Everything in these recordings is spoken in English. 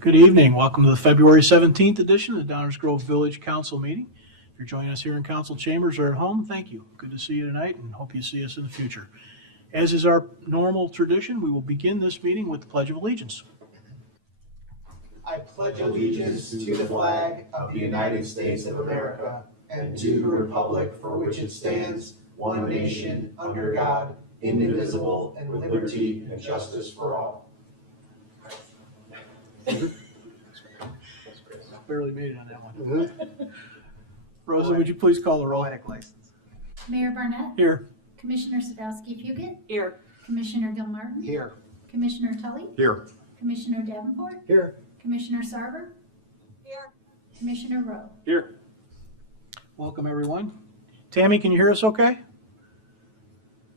Good evening. Welcome to the February 17th edition of the Downers Grove Village Council meeting. If you're joining us here in council chambers or at home, thank you. Good to see you tonight and hope you see us in the future. As is our normal tradition, we will begin this meeting with the Pledge of Allegiance. I pledge allegiance to the flag of the United States of America and to the republic for which it stands, one nation, under God, indivisible, and with liberty and justice for all. Barely made it on that one. Rosa, would you please call the roll? Mayor Barnett. Here. Commissioner Sadowski-Fugit. Here. Commissioner Gilmartin. Here. Commissioner Tully. Here. Commissioner Davenport. Here. Commissioner Sarver. Here. Commissioner Rowe. Here. Welcome, everyone. Tammy, can you hear us okay?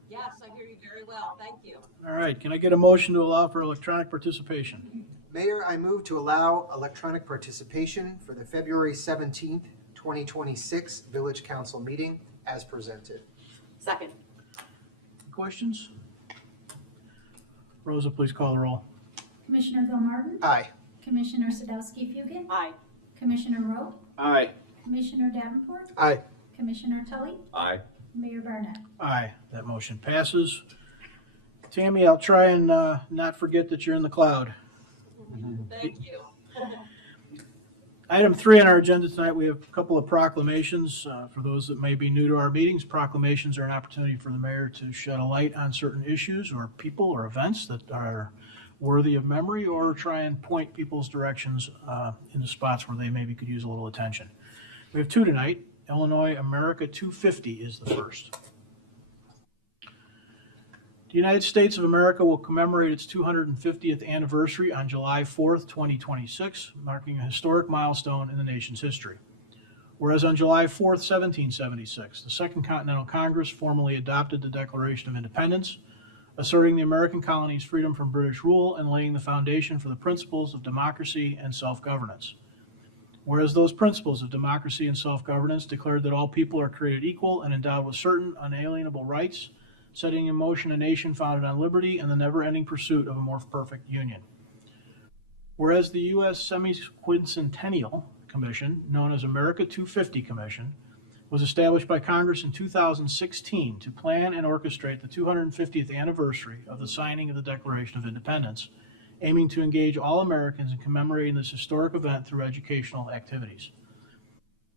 Yes, I hear you very well. Thank you. All right. Can I get a motion to allow for electronic participation? Mayor, I move to allow electronic participation for the February 17th, 2026 Village Council meeting as presented. Second. Questions? Rosa, please call the roll. Commissioner Gilmartin. Aye. Commissioner Sadowski-Fugit. Aye. Commissioner Rowe. Aye. Commissioner Davenport. Aye. Commissioner Tully. Aye. Mayor Barnett. Aye. That motion passes. Tammy, I'll try and not forget that you're in the cloud. Thank you. Item 3 on our agenda tonight, we have a couple of proclamations. For those that may be new to our meetings, proclamations are an opportunity for the mayor to shed a light on certain issues or people or events that are worthy of memory, or try and point people's directions into spots where they maybe could use a little attention. We have 2 tonight. Illinois America 250 is the first. The United States of America will commemorate its 250th anniversary on July 4th, 2026, marking a historic milestone in the nation's history. Whereas on July 4th, 1776, the Second Continental Congress formally adopted the Declaration of Independence, asserting the American colonies' freedom from British rule and laying the foundation for the principles of democracy and self-governance. Whereas those principles of democracy and self-governance declared that all people are created equal and endowed with certain unalienable rights, setting in motion a nation founded on liberty and the never-ending pursuit of a more perfect union. Whereas the U.S. Semi-Quincentennial Commission, known as America 250 Commission, was established by Congress in 2016 to plan and orchestrate the 250th anniversary of the signing of the Declaration of Independence, aiming to engage all Americans in commemorating this historic event through educational activities.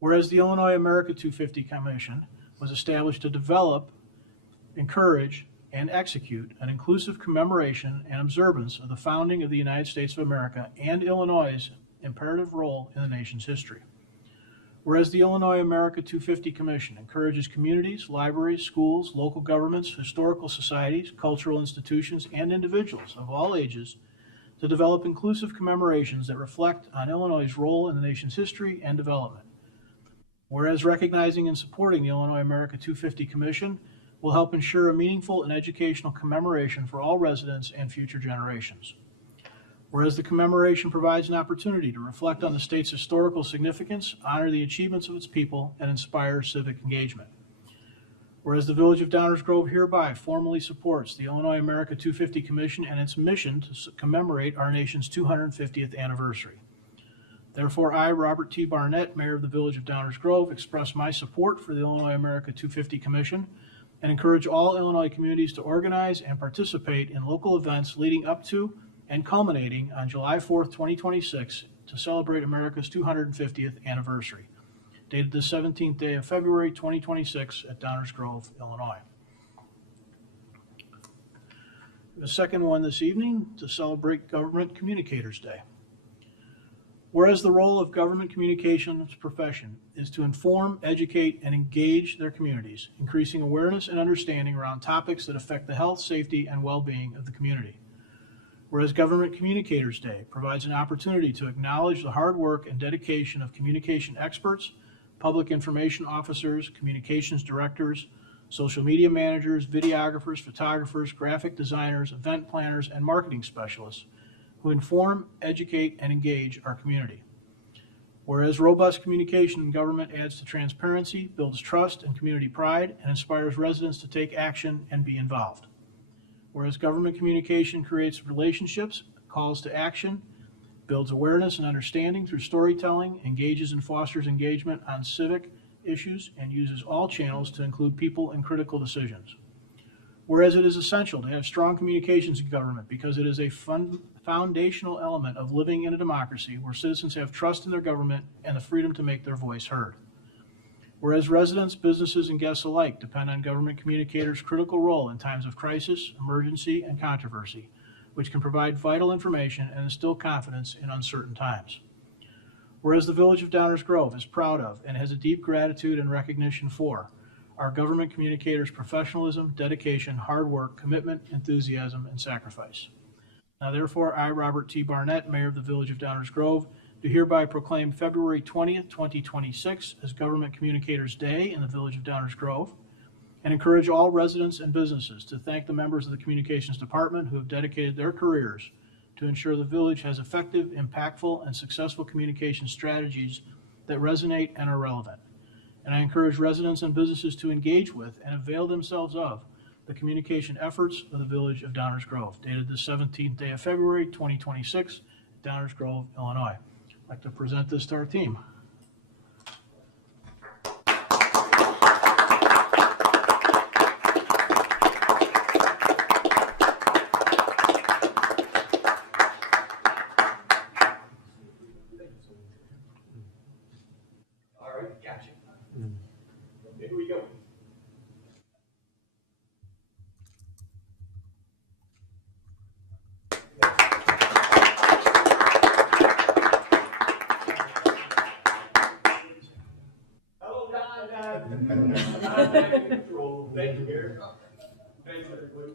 Whereas the Illinois America 250 Commission was established to develop, encourage, and execute an inclusive commemoration and observance of the founding of the United States of America and Illinois' imperative role in the nation's history. Whereas the Illinois America 250 Commission encourages communities, libraries, schools, local governments, historical societies, cultural institutions, and individuals of all ages to develop inclusive commemorations that reflect on Illinois' role in the nation's history and development. Whereas recognizing and supporting the Illinois America 250 Commission will help ensure a meaningful and educational commemoration for all residents and future generations. Whereas the commemoration provides an opportunity to reflect on the state's historical significance, honor the achievements of its people, and inspire civic engagement. Whereas the Village of Downers Grove hereby formally supports the Illinois America 250 Commission and its mission to commemorate our nation's 250th anniversary. Therefore, I, Robert T. Barnett, Mayor of the Village of Downers Grove, express my support for the Illinois America 250 Commission and encourage all Illinois communities to organize and participate in local events leading up to and culminating on July 4th, 2026 to celebrate America's 250th anniversary, dated the 17th day of February, 2026 at Downers Grove, Illinois. The second one this evening to celebrate Government Communicators Day. Whereas the role of government communications profession is to inform, educate, and engage their communities, increasing awareness and understanding around topics that affect the health, safety, and well-being of the community. Whereas Government Communicators Day provides an opportunity to acknowledge the hard work and dedication of communication experts, public information officers, communications directors, social media managers, videographers, photographers, graphic designers, event planners, and marketing specialists who inform, educate, and engage our community. Whereas robust communication in government adds to transparency, builds trust and community pride, and inspires residents to take action and be involved. Whereas government communication creates relationships, calls to action, builds awareness and understanding through storytelling, engages and fosters engagement on civic issues, and uses all channels to include people in critical decisions. Whereas it is essential to have strong communications in government because it is a foundational element of living in a democracy where citizens have trust in their government and the freedom to make their voice heard. Whereas residents, businesses, and guests alike depend on government communicators' critical role in times of crisis, emergency, and controversy, which can provide vital information and instill confidence in uncertain times. Whereas the Village of Downers Grove is proud of and has a deep gratitude and recognition for our government communicators' professionalism, dedication, hard work, commitment, enthusiasm, and sacrifice. Now therefore, I, Robert T. Barnett, Mayor of the Village of Downers Grove, do hereby proclaim February 20th, 2026 as Government Communicators Day in the Village of Downers Grove, and encourage all residents and businesses to thank the members of the Communications Department who have dedicated their careers to ensure the village has effective, impactful, and successful communication strategies that resonate and are relevant. And I encourage residents and businesses to engage with and avail themselves of the communication efforts of the Village of Downers Grove, dated the 17th day of February, 2026, Downers Grove, Illinois. I'd like to present this to our team. All right, gotcha. Okay, here we go. Hello, Dad. Thank you, Mayor. Thanks, everybody.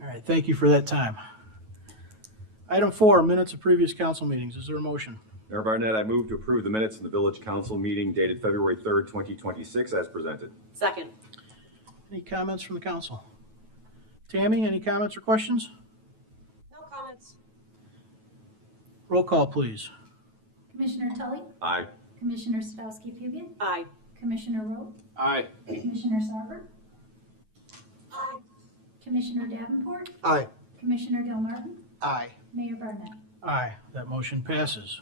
All right, thank you for that time. Item 4, minutes of previous council meetings. Is there a motion? Mayor Barnett, I move to approve the minutes of the Village Council meeting dated February 3rd, 2026 as presented. Second. Any comments from the council? Tammy, any comments or questions? No comments. Roll call, please. Commissioner Tully, Aye. Commissioner Sadowski Fugian, Aye. Commissioner Rowe, Aye. Commissioner Sarver, Aye. Commissioner Davenport, Aye. Commissioner Del Martin, Aye. Mayor Barnett. Aye, that motion passes.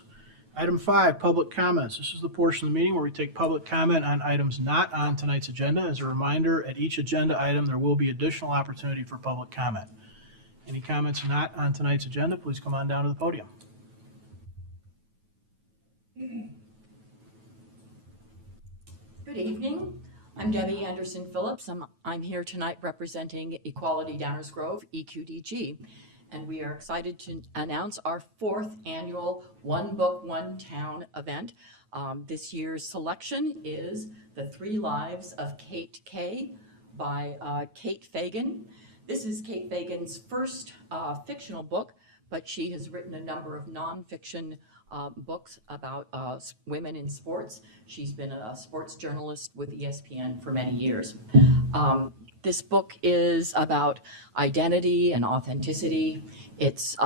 Item 5, public comments. This is the portion of the meeting where we take public comment on items not on tonight's agenda. As a reminder, at each agenda item, there will be additional opportunity for public comment. Any comments not on tonight's agenda, please come on down to the podium. Good evening. I'm Debbie Anderson Phillips. I'm here tonight representing Equality Downers Grove, EQDG. And we are excited to announce our 4th annual One Book, One Town event. This year's selection is The 3 Lives of Kate Kay by Kate Fagan. This is Kate Fagan's first fictional book, but she has written a number of nonfiction books about women in sports. She's been a sports journalist with ESPN for many years. This book is about identity and authenticity. It's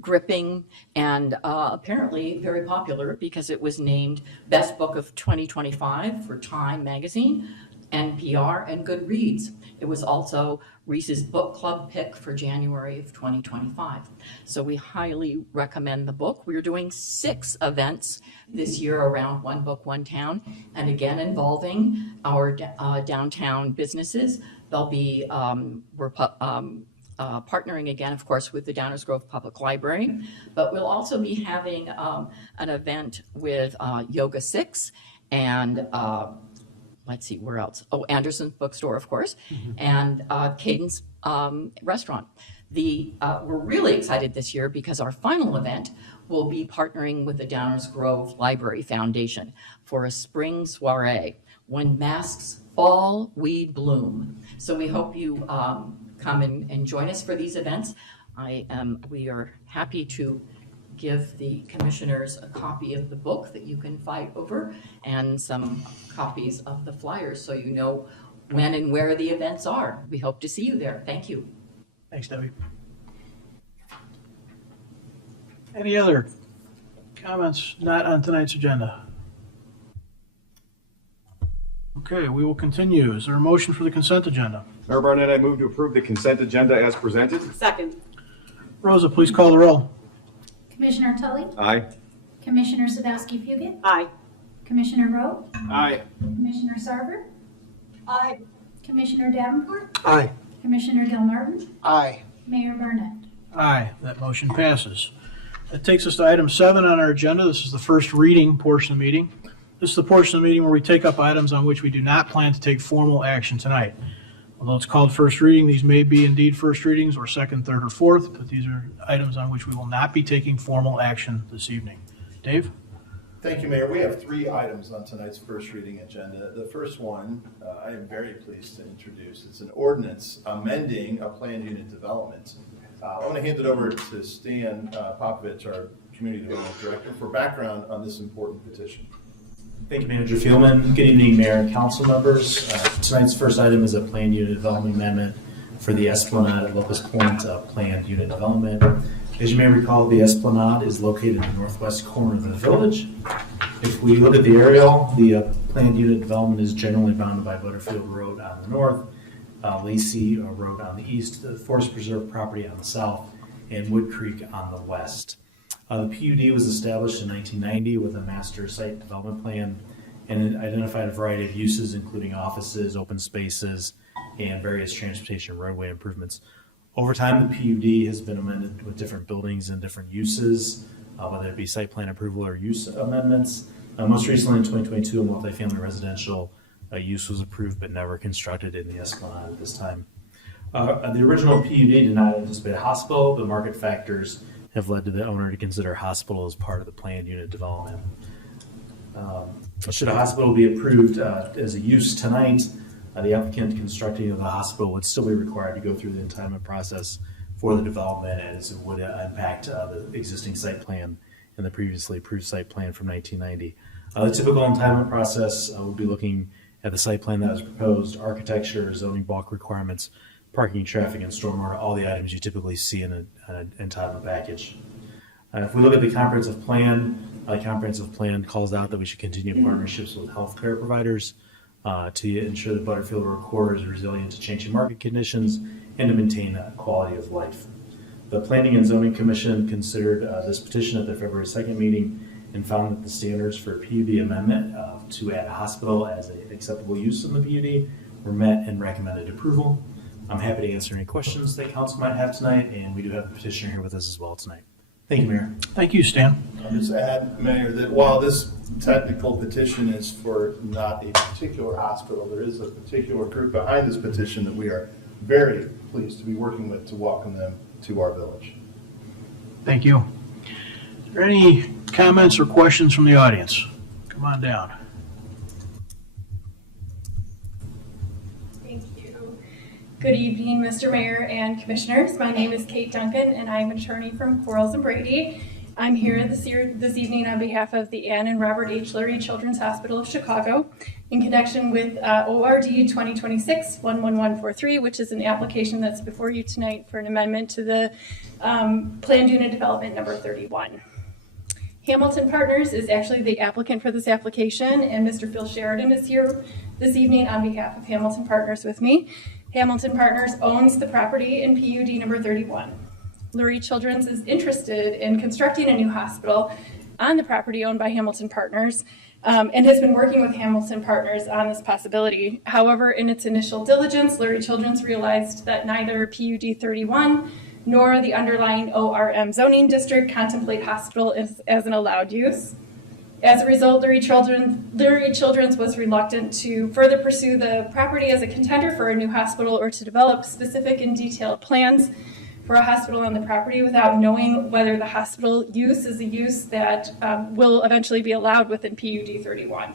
gripping and apparently very popular because it was named Best Book of 2025 for Time Magazine, NPR, and Goodreads. It was also Reese's Book Club pick for January of 2025. So we highly recommend the book. We're doing 6 events this year around One Book, One Town, and again involving our downtown businesses. They'll be, partnering again, of course, with the Downers Grove Public Library, but we'll also be having an event with Yoga 6 and let's see, where else? Oh, Anderson's Bookstore, of course, and Cadence Restaurant. We're really excited this year because our final event will be partnering with the Downers Grove Library Foundation for a spring soiree. When masks fall, we bloom. So we hope you come and join us for these events. We are happy to give the commissioners a copy of the book that you can fight over and some copies of the flyers so you know when and where the events are. We hope to see you there. Thank you. Thanks, Debbie. Any other comments not on tonight's agenda? Okay, we will continue. Is there a motion for the consent agenda? Mayor Barnett, I move to approve the consent agenda as presented. Second. Rosa, please call the roll. Commissioner Tully, Aye. Commissioner Sadowski Fugit, Aye. Commissioner Rowe, Aye. Commissioner Sarver, Aye. Commissioner Davenport, Aye. Commissioner Gilmartin, Aye. Mayor Barnett. Aye, that motion passes. That takes us to item 7 on our agenda. This is the first reading portion of the meeting. This is the portion of the meeting where we take up items on which we do not plan to take formal action tonight. Although it's called first reading, these may be indeed first readings or second, third, or fourth, but these are items on which we will not be taking formal action this evening. Dave? Thank you, Mayor. We have 3 items on tonight's first reading agenda. The first one, I am very pleased to introduce. It's an ordinance amending a planned unit development. I want to hand it over to Stan Popovich, our Community Development Director, for background on this important petition. Thank you, Manager Fielman. Good evening, Mayor and council members. Tonight's first item is a planned unit development amendment for the Esplanade at Locust Point planned unit development. As you may recall, the Esplanade is located in the northwest corner of the village. If we look at the aerial, the planned unit development is generally bounded by Butterfield Road on the north, Lacey Road on the east, the Forest Preserve property on the south, and Wood Creek on the west. The PUD was established in 1990 with a master site development plan, and it identified a variety of uses, including offices, open spaces, and various transportation roadway improvements. Over time, the PUD has been amended with different buildings and different uses, whether it be site plan approval or use amendments. Most recently in 2022, a multifamily residential use was approved but never constructed in the Esplanade at this time. The original PUD did not anticipate a hospital, but market factors have led to the owner to consider hospital as part of the planned unit development. Should a hospital be approved as a use tonight, the applicant constructing the hospital would still be required to go through the entitlement process for the development, as it would impact the existing site plan and the previously approved site plan from 1990. The typical entitlement process would be looking at the site plan that was proposed, architecture, zoning bulk requirements, parking, traffic, and stormwater, all the items you typically see in an entitlement package. If we look at the comprehensive plan calls out that we should continue partnerships with healthcare providers to ensure that Butterfield Road Core is resilient to changing market conditions and to maintain quality of life. The Planning and Zoning Commission considered this petition at their February 2nd meeting and found that the standards for PUD amendment to add a hospital as an acceptable use in the PUD were met and recommended approval. I'm happy to answer any questions that council might have tonight, and we do have the petitioner here with us as well tonight. Thank you, Mayor. Thank you, Stan. I'll just add, Mayor, that while this technical petition is for not a particular hospital, there is a particular group behind this petition that we are very pleased to be working with to welcome them to our village. Thank you. Are there any comments or questions from the audience? Come on down. Thank you. Good evening, Mr. Mayor and Commissioners. My name is Kate Duncan, and I'm an attorney from Quarles and Brady. I'm here this evening on behalf of the Ann and Robert H. Lurie Children's Hospital of Chicago in connection with ORD 2026-11143, which is an application that's before you tonight for an amendment to the Planned Unit Development number 31. Hamilton Partners is actually the applicant for this application, and Mr. Phil Sheridan is here this evening on behalf of Hamilton Partners with me. Hamilton Partners owns the property in PUD number 31. Lurie Children's is interested in constructing a new hospital on the property owned by Hamilton Partners and has been working with Hamilton Partners on this possibility. However, in its initial diligence, Lurie Children's realized that neither PUD 31 nor the underlying ORM zoning district contemplate hospital as an allowed use. As a result, Lurie Children's was reluctant to further pursue the property as a contender for a new hospital or to develop specific and detailed plans for a hospital on the property without knowing whether the hospital use is a use that will eventually be allowed within PUD 31.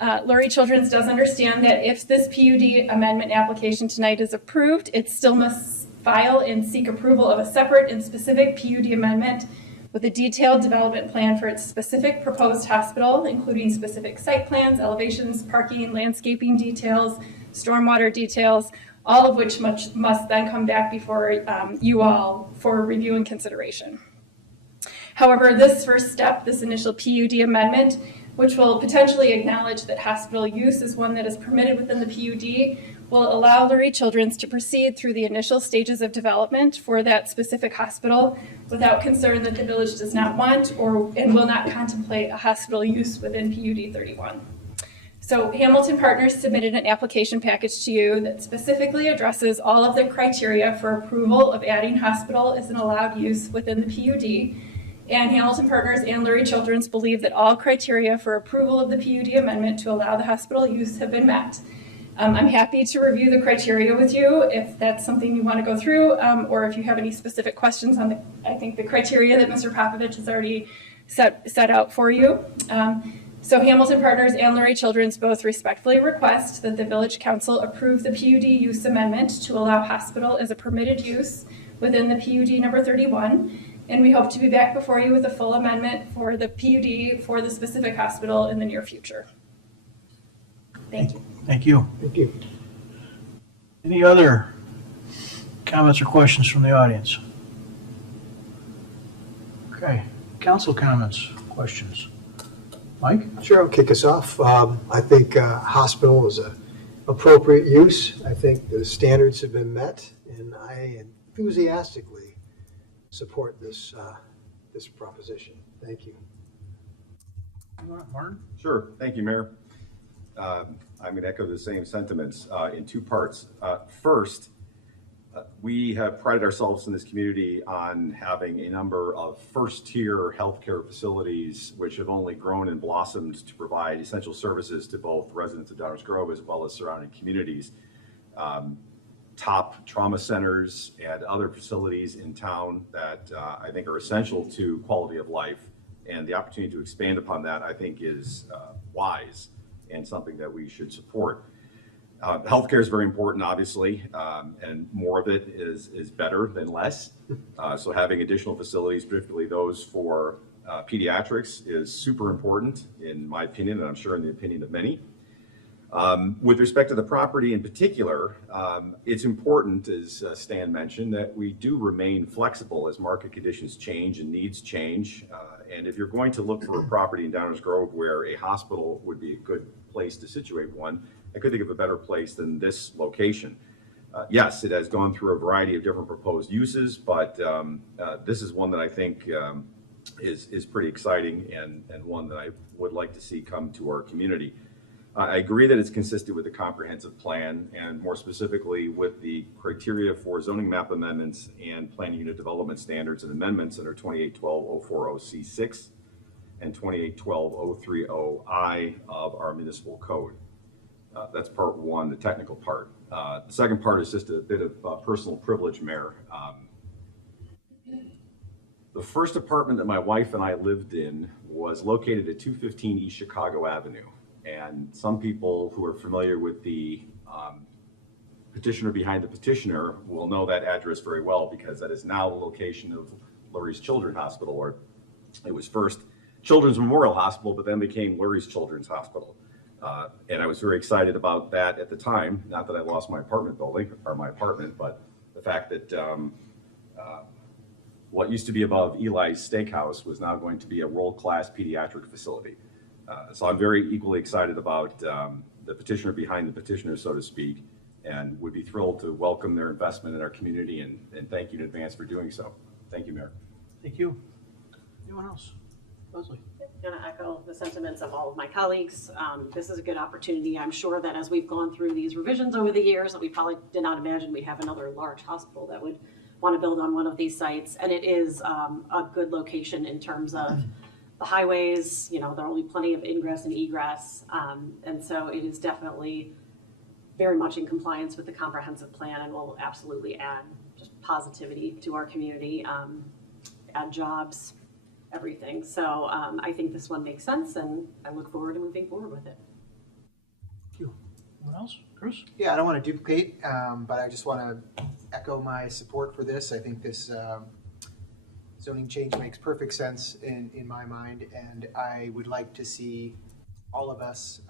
Lurie Children's does understand that if this PUD amendment application tonight is approved, it still must file and seek approval of a separate and specific PUD amendment with a detailed development plan for its specific proposed hospital, including specific site plans, elevations, parking, landscaping details, stormwater details, all of which must then come back before you all for review and consideration. However, this first step, this initial PUD amendment, which will potentially acknowledge that hospital use is one that is permitted within the PUD, will allow Lurie Children's to proceed through the initial stages of development for that specific hospital without concern that the village does not want and will not contemplate a hospital use within PUD 31. So Hamilton Partners submitted an application package to you that specifically addresses all of the criteria for approval of adding hospital as an allowed use within the PUD. And Hamilton Partners and Lurie Children's believe that all criteria for approval of the PUD amendment to allow the hospital use have been met. I'm happy to review the criteria with you if that's something you want to go through, or if you have any specific questions on the criteria that Mr. Popovich has already set out for you. So Hamilton Partners and Lurie Children's both respectfully request that the Village Council approve the PUD use amendment to allow hospital as a permitted use within the PUD number 31. And we hope to be back before you with a full amendment for the PUD for the specific hospital in the near future. Thank you. Thank you. Thank you. Any other comments or questions from the audience? Okay, council comments, questions. Mike? Sure, I'll kick us off. I think hospital is an appropriate use. I think the standards have been met, and I enthusiastically support this proposition. Thank you. Martin? Sure. Thank you, Mayor. I'm going to echo the same sentiments in two parts. First, we have prided ourselves in this community on having a number of first-tier healthcare facilities which have only grown and blossomed to provide essential services to both residents of Downers Grove as well as surrounding communities. Top trauma centers and other facilities in town that I think are essential to quality of life, and the opportunity to expand upon that I think is wise and something that we should support. Healthcare is very important, obviously, and more of it is better than less. So having additional facilities, particularly those for pediatrics, is super important in my opinion, and I'm sure in the opinion of many. With respect to the property in particular, it's important, as Stan mentioned, that we do remain flexible as market conditions change and needs change. And if you're going to look for a property in Downers Grove where a hospital would be a good place to situate one, I could think of a better place than this location. Yes, it has gone through a variety of different proposed uses, but this is one that I think is pretty exciting and one that I would like to see come to our community. I agree that it's consistent with the comprehensive plan and more specifically with the criteria for zoning map amendments and plan unit development standards and amendments under 2812-040C6 and 2812-030I of our municipal code. That's part one, the technical part. The second part is just a bit of personal privilege, Mayor. The first apartment that my wife and I lived in was located at 215 East Chicago Avenue. And some people who are familiar with the petitioner behind the petitioner will know that address very well because that is now the location of Lurie's Children's Hospital, or it was first Children's Memorial Hospital, but then became Lurie's Children's Hospital. And I was very excited about that at the time. Not that I lost my apartment building or my apartment, but the fact that what used to be above Eli's Steakhouse was now going to be a world-class pediatric facility. So I'm very equally excited about the petitioner behind the petitioner, so to speak, and would be thrilled to welcome their investment in our community and thank you in advance for doing so. Thank you, Mayor. Thank you. Anyone else? Leslie? I'm going to echo the sentiments of all of my colleagues. This is a good opportunity. I'm sure that as we've gone through these revisions over the years, that we probably did not imagine we'd have another large hospital that would want to build on one of these sites. And it is a good location in terms of the highways. You know, there will be plenty of ingress and egress. And so it is definitely very much in compliance with the comprehensive plan and will absolutely add just positivity to our community, add jobs, everything. So I think this one makes sense and I look forward to moving forward with it. Thank you. Anyone else? Chris? Yeah, I don't want to duplicate, but I just want to echo my support for this. I think this zoning change makes perfect sense in my mind, and I would like to see all of us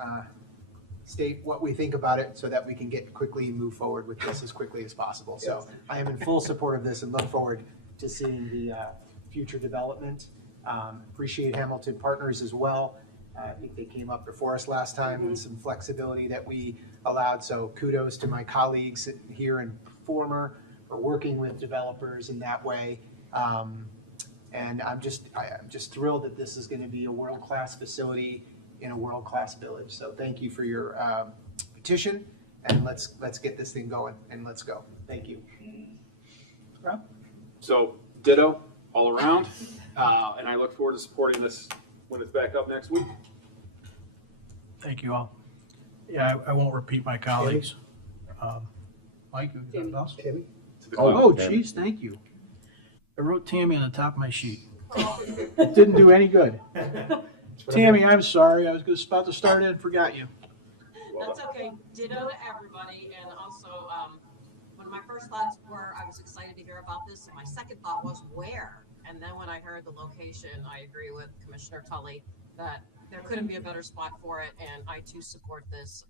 state what we think about it so that we can quickly move forward with this as quickly as possible. So I am in full support of this and look forward to seeing the future development. Appreciate Hamilton Partners as well. I think they came up before us last time with some flexibility that we allowed. So kudos to my colleagues here in Former for working with developers in that way. And I'm just thrilled that this is going to be a world-class facility in a world-class village. So thank you for your petition, and let's get this thing going, and let's go. Thank you. Rob? So ditto all around, and I look forward to supporting this when it's back up next week. Thank you all. Yeah, I won't repeat my colleagues. Mike, you got anything else? Tammy? Oh, geez, thank you. I wrote Tammy on the top of my sheet. It didn't do any good. Tammy, I'm sorry. I was about to start it and forgot you. That's okay. Ditto to everybody. And also, one of my first thoughts were I was excited to hear about this. And my second thought was where? And then when I heard the location, I agree with Commissioner Tully that there couldn't be a better spot for it. And I too support this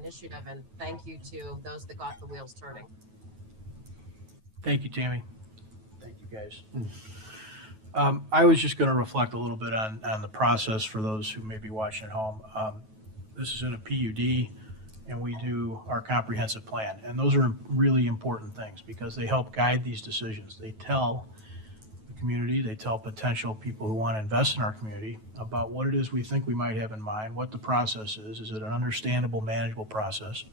initiative. And thank you to those that got the wheels turning. Thank you, Tammy. Thank you, guys. I was just going to reflect a little bit on the process for those who may be watching at home. This is in a PUD, and we do our comprehensive plan. And those are really important things because they help guide these decisions. They tell the community, they tell potential people who want to invest in our community about what it is we think we might have in mind, what the process is. Is it an understandable, manageable process?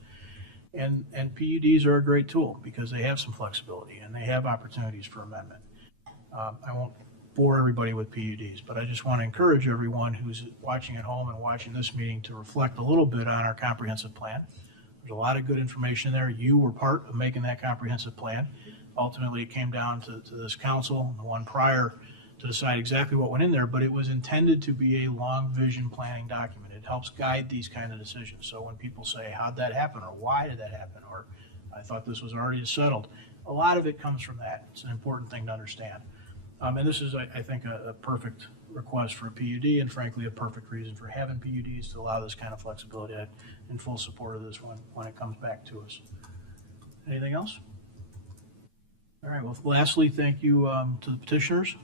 And PUDs are a great tool because they have some flexibility and they have opportunities for amendment. I won't bore everybody with PUDs, but I just want to encourage everyone who's watching at home and watching this meeting to reflect a little bit on our comprehensive plan. There's a lot of good information there. You were part of making that comprehensive plan. Ultimately, it came down to this council, the one prior, to decide exactly what went in there, but it was intended to be a long vision planning document. It helps guide these kind of decisions. So when people say, how'd that happen? Or why did that happen? Or I thought this was already settled. A lot of it comes from that. It's an important thing to understand. And this is, I think, a perfect request for a PUD and frankly, a perfect reason for having PUDs to allow this kind of flexibility. I'm in full support of this when it comes back to us. Anything else? All right, well, lastly, thank you to the petitioners.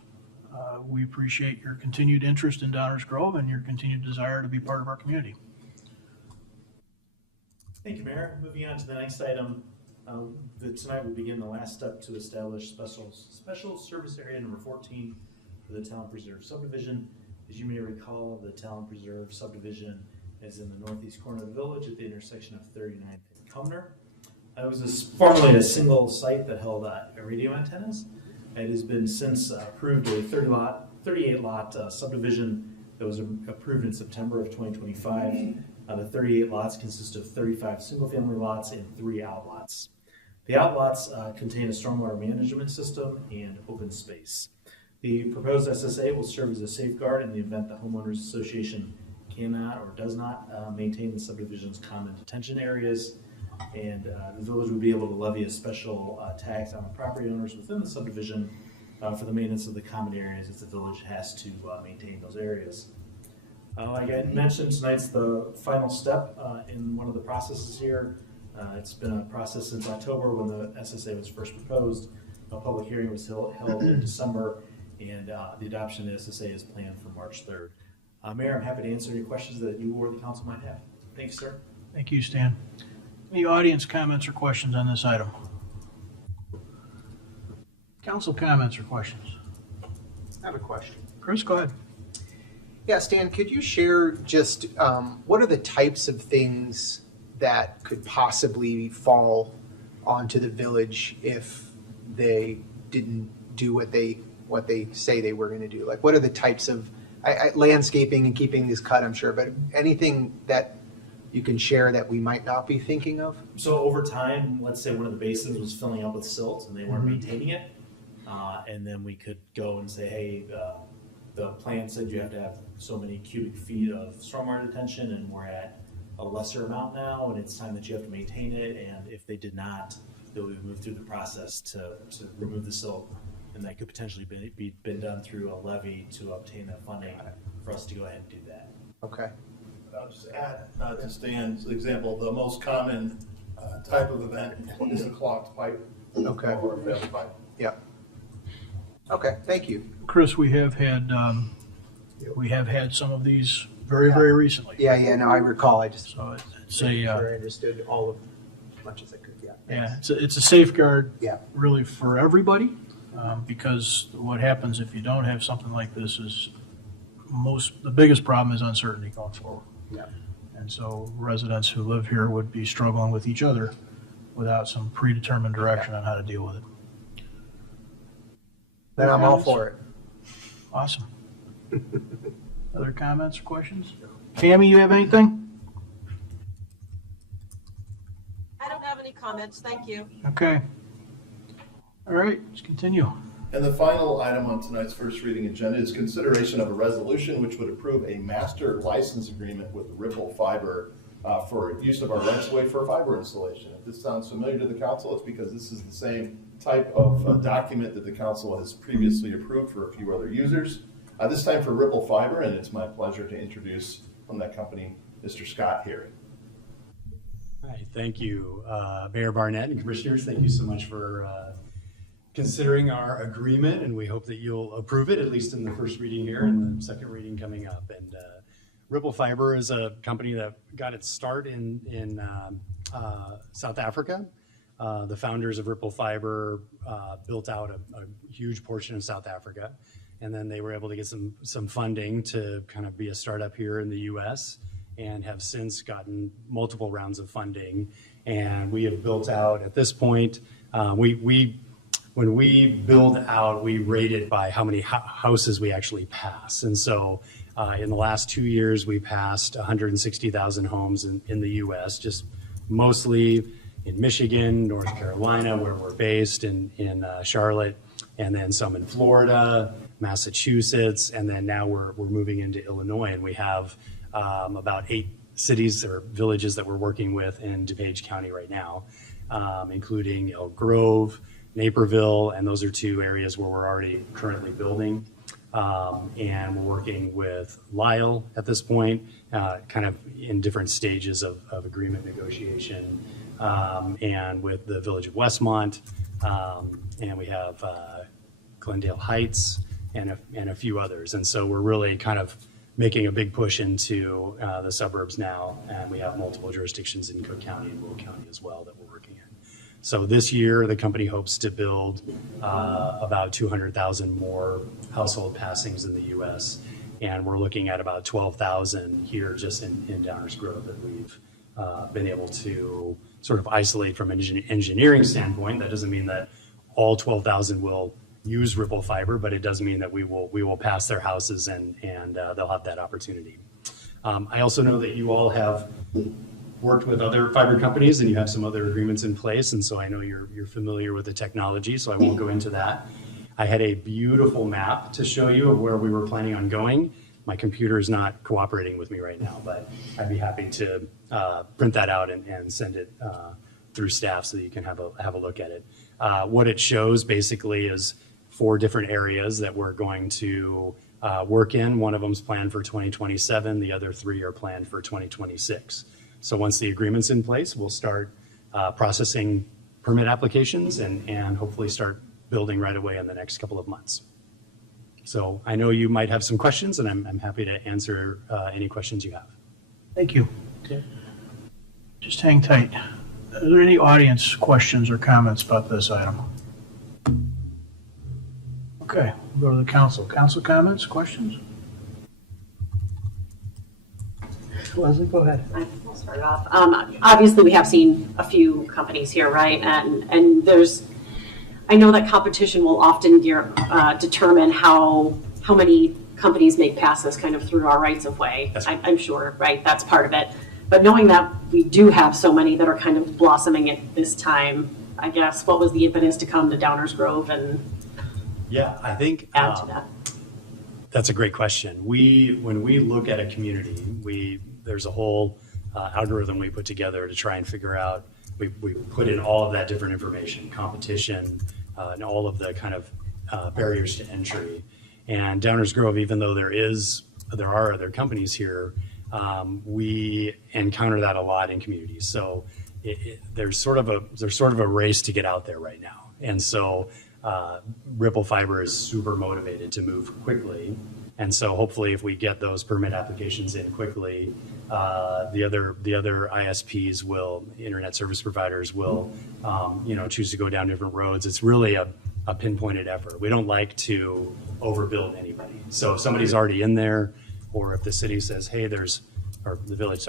We appreciate your continued interest in Downers Grove and your continued desire to be part of our community. Thank you, Mayor. Moving on to the next item. Tonight will begin the last step to establish special service area number 14 for the Talon Preserve subdivision. As you may recall, the Talon Preserve subdivision is in the northeast corner of the village at the intersection of 39th and Cumner. It was formerly a single site that held radio antennas. It has been since approved a 38 lot subdivision that was approved in September of 2025. The 38 lots consist of 35 single family lots and 3 outlots. The outlots contain a stormwater management system and open space. The proposed SSA will serve as a safeguard in the event the homeowners association cannot or does not maintain the subdivision's common detention areas. And the village would be able to levy a special tax on the property owners within the subdivision for the maintenance of the common areas if the village has to maintain those areas. Like I mentioned, tonight's the final step in one of the processes here. It's been a process since October when the SSA was first proposed. A public hearing was held in December, and the adoption of the SSA is planned for March 3rd. Mayor, I'm happy to answer any questions that you or the council might have. Thanks, sir. Thank you, Stan. Any audience comments or questions on this item? Council comments or questions? I have a question. Chris, go ahead. Yeah, Stan, could you share just what are the types of things that could possibly fall onto the village if they didn't do what they say they were going to do? Like, what are the types of landscaping and keeping this cut, I'm sure, but anything that you can share that we might not be thinking of? So over time, let's say one of the basins was filling up with silt and they weren't maintaining it. And then we could go and say, hey, the plan said you have to have so many cubic feet of stormwater detention and we're at a lesser amount now and it's time that you have to maintain it. And if they did not, they would move through the process to remove the silt. And that could potentially be done through a levy to obtain that funding for us to go ahead and do that. Okay. I'll just add to Stan's example, the most common type of event is a clogged pipe. Okay. Or a failed pipe. Yeah. Okay, thank you. Chris, we have had some of these very, very recently. Yeah, no, I recall, I just, So it's sure a, I understood all of, as much as I could, yeah. yeah, it's a safeguard Yeah. really for everybody, because what happens if you don't have something like this is the biggest problem is uncertainty going forward. Yeah. And so residents who live here would be struggling with each other without some predetermined direction on how to deal with it. Then I'm all for it. Awesome. Other comments or questions? Tammy, you have anything? I don't have any comments, thank you. Okay. All right, let's continue. And the final item on tonight's first reading agenda is consideration of a resolution which would approve a master license agreement with Ripple Fiber for use of our rights of way for fiber installation. If this sounds familiar to the council, it's because this is the same type of document that the council has previously approved for a few other users. This time for Ripple Fiber, and it's my pleasure to introduce from that company, Mr. Scott Herring. Hi, thank you, Mayor Barnett and Commissioners. Thank you so much for considering our agreement, and we hope that you'll approve it, at least in the first reading here and the second reading coming up. And Ripple Fiber is a company that got its start in South Africa. The founders of Ripple Fiber built out a huge portion of South Africa, and then they were able to get some funding to kind of be a startup here in the U.S. and have since gotten multiple rounds of funding. And we have built out, at this point, when we build out, we rate it by how many houses we actually pass. And so in the last 2 years, we passed 160,000 homes in the U.S., just mostly in Michigan, North Carolina, where we're based, in Charlotte, and then some in Florida, Massachusetts, and then now we're moving into Illinois, and we have about 8 cities or villages that we're working with in DuPage County right now, including Elk Grove, Naperville, and those are 2 areas where we're already currently building. And we're working with Lyle at this point, kind of in different stages of agreement negotiation, and with the village of Westmont, and we have Glendale Heights and a few others. And so we're really kind of making a big push into the suburbs now, and we have multiple jurisdictions in Cook County and Will County as well that we're working in. So this year, the company hopes to build about 200,000 more household passings in the U.S., and we're looking at about 12,000 here just in Downers Grove that we've been able to sort of isolate from an engineering standpoint. That doesn't mean that all 12,000 will use Ripple Fiber, but it does mean that we will pass their houses and they'll have that opportunity. I also know that you all have worked with other fiber companies and you have some other agreements in place, and so I know you're familiar with the technology, so I won't go into that. I had a beautiful map to show you of where we were planning on going. My computer is not cooperating with me right now, but I'd be happy to print that out and send it through staff so that you can have a look at it. What it shows basically is 4 different areas that we're going to work in. One of them is planned for 2027. The other 3 are planned for 2026. So once the agreement's in place, we'll start processing permit applications and hopefully start building right away in the next couple of months. So I know you might have some questions, and I'm happy to answer any questions you have. Thank you. Just hang tight. Are there any audience questions or comments about this item? Okay, we'll go to the council. Council comments, questions? Leslie, go ahead. I'll start off. Obviously, we have seen a few companies here, right? And I know that competition will often determine how many companies make passes kind of through our rights of way. I'm sure, right? That's part of it. But knowing that we do have so many that are kind of blossoming at this time, I guess, what was the impetus to come to Downers Grove and I think add to that? That's a great question. When we look at a community, there's a whole algorithm we put together to try and figure out. We put in all of that different information, competition, and all of the kind of barriers to entry. And Downers Grove, even though there are other companies here, we encounter that a lot in communities. So there's sort of a race to get out there right now. And so Ripple Fiber is super motivated to move quickly And so hopefully if we get those permit applications in quickly, the other ISPs will, internet service providers will, choose to go down different roads. It's really a pinpointed effort. We don't like to overbuild anybody. So if somebody's already in there, or if the city says, hey, or the village,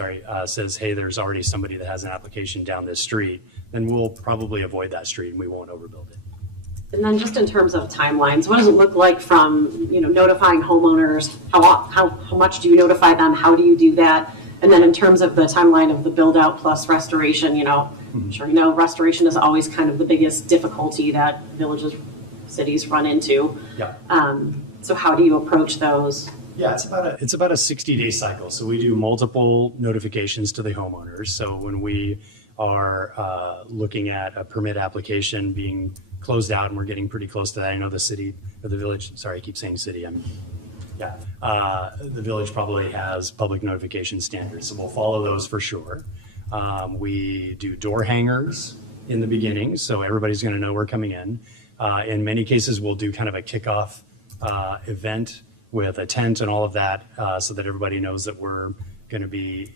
says, hey, there's already somebody that has an application down this street, then we'll probably avoid that street and we won't overbuild it. And then just in terms of timelines, what does it look like from, notifying homeowners? How much do you notify them? How do you do that? And then in terms of the timeline of the build out plus restoration, I'm sure restoration is always kind of the biggest difficulty that villages, cities run into. Yeah. So how do you approach those? Yeah, it's about a 60-day cycle. So we do multiple notifications to the homeowners. So when we are looking at a permit application being closed out, and we're getting pretty close to that. I know the city or the village, sorry, I keep saying city. The village probably has public notification standards, so we'll follow those for sure. We do door hangers in the beginning, so everybody's going to know we're coming in. In many cases, we'll do kind of a kickoff event with a tent and all of that, so that everybody knows that we're going to be,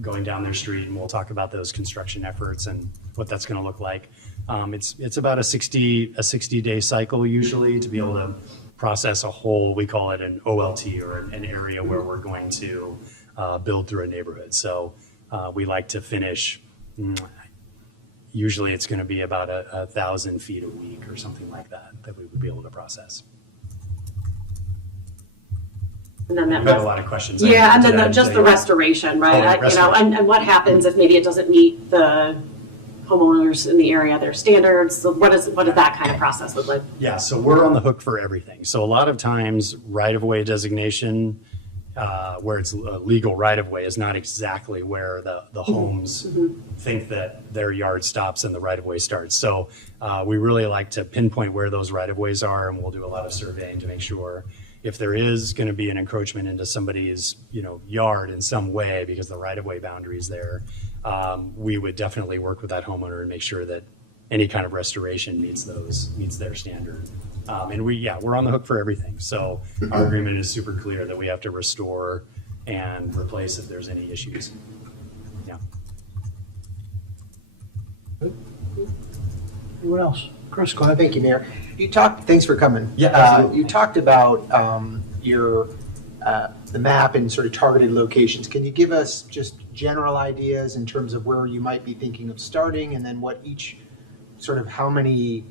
going down their street, and we'll talk about those construction efforts and what that's going to look like. It's about a 60-day cycle usually to be able to process a whole, we call it an OLT, or an area where we're going to build through a neighborhood. So we like to finish, usually it's going to be about 1,000 feet a week or something like that we would be able to process. And then I've got a lot of questions. Yeah, and then just the restoration, right? Restoration. And what happens if maybe it doesn't meet the homeowners in the area, their standards? So what does that kind of process look like? Yeah, so we're on the hook for everything. So a lot of times right-of-way designation, where it's a legal right-of-way, is not exactly where the homes think that their yard stops and the right-of-way starts. So we really like to pinpoint where those right-of-ways are, and we'll do a lot of surveying to make sure if there is going to be an encroachment into somebody's, yard in some way because the right-of-way boundary is there, we would definitely work with that homeowner and make sure that any kind of restoration meets their standard. And we're on the hook for everything. So our agreement is super clear that we have to restore and replace if there's any issues. Yeah. Anyone else? Chris, go ahead. Thank you, Mayor. Thanks for coming. Yeah, absolutely. You talked about the map and sort of targeted locations. Can you give us just general ideas in terms of where you might be thinking of starting, and then how many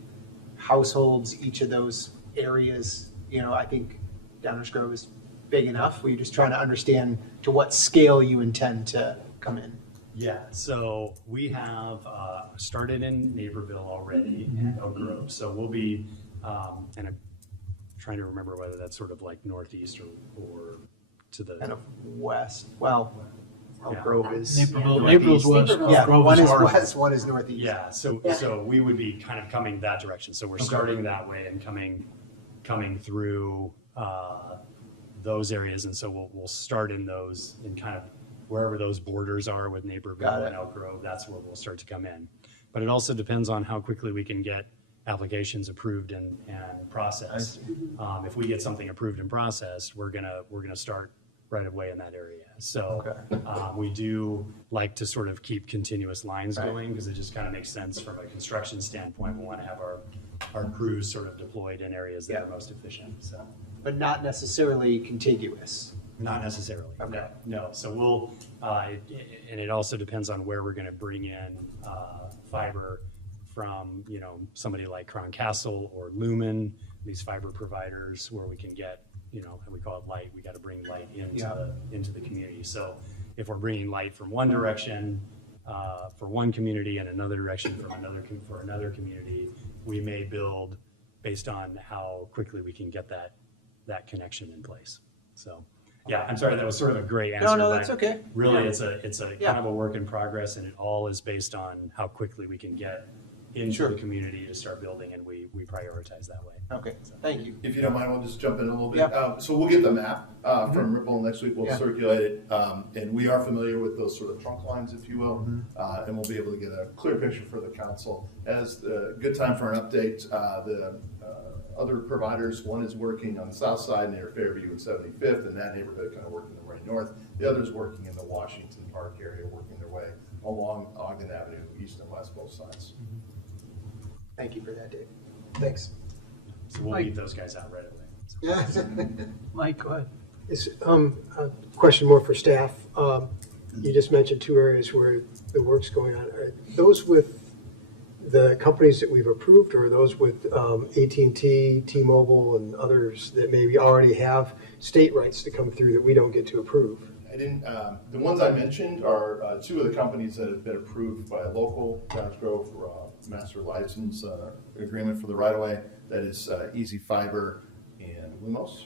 households each of those areas? I think Downers Grove is big enough. We're just trying to understand to what scale you intend to come in. Yeah, so we have started in Naperville already and Elk Grove. So we'll be, and I'm trying to remember whether that's sort of like northeast or to the Kind of west. Well, Elk Grove is Naperville's west. Yeah, Grove one is north. west, one is northeast. Yeah, so we would be kind of coming that direction. So we're starting that way and coming through those areas. And so we'll start in those, in kind of wherever those borders are with Naperville and Elk Grove. That's where we'll start to come in. But it also depends on how quickly we can get applications approved and processed. If we get something approved and processed, we're gonna start right away in that area. So we do like to sort of keep continuous lines going, because it just kind of makes sense from a construction standpoint. We want to have our crews sort of deployed in areas that are most efficient. So, but not necessarily contiguous. Not necessarily. Okay. No. So we'll, and it also depends on where we're going to bring in fiber from, somebody like Crown Castle or Lumen, these fiber providers where we can get, and we call it light. We got to bring light into the community. So if we're bringing light from one direction for one community and another direction from another community, we may build based on how quickly we can get that connection in place. So. Yeah, I'm sorry, that was sort of a great answer. No, that's okay. Really, it's a kind of a work in progress, and it all is based on how quickly we can get into the community to start building, and we prioritize that way. Okay, thank you. If you don't mind, we'll just jump in a little bit. Yeah. So we'll get the map from Ripple next week. We'll circulate it, and we are familiar with those sort of trunk lines, if you will, and we'll be able to get a clear picture for the council. As a good time for an update, the other providers. One is working on the south side near Fairview and 75th, and that neighborhood kind of working their way north. The other is working in the Washington Park area, working their way along Ogden Avenue, east and west, both sides. Thank you for that, Dave. Thanks. So we'll Mike. leave those guys out right away. Yeah. Mike, go ahead. Is, a question more for staff. You just mentioned two areas where the work's going on. Are those with the companies that we've approved, or are those with AT&T, T-Mobile, and others that maybe already have state rights to come through that we don't get to approve? I didn't, the ones I mentioned are two of the companies that have been approved by a local Downers Grove master license agreement for the right-of-way. That is Easy Fiber and Lumos.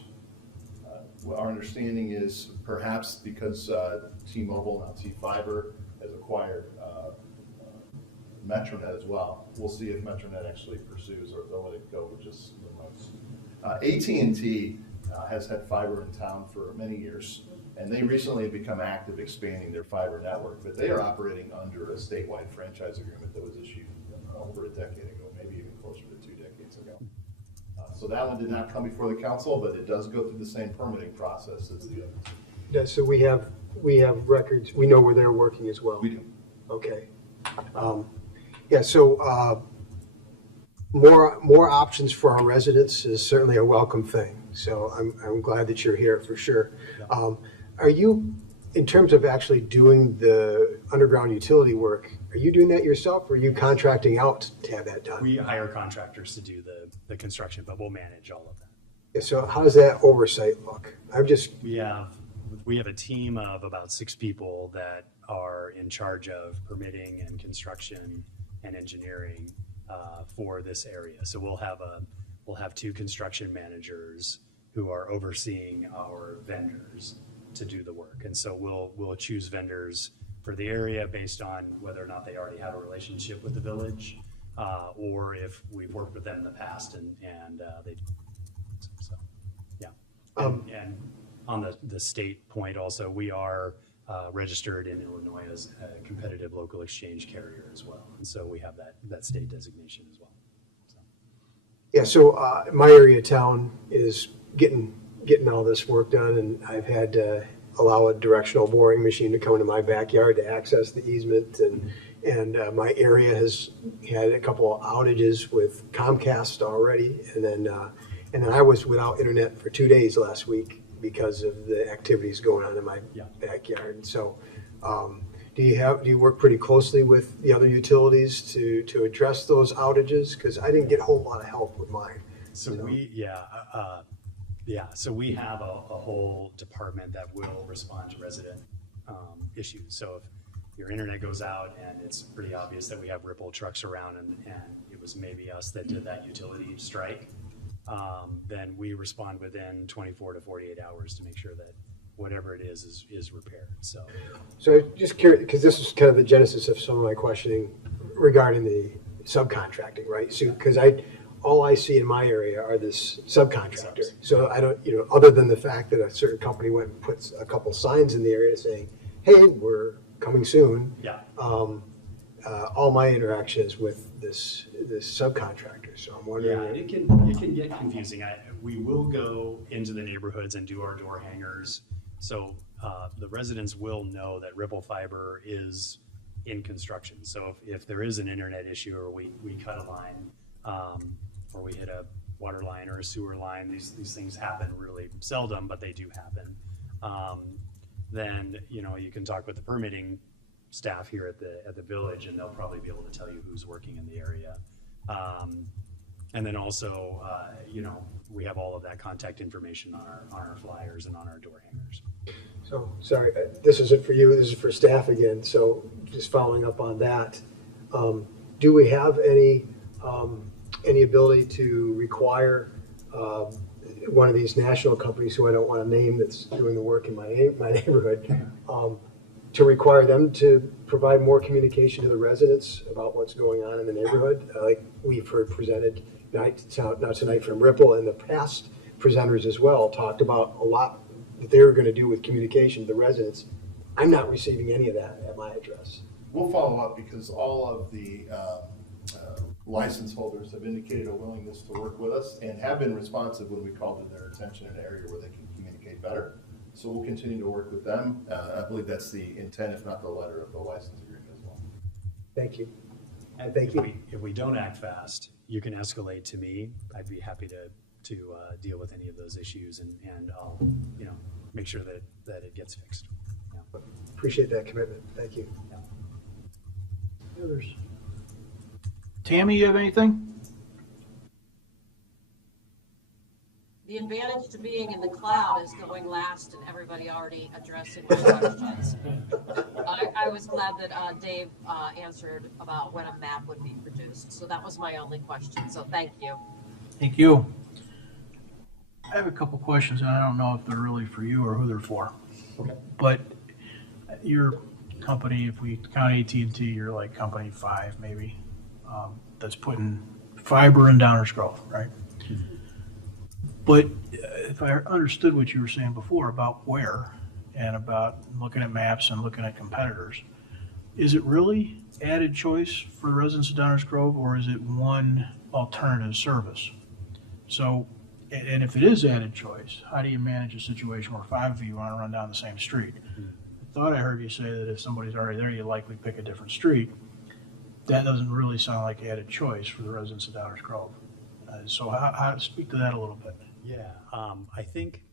Our understanding is perhaps because T-Mobile, now T-Fiber, has acquired Metronet as well. We'll see if Metronet actually pursues or they'll let it go with just Lumos. AT&T has had fiber in town for many years, and they recently have become active expanding their fiber network, but they are operating under a statewide franchise agreement that was issued over a decade ago, maybe even closer to 2 decades ago. So that one did not come before the council, but it does go through the same permitting process as the others. Yeah, so we have records, we know where they're working as well. We do. Okay. Yeah, so more options for our residents is certainly a welcome thing. So I'm glad that you're here for sure. Are you, in terms of actually doing the underground utility work, are you doing that yourself, or are you contracting out to have that done? We hire contractors to do the construction, but we'll manage all of that. Yeah, so how does that oversight look? We have a team of about 6 people that are in charge of permitting and construction and engineering for this area. So we'll have 2 construction managers who are overseeing our vendors to do the work. And so we'll choose vendors for the area based on whether or not they already have a relationship with the village, or if we've worked with them in the past and they. So, yeah. And on the state point also, we are registered in Illinois as a competitive local exchange carrier as well. And so we have that state designation as well. So. Yeah, so my area of town is getting all this work done, and I've had to allow a directional boring machine to come into my backyard to access the easement, and my area has had a couple of outages with Comcast already, and then I was without internet for 2 days last week because of the activities going on in my backyard. So do you work pretty closely with the other utilities to address those outages? Because I didn't get a whole lot of help with mine. So so we have a whole department that will respond to resident issues. So if your internet goes out and it's pretty obvious that we have Ripple trucks around and it was maybe us that did that utility strike, then we respond within 24 to 48 hours to make sure that whatever it is repaired. So just curious, because this is kind of the genesis of some of my questioning regarding the subcontracting, right? So because all I see in my area are this subcontractor. So I don't, other than the fact that a certain company went and puts a couple signs in the area saying, hey, we're coming soon. Yeah. All my interaction is with this subcontractor. So I'm wondering. Yeah, it can get confusing. We will go into the neighborhoods and do our door hangers. So the residents will know that Ripple Fiber is in construction. So if there is an internet issue or we cut a line, or we hit a water line or a sewer line, these things happen really seldom, but they do happen. Then you can talk with the permitting staff here at the village, and they'll probably be able to tell you who's working in the area. And then also, we have all of that contact information on our flyers and on our door hangers. So, sorry, this isn't for you, this is for staff again. So just following up on that, do we have any ability to require one of these national companies who I don't want to name that's doing the work in my neighborhood, to require them to provide more communication to the residents about what's going on in the neighborhood? Like we've heard presented not tonight from Ripple, and the past presenters as well talked about a lot that they were going to do with communication to the residents. I'm not receiving any of that at my address. We'll follow up because all of the license holders have indicated a willingness to work with us and have been responsive when we called to their attention in an area where they can communicate better. So we'll continue to work with them. I believe that's the intent, if not the letter of the license agreement as well. Thank you. And Thank you. if we don't act fast, you can escalate to me. I'd be happy to deal with any of those issues, and I'll, make sure that it gets fixed. Yeah. Appreciate that commitment. Thank you. Others? Tammy, you have anything? The advantage to being in the cloud is going last and everybody already addressing my questions. I was glad that Dave answered about when a map would be produced. So that was my only question. So thank you. Thank you. I have a couple questions, and I don't know if they're really for you or who they're for. Okay. But your company, if we count AT&T, you're like company 5 maybe, that's putting fiber in Downers Grove, right? But if I understood what you were saying before about where and about looking at maps and looking at competitors, is it really added choice for the residents of Downers Grove, or is it one alternative service? So, and if it is added choice, how do you manage a situation where 5 of you want to run down the same street? I thought I heard you say that if somebody's already there, you likely pick a different street. That doesn't really sound like added choice for the residents of Downers Grove. So how speak to that a little bit? Yeah, I think,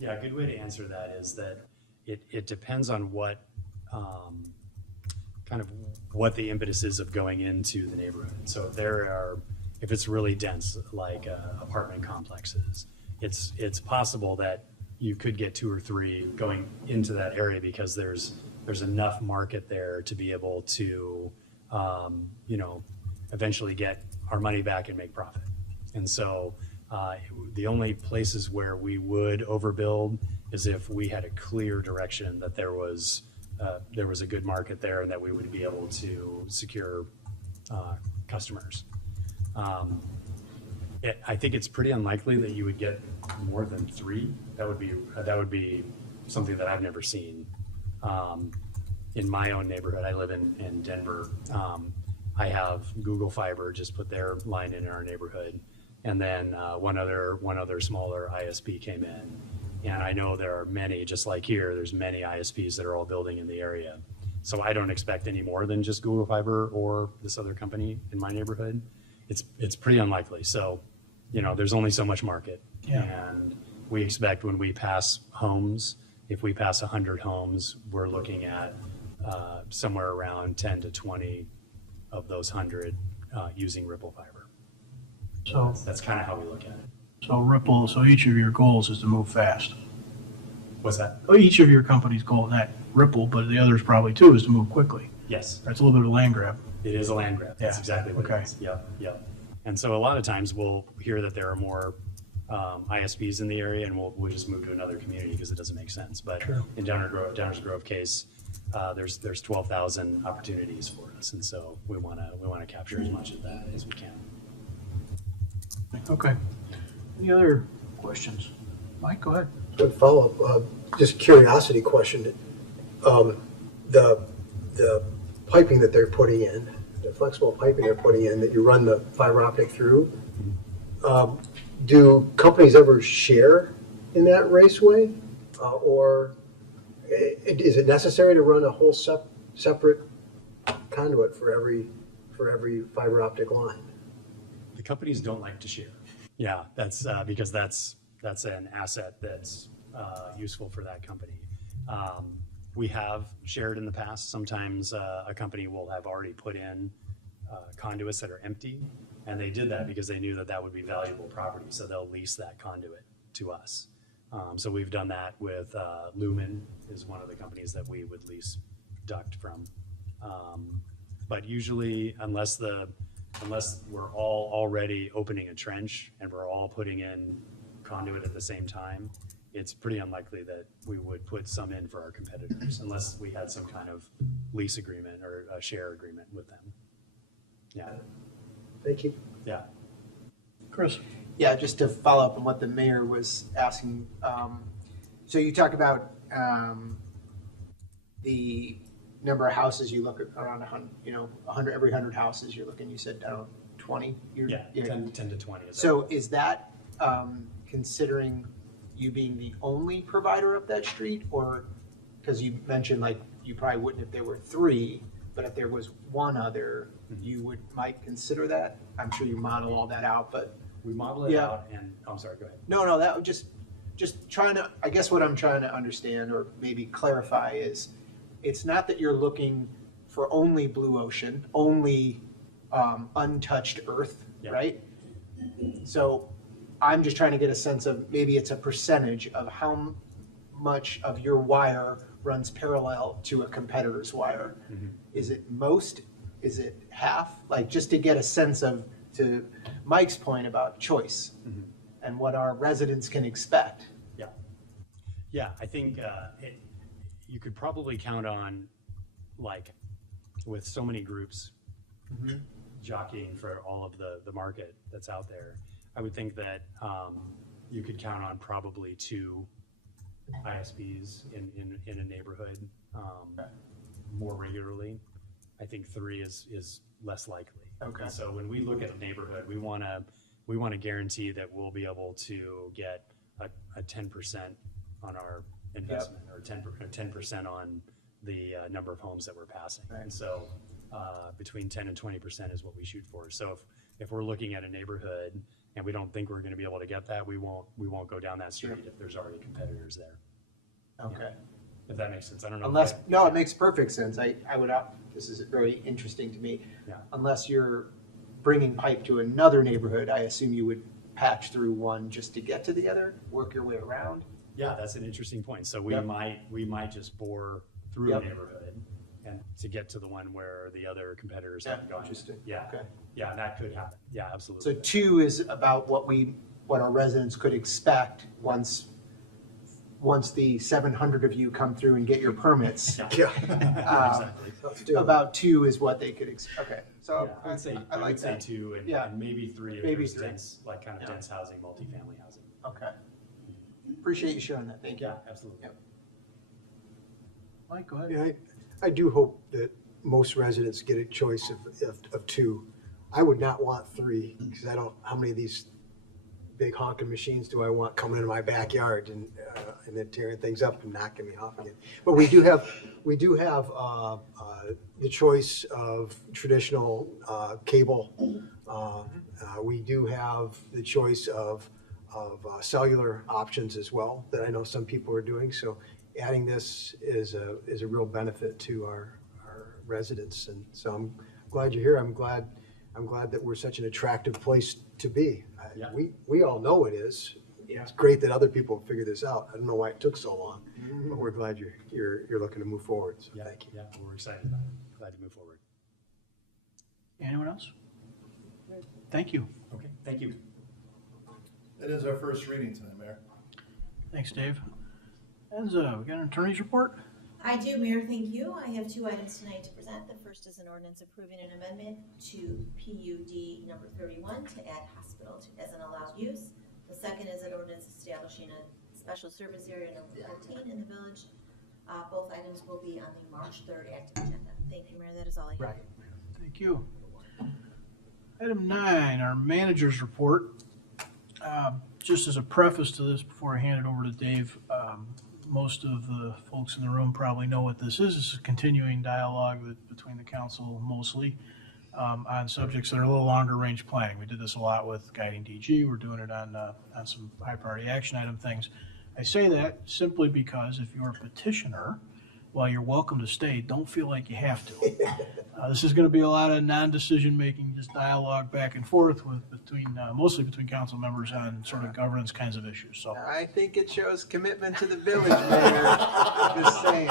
a good way to answer that is that it depends on what kind of what the impetus is of going into the neighborhood. So if it's really dense, like apartment complexes, it's possible that you could get 2 or 3 going into that area because there's enough market there to be able to, eventually get our money back and make profit. And so the only places where we would overbuild is if we had a clear direction that there was a good market there and that we would be able to secure customers. I think it's pretty unlikely that you would get more than 3. That would be something that I've never seen. In my own neighborhood, I live in Denver. I have Google Fiber just put their line in our neighborhood, and then one other smaller ISP came in. And I know there are many, just like here, there's many ISPs that are all building in the area. So I don't expect any more than just Google Fiber or this other company in my neighborhood. It's pretty unlikely. So, there's only so much market. Yeah. And we expect when we pass homes, if we pass 100 homes, we're looking at somewhere around 10 to 20 of those 100 using Ripple Fiber. So that's kind of how we look at it. So each of your goals is to move fast. What's that? Each of your company's goal, not Ripple, but the others probably too, is to move quickly. Yes. That's a little bit of a land grab. It is a land grab. That's Yeah. exactly what Okay. it is. Yep. And so a lot of times we'll hear that there are more ISPs in the area, and we'll just move to another community because it doesn't make sense. But Sure. in Downers Grove case, there's 12,000 opportunities for us, and so we want to capture as much of that as we can. Okay. Any other questions? Mike, go ahead. Good follow-up, just curiosity question. The piping that they're putting in, the flexible piping they're putting in that you run the fiber optic through, do companies ever share in that raceway? Or is it necessary to run a whole separate conduit for every fiber optic line? The companies don't like to share. Yeah, that's because that's an asset that's useful for that company. We have shared in the past. Sometimes a company will have already put in conduits that are empty, and they did that because they knew that would be valuable property, so they'll lease that conduit to us. So we've done that with Lumen is one of the companies that we would lease duct from. But usually, unless we're all already opening a trench and we're all putting in conduit at the same time, it's pretty unlikely that we would put some in for our competitors unless we had some kind of lease agreement or a share agreement with them. Yeah. Thank you. Yeah. Chris? Yeah, just to follow up on what the mayor was asking. So you talk about the number of houses you look at around 100, every 100 houses you're looking, you said, I don't know, 20? Yeah, 10 to 20. So is that considering you being the only provider up that street, or, because you mentioned like you probably wouldn't if there were 3, but if there was one other, you might consider that? I'm sure you model all that out, but. We model it out and, I'm sorry, go ahead. No, that would just trying to, I guess what I'm trying to understand or maybe clarify is, it's not that you're looking for only blue ocean, only untouched earth, right? So I'm just trying to get a sense of, maybe it's a percentage of how much of your wire runs parallel to a competitor's wire. Is it most? Is it half? Like, just to get a sense of, to Mike's point about choice and what our residents can expect. Yeah, I think you could probably count on, like, with so many groups jockeying for all of the market that's out there, I would think that you could count on probably 2 ISPs in a neighborhood more regularly. I think 3 is less likely. Okay. And so when we look at a neighborhood, we want to guarantee that we'll be able to get a 10% on our investment, or 10% on the number of homes that we're passing. Right. And so between 10 and 20% is what we shoot for. So if we're looking at a neighborhood and we don't think we're going to be able to get that, we won't go down that street if there's already competitors there. Okay. If that makes sense. I don't know. Unless, no, it makes perfect sense. I would, this is very interesting to me. Yeah. Unless you're bringing pipe to another neighborhood, I assume you would patch through one just to get to the other, work your way around. Yeah, that's an interesting point. So we might just bore through a neighborhood and to get to the one where the other competitors haven't gone. Interesting. Yeah. Okay. Yeah, that could happen. Yeah, absolutely. So 2 is about what our residents could expect once the 700 of you come through and get your permits. Exactly. About 2 is what they could expect. Okay. So I would say I like say that. 2 and, Yeah. and maybe 3 if Maybe there's 3. dense, like kind of dense housing, multifamily housing. Okay. Appreciate you sharing that. Thank you. Yeah, absolutely. Yep. Mike, go ahead. Yeah, I do hope that most residents get a choice of 2. I would not want 3, because I don't, how many of these big honking machines do I want coming into my backyard and then tearing things up and knocking me off again? But we do have the choice of traditional cable. We do have the choice of cellular options as well, that I know some people are doing. So adding this is a real benefit to our residents. And so I'm glad you're here. I'm glad that we're such an attractive place to be. Yeah. We all know it is. It's great that other people figure this out. I don't know why it took so long, but we're glad you're looking to move forward. So thank you. Yeah, we're excited about it. Glad to move forward. Anyone else? Thank you. Okay, thank you. That is our first reading tonight, Mayor. Thanks, Dave. Enzo, we got an attorney's report? I do, Mayor, thank you. I have 2 items tonight to present. The first is an ordinance approving an amendment to PUD number 31 to add hospital as an allowed use. The second is an ordinance establishing a special service area number 14 in the village. Both items will be on the March 3rd active agenda. Thank you, Mayor. That is all I have. Right. Thank you. Item 9, our manager's report. Just as a preface to this, before I hand it over to Dave, most of the folks in the room probably know what this is. This is a continuing dialogue between the council mostly on subjects that are a little longer range planning. We did this a lot with guiding DG. We're doing it on some high priority action item things. I say that simply because if you're a petitioner, while you're welcome to stay, don't feel like you have to. This is going to be a lot of non-decision making, just dialogue back and forth mostly between council members on sort of governance kinds of issues. So I think it shows commitment to the village, Mayor. Just saying.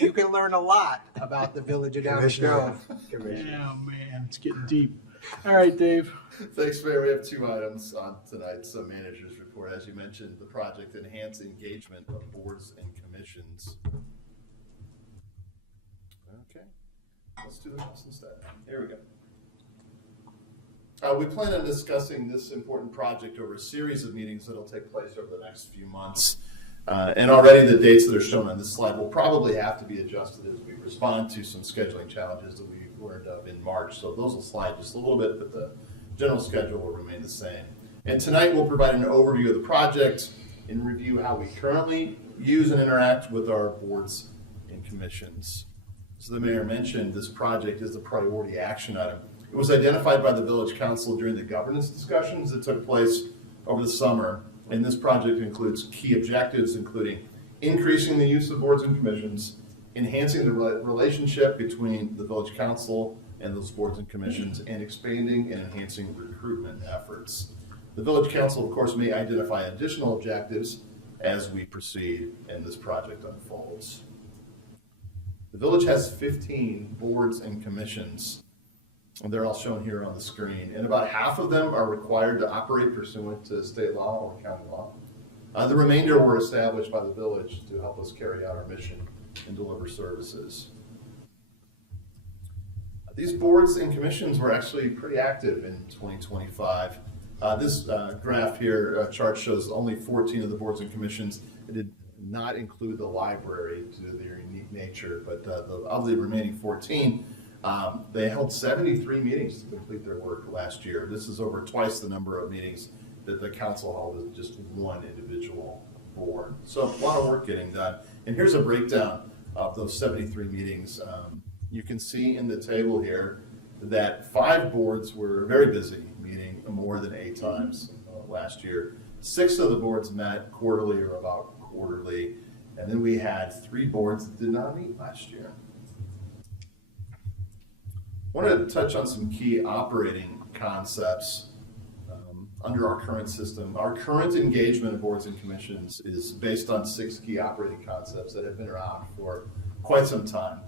You can learn a lot about the village of Downers Grove. yeah, man, it's getting deep. All right, Dave. Thanks, Mayor. We have 2 items on tonight's manager's report. As you mentioned, the project Enhance Engagement of Boards and Commissions. Okay, let's do this instead. Here we go. We plan on discussing this important project over a series of meetings that'll take place over the next few months. And already the dates that are shown on this slide will probably have to be adjusted as we respond to some scheduling challenges that we learned of in March. So those will slide just a little bit, but the general schedule will remain the same. And tonight we'll provide an overview of the project and review how we currently use and interact with our boards and commissions. So the mayor mentioned this project is a priority action item. It was identified by the village council during the governance discussions that took place over the summer. And this project includes key objectives, including increasing the use of boards and commissions, enhancing the relationship between the village council and those boards and commissions, and expanding and enhancing recruitment efforts. The village council, of course, may identify additional objectives as we proceed and this project unfolds. The village has 15 boards and commissions. And they're all shown here on the screen. And about half of them are required to operate pursuant to state law or county law. The remainder were established by the village to help us carry out our mission and deliver services. These boards and commissions were actually pretty active in 2025. This graph here, chart shows only 14 of the boards and commissions. It did not include the library due to their unique nature, but of the remaining 14, they held 73 meetings to complete their work last year. This is over twice the number of meetings that the council held as just one individual board. So a lot of work getting done. And here's a breakdown of those 73 meetings. You can see in the table here that 5 boards were very busy, meeting more than 8 times last year. 6 of the boards met quarterly or about quarterly. And then we had 3 boards that did not meet last year. I want to touch on some key operating concepts under our current system. Our current engagement of boards and commissions is based on 6 key operating concepts that have been around for quite some time.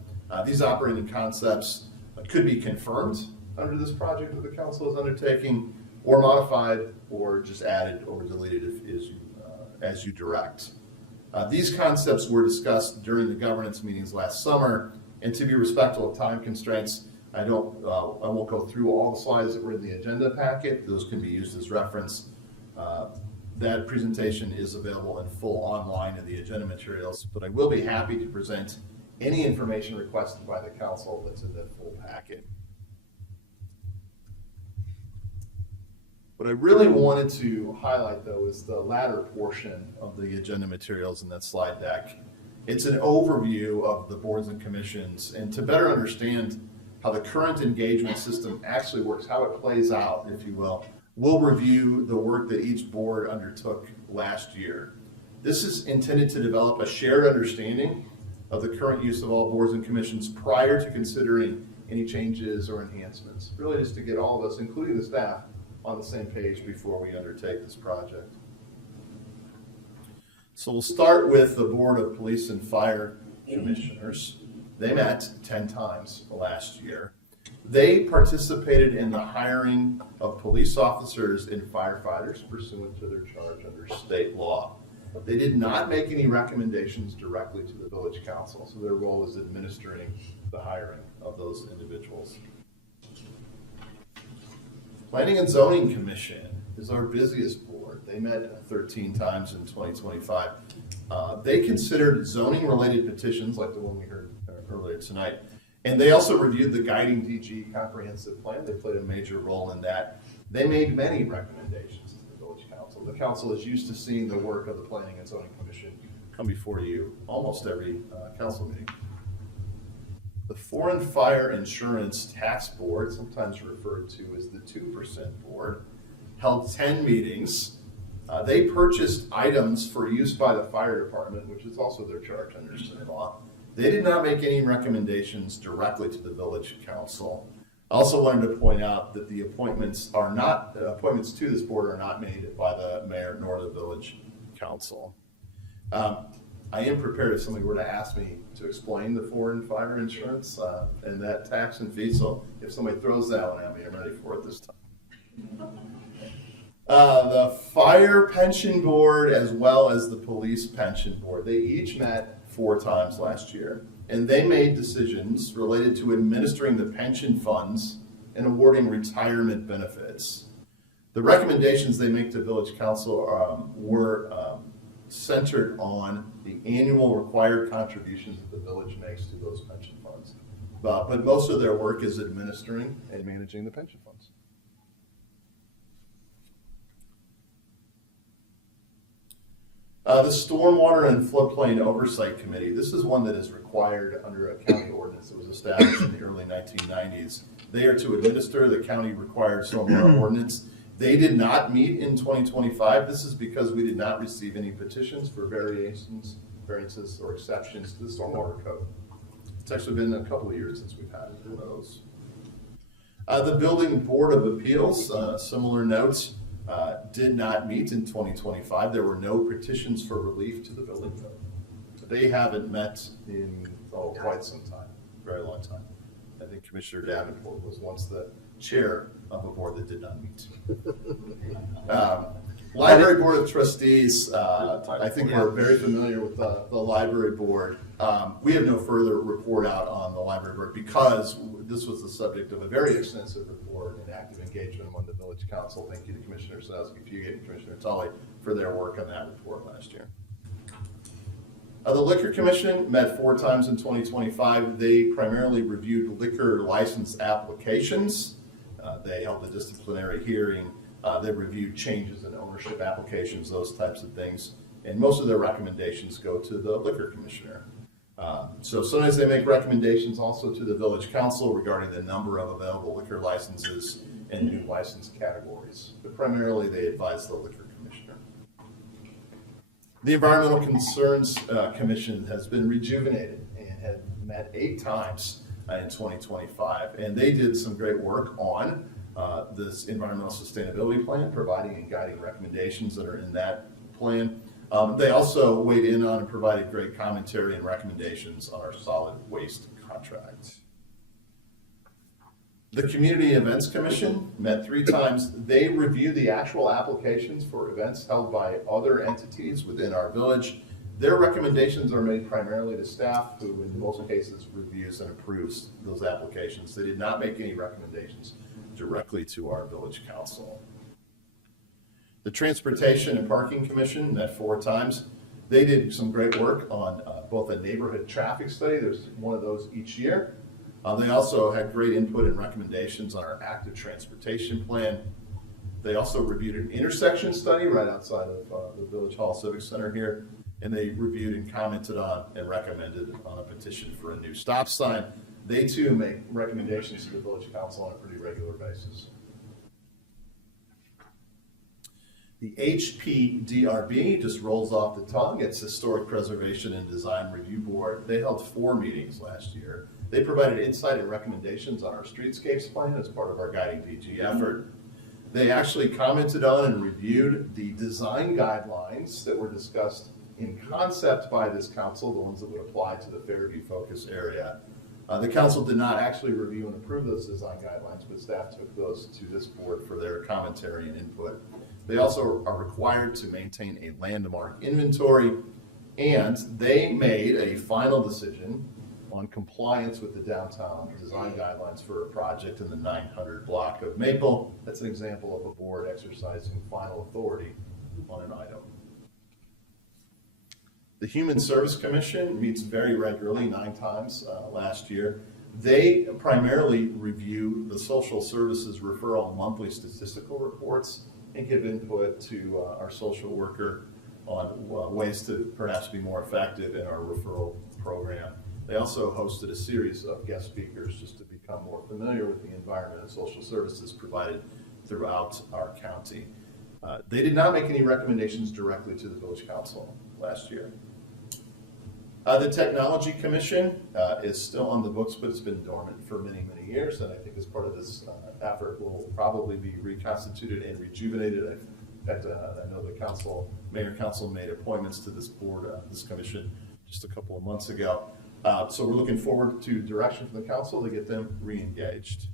These operating concepts could be confirmed under this project that the council is undertaking, or modified, or just added or deleted as you direct. These concepts were discussed during the governance meetings last summer, and to be respectful of time constraints, I won't go through all the slides that were in the agenda packet. Those can be used as reference. That presentation is available in full online in the agenda materials, but I will be happy to present any information requested by the council that's in the full packet. What I really wanted to highlight, though, is the latter portion of the agenda materials in that slide deck. It's an overview of the boards and commissions, and to better understand how the current engagement system actually works, how it plays out, if you will, we'll review the work that each board undertook last year. This is intended to develop a shared understanding of the current use of all boards and commissions prior to considering any changes or enhancements. Really just to get all of us, including the staff, on the same page before we undertake this project. So we'll start with the Board of Police and Fire Commissioners. They met 10 times last year. They participated in the hiring of police officers and firefighters pursuant to their charge under state law. They did not make any recommendations directly to the village council, so their role is administering the hiring of those individuals. Planning and Zoning Commission is our busiest board. They met 13 times in 2025. They considered zoning-related petitions like the one we heard earlier tonight, and they also reviewed the guiding DG comprehensive plan. They played a major role in that. They made many recommendations to the village council. The council is used to seeing the work of the Planning and Zoning Commission come before you almost every council meeting. The Foreign Fire Insurance Tax Board, sometimes referred to as the 2% Board, held 10 meetings. They purchased items for use by the fire department, which is also their charge under state law. They did not make any recommendations directly to the village council. I also wanted to point out that the appointments to this board are not made by the mayor nor the village council. I am prepared if somebody were to ask me to explain the foreign fire insurance and that tax and fee. So if somebody throws that one at me, I'm ready for it this time. The Fire Pension Board as well as the Police Pension Board, they each met 4 times last year, and they made decisions related to administering the pension funds and awarding retirement benefits. The recommendations they make to village council were centered on the annual required contributions that the village makes to those pension funds. But most of their work is administering and managing the pension funds. The Stormwater and Floodplain Oversight Committee, this is one that is required under a county ordinance that was established in the early 1990s. They are to administer the county required stormwater ordinance. They did not meet in 2025. This is because we did not receive any petitions for variances, or exceptions to the stormwater code. It's actually been a couple of years since we've had one of those. The Building Board of Appeals, similar notes, did not meet in 2025. There were no petitions for relief to the building code. They haven't met in quite some time, very long time. I think Commissioner Davenport was once the chair of a board that did not meet. Library Board of Trustees, I think we're very familiar with the library board. We have no further report out on the library board because this was the subject of a very extensive report and active engagement among the village council. Thank you to Commissioner Sadowski-Fugate and Commissioner Tully for their work on that report last year. The Liquor Commission met 4 times in 2025. They primarily reviewed liquor license applications. They held a disciplinary hearing. They reviewed changes in ownership applications, those types of things. And most of their recommendations go to the Liquor Commissioner. So sometimes they make recommendations also to the Village Council regarding the number of available liquor licenses and new license categories. But primarily they advise the Liquor Commissioner. The Environmental Concerns Commission has been rejuvenated and had met 8 times in 2025. And they did some great work on this environmental sustainability plan, providing and guiding recommendations that are in that plan. They also weighed in on and provided great commentary and recommendations on our solid waste contract. The Community Events Commission met 3 times. They review the actual applications for events held by other entities within our village. Their recommendations are made primarily to staff, who in most cases reviews and approves those applications. They did not make any recommendations directly to our village council. The Transportation and Parking Commission met 4 times. They did some great work on both a neighborhood traffic study. There's one of those each year. They also had great input and recommendations on our active transportation plan. They also reviewed an intersection study right outside of the Village Hall Civic Center here. And they reviewed and commented on and recommended on a petition for a new stop sign. They too make recommendations to the Village Council on a pretty regular basis. The HPDRB just rolls off the tongue. It's Historic Preservation and Design Review Board. They held 4 meetings last year. They provided insight and recommendations on our streetscapes plan as part of our guiding DG effort. They actually commented on and reviewed the design guidelines that were discussed in concept by this council, the ones that would apply to the Fairview focus area. The council did not actually review and approve those design guidelines, but staff took those to this board for their commentary and input. They also are required to maintain a landmark inventory, and they made a final decision on compliance with the downtown design guidelines for a project in the 900 block of Maple. That's an example of a board exercising final authority on an item. The Human Service Commission meets very regularly, 9 times last year. They primarily review the social services referral monthly statistical reports and give input to our social worker on ways to perhaps be more effective in our referral program. They also hosted a series of guest speakers just to become more familiar with the environment and social services provided throughout our county. They did not make any recommendations directly to the Village Council last year. The Technology Commission is still on the books, but it's been dormant for many, many years, and I think as part of this effort will probably be reconstituted and rejuvenated. In fact, I know the Mayor Council made appointments to this board, this commission, just a couple of months ago. So we're looking forward to direction from the council to get them re-engaged.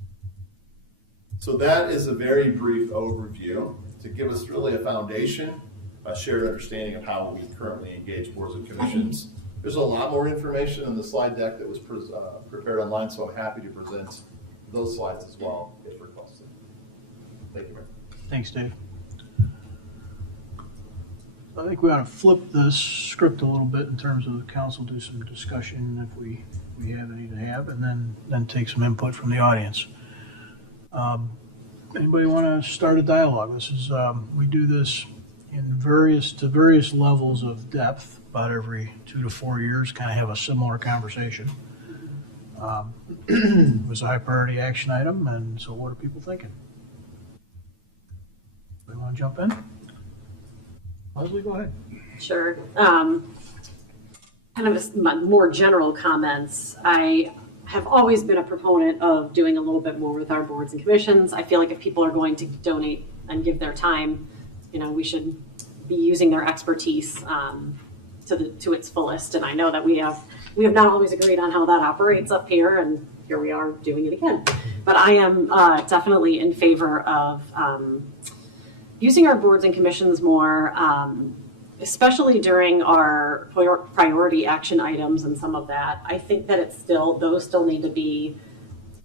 So that is a very brief overview to give us really a foundation, a shared understanding of how we currently engage boards and commissions. There's a lot more information in the slide deck that was prepared online, so I'm happy to present those slides as well if requested. Thank you, Mayor. Thanks, Dave. I think we ought to flip this script a little bit in terms of the council, do some discussion if we have any to have, and then take some input from the audience. Anybody want to start a dialogue? This is, we do this in various levels of depth, about every 2 to 4 years, kind of have a similar conversation. It was a high priority action item, and so what are people thinking? We want to jump in? Leslie, go ahead. Sure. Kind of more general comments. I have always been a proponent of doing a little bit more with our boards and commissions. I feel like if people are going to donate and give their time, we should be using their expertise to its fullest. And I know that we have not always agreed on how that operates up here, and here we are doing it again. But I am definitely in favor of using our boards and commissions more, especially during our priority action items and some of that. I think that those still need to be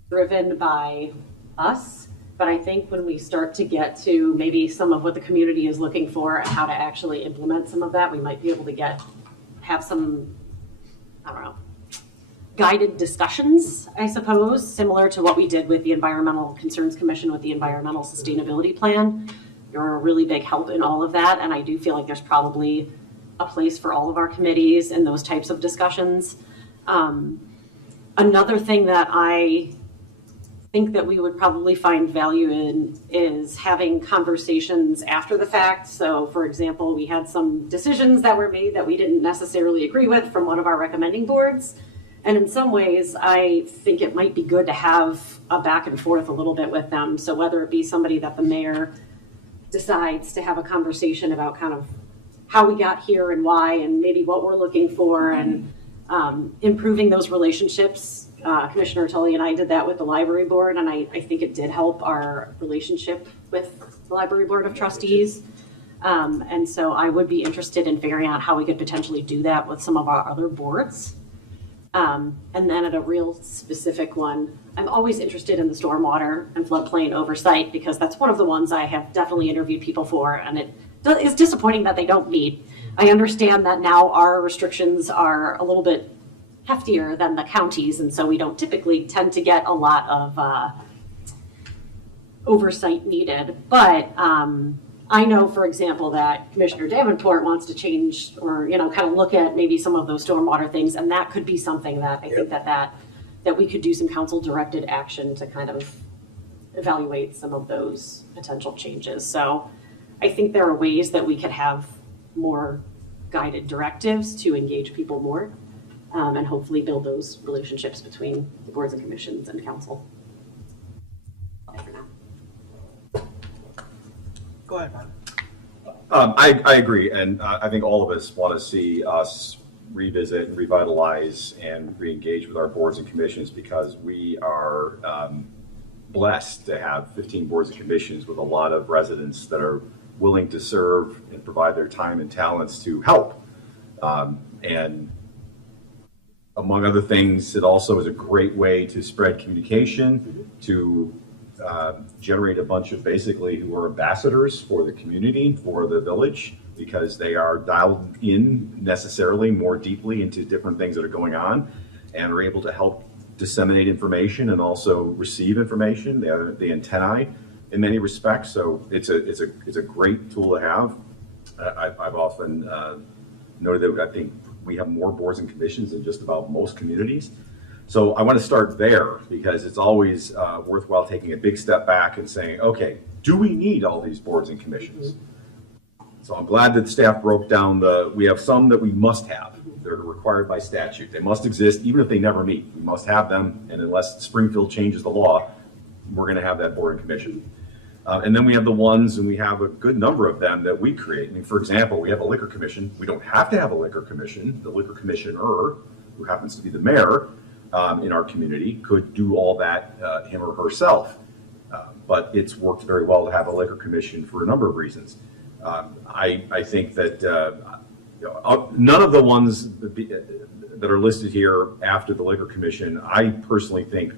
driven by us. But I think when we start to get to maybe some of what the community is looking for and how to actually implement some of that, we might be able to have some, guided discussions, I suppose, similar to what we did with the Environmental Concerns Commission with the Environmental Sustainability Plan. You're a really big help in all of that, and I do feel like there's probably a place for all of our committees in those types of discussions. Another thing that I think that we would probably find value in is having conversations after the fact. So, for example, we had some decisions that were made that we didn't necessarily agree with from one of our recommending boards. And in some ways, I think it might be good to have a back and forth a little bit with them. So whether it be somebody that the mayor decides to have a conversation about kind of how we got here and why, and maybe what we're looking for, and improving those relationships. Commissioner Tully and I did that with the library board, and I think it did help our relationship with the library board of trustees. And so I would be interested in figuring out how we could potentially do that with some of our other boards. And then at a real specific one, I'm always interested in the stormwater and floodplain oversight, because that's one of the ones I have definitely interviewed people for, and it is disappointing that they don't meet. I understand that now our restrictions are a little bit heftier than the counties, and so we don't typically tend to get a lot of oversight needed. But I know, for example, that Commissioner Davenport wants to change or, kind of look at maybe some of those stormwater things, and that could be something that I think that we could do some council-directed action to kind of evaluate some of those potential changes. So I think there are ways that we could have more guided directives to engage people more, and hopefully build those relationships between the boards and commissions and council. Go ahead, Mark. I agree, and I think all of us want to see us revisit and revitalize and re-engage with our boards and commissions, because we are blessed to have 15 boards and commissions with a lot of residents that are willing to serve and provide their time and talents to help. And among other things, it also is a great way to spread communication, to generate a bunch of basically who are ambassadors for the community, for the village, because they are dialed in necessarily more deeply into different things that are going on and are able to help disseminate information and also receive information, the antennae in many respects. So it's a great tool to have. I've often noted that I think we have more boards and commissions than just about most communities. So I want to start there, because it's always worthwhile taking a big step back and saying, okay, do we need all these boards and commissions? So I'm glad that staff broke down we have some that we must have. They're required by statute. They must exist even if they never meet. We must have them, and unless Springfield changes the law, we're going to have that board and commission. And then we have the ones, and we have a good number of them that we create. I mean, for example, we have a liquor commission. We don't have to have a liquor commission. The liquor commissioner, who happens to be the mayor in our community, could do all that him or herself. But it's worked very well to have a liquor commission for a number of reasons. I think that none of the ones that are listed here after the liquor commission, I personally think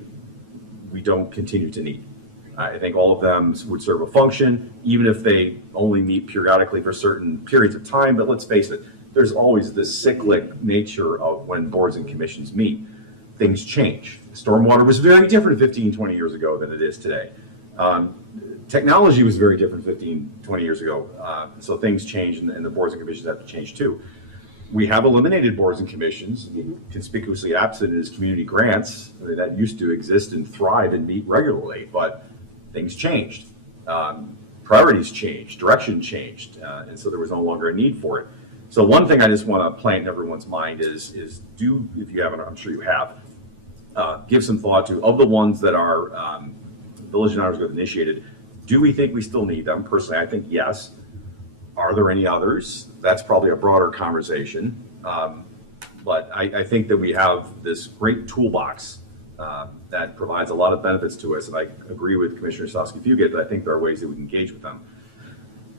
we don't continue to need. I think all of them would serve a function, even if they only meet periodically for certain periods of time. But let's face it, there's always this cyclic nature of when boards and commissions meet. Things change. Stormwater was very different 15, 20 years ago than it is today. Technology was very different 15, 20 years ago. So things change, and the boards and commissions have to change too. We have eliminated boards and commissions. Conspicuously absent is community grants. I mean, that used to exist and thrive and meet regularly, but things changed. Priorities changed, direction changed, and so there was no longer a need for it. So one thing I just want to plant in everyone's mind is do, if you haven't, I'm sure you have, give some thought to, of the ones that are Village of Downers Grove initiated, do we think we still need them? Personally, I think yes. Are there any others? That's probably a broader conversation. But I think that we have this great toolbox that provides a lot of benefits to us. And I agree with Commissioner Sosky-Fugate that I think there are ways that we can engage with them.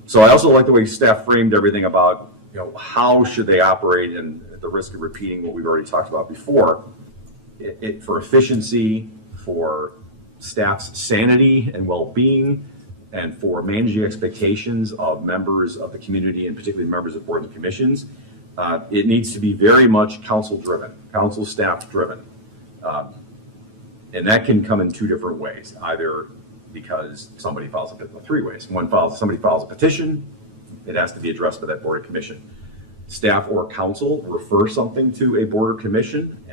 So I also like the way staff framed everything about, how should they operate, and at the risk of repeating what we've already talked about before, for efficiency, for staff's sanity and well-being, and for managing expectations of members of the community, and particularly members of boards and commissions. It needs to be very much council-driven, council staff-driven. And that can come in two different ways, either because somebody files three ways. Somebody files a petition, it has to be addressed by that board or commission. Staff or council refer something to a board or commission,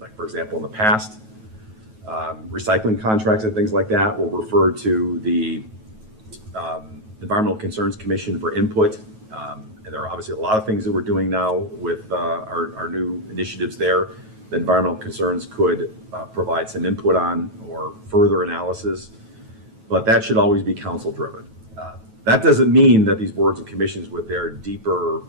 like for example in the past, recycling contracts and things like that will refer to the Environmental Concerns Commission for input. And there are obviously a lot of things that we're doing now with our new initiatives there that environmental concerns could provide some input on or further analysis, but that should always be council driven. That doesn't mean that these boards and commissions with their deeper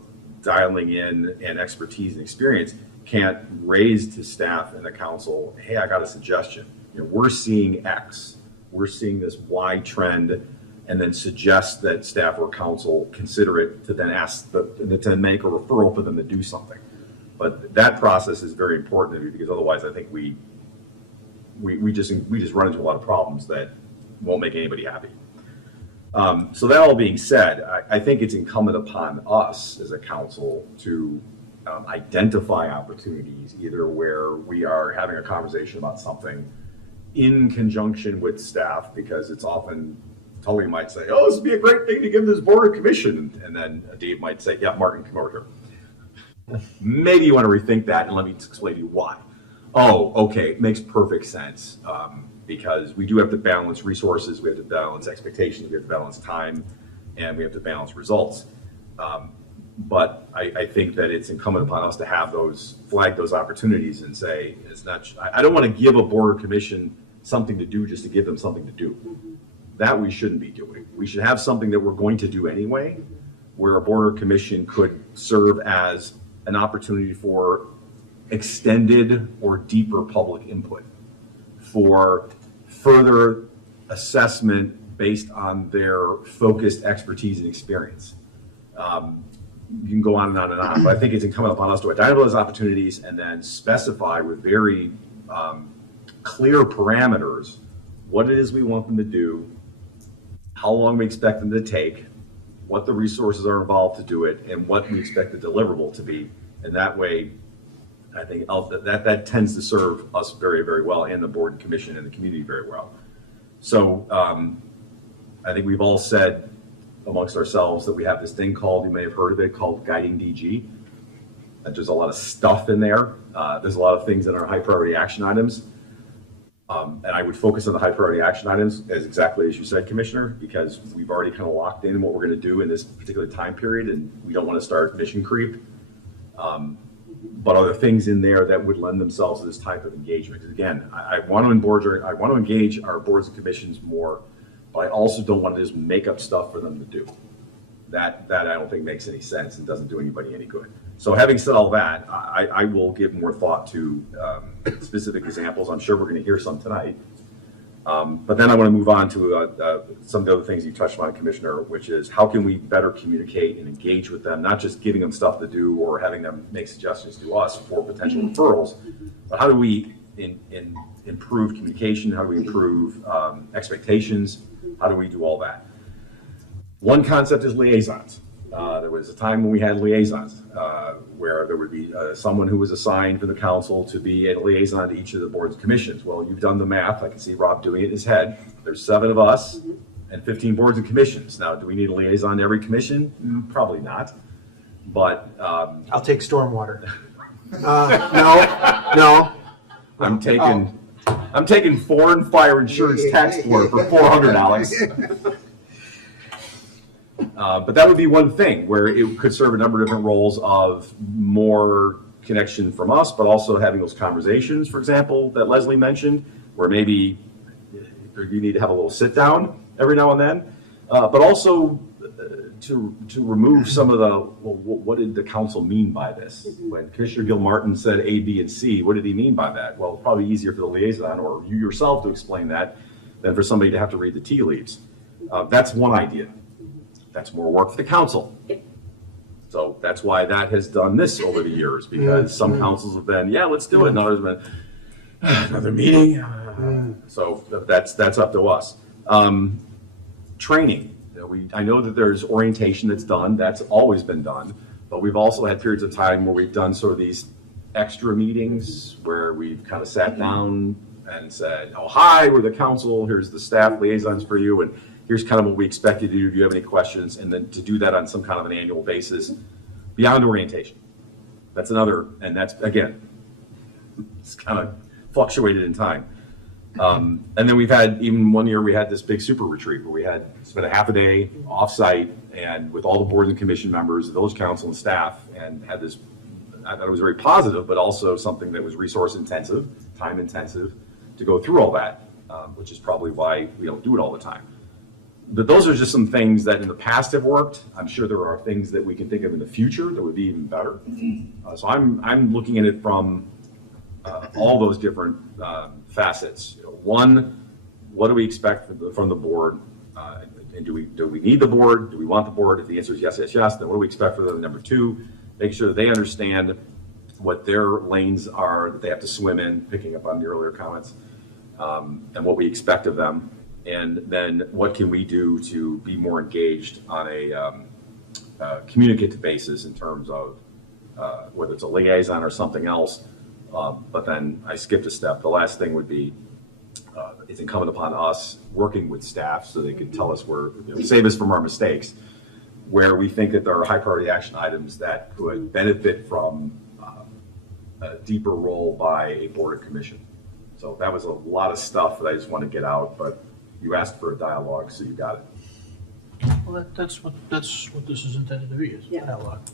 dialing in and expertise and experience can't raise to staff and the council, hey, I got a suggestion. We're seeing X, we're seeing this Y trend, and then suggest that staff or council consider it to then to make a referral for them to do something. But that process is very important to me, because otherwise I think we just run into a lot of problems that won't make anybody happy. So that all being said, I think it's incumbent upon us as a council to identify opportunities, either where we are having a conversation about something in conjunction with staff, because it's often Tully might say, oh, this would be a great thing to give this board or commission. And then Dave might say, yeah, Martin, come over here. Maybe you want to rethink that and let me explain to you why. Oh, okay, it makes perfect sense. Because we do have to balance resources, we have to balance expectations, we have to balance time, and we have to balance results. But I think that it's incumbent upon us to have flag those opportunities and say, it's not, I don't want to give a board or commission something to do just to give them something to do. That we shouldn't be doing. We should have something that we're going to do anyway, where a board or commission could serve as an opportunity for extended or deeper public input, for further assessment based on their focused expertise and experience. You can go on and on and on, but I think it's incumbent upon us to identify those opportunities and then specify with very clear parameters what it is we want them to do, how long we expect them to take, what the resources are involved to do it, and what we expect the deliverable to be. And that way, I think that tends to serve us very, very well, and the board and commission and the community very well. So I think we've all said amongst ourselves that we have this thing called, you may have heard of it, called Guiding DG. There's a lot of stuff in there. There's a lot of things in our high priority action items. And I would focus on the high priority action items as exactly as you said, Commissioner, because we've already kind of locked in what we're going to do in this particular time period, and we don't want to start mission creep. But are there things in there that would lend themselves to this type of engagement? Because again, I want to engage our boards and commissions more, but I also don't want to just make up stuff for them to do. That I don't think makes any sense and doesn't do anybody any good. So having said all that, I will give more thought to specific examples. I'm sure we're going to hear some tonight. But then I want to move on to some of the other things you touched on, Commissioner, which is how can we better communicate and engage with them, not just giving them stuff to do or having them make suggestions to us for potential referrals, but how do we, in improve communication? How do we improve expectations? How do we do all that? One concept is liaisons. There was a time when we had liaisons where there would be someone who was assigned for the council to be a liaison to each of the boards and commissions. Well, you've done the math. I can see Rob doing it in his head. There's 7 of us and 15 boards and commissions. Now, do we need a liaison to every commission? Probably not. But I'll take stormwater. No. I'm taking foreign fire insurance tax for $400, Alex. But that would be one thing where it could serve a number of different roles of more connection from us, but also having those conversations, for example, that Leslie mentioned, where maybe you need to have a little sit down every now and then, but also to remove some of the, well, what did the council mean by this? When Commissioner Gilmartin said A, B, and C, what did he mean by that? Well, it's probably easier for the liaison or you yourself to explain that than for somebody to have to read the tea leaves. That's one idea. That's more work for the council. So that's why that has done this over the years, because some councils have been, yeah, let's do it, and others have been, another meeting. So that's up to us. Training. I know that there's orientation that's done. That's always been done. But we've also had periods of time where we've done sort of these extra meetings where we've kind of sat down and said, oh, hi, we're the council. Here's the staff liaisons for you. And here's kind of what we expect you to do if you have any questions. And then to do that on some kind of an annual basis beyond orientation. That's another, and that's, again, it's kind of fluctuated in time. And then we've had, even one year, we had this big super retreat where we had spent a half a day off-site and with all the boards and commission members, the village council and staff, and had this, I thought it was very positive, but also something that was resource intensive, time intensive to go through all that, which is probably why we don't do it all the time. But those are just some things that in the past have worked. I'm sure there are things that we can think of in the future that would be even better. So I'm looking at it from all those different facets. One, what do we expect from the board? And do we need the board? Do we want the board? If the answer is yes, yes, yes, then what do we expect for them? Number 2, make sure that they understand what their lanes are that they have to swim in, picking up on the earlier comments, and what we expect of them. And then what can we do to be more engaged on a communicative basis in terms of whether it's a liaison or something else. But then I skipped a step. The last thing would be it's incumbent upon us working with staff so they can tell us save us from our mistakes, where we think that there are high priority action items that could benefit from a deeper role by a board or commission. So that was a lot of stuff that I just want to get out, but you asked for a dialogue, so you got it. Well, that's what this is intended to be, is dialogue.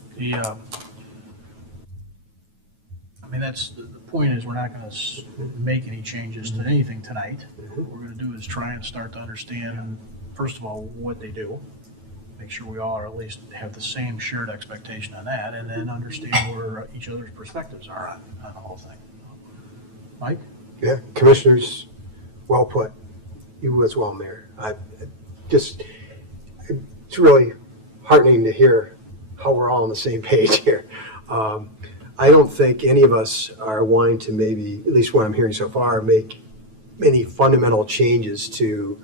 I mean, the point is, we're not going to make any changes to anything tonight. What we're going to do is try and start to understand, first of all, what they do, make sure we all are at least have the same shared expectation on that, and then understand where each other's perspectives are on the whole thing. Mike? Yeah, commissioners, well put. You as well, Mayor. It's really heartening to hear how we're all on the same page here. I don't think any of us are wanting to maybe, at least what I'm hearing so far, make many fundamental changes to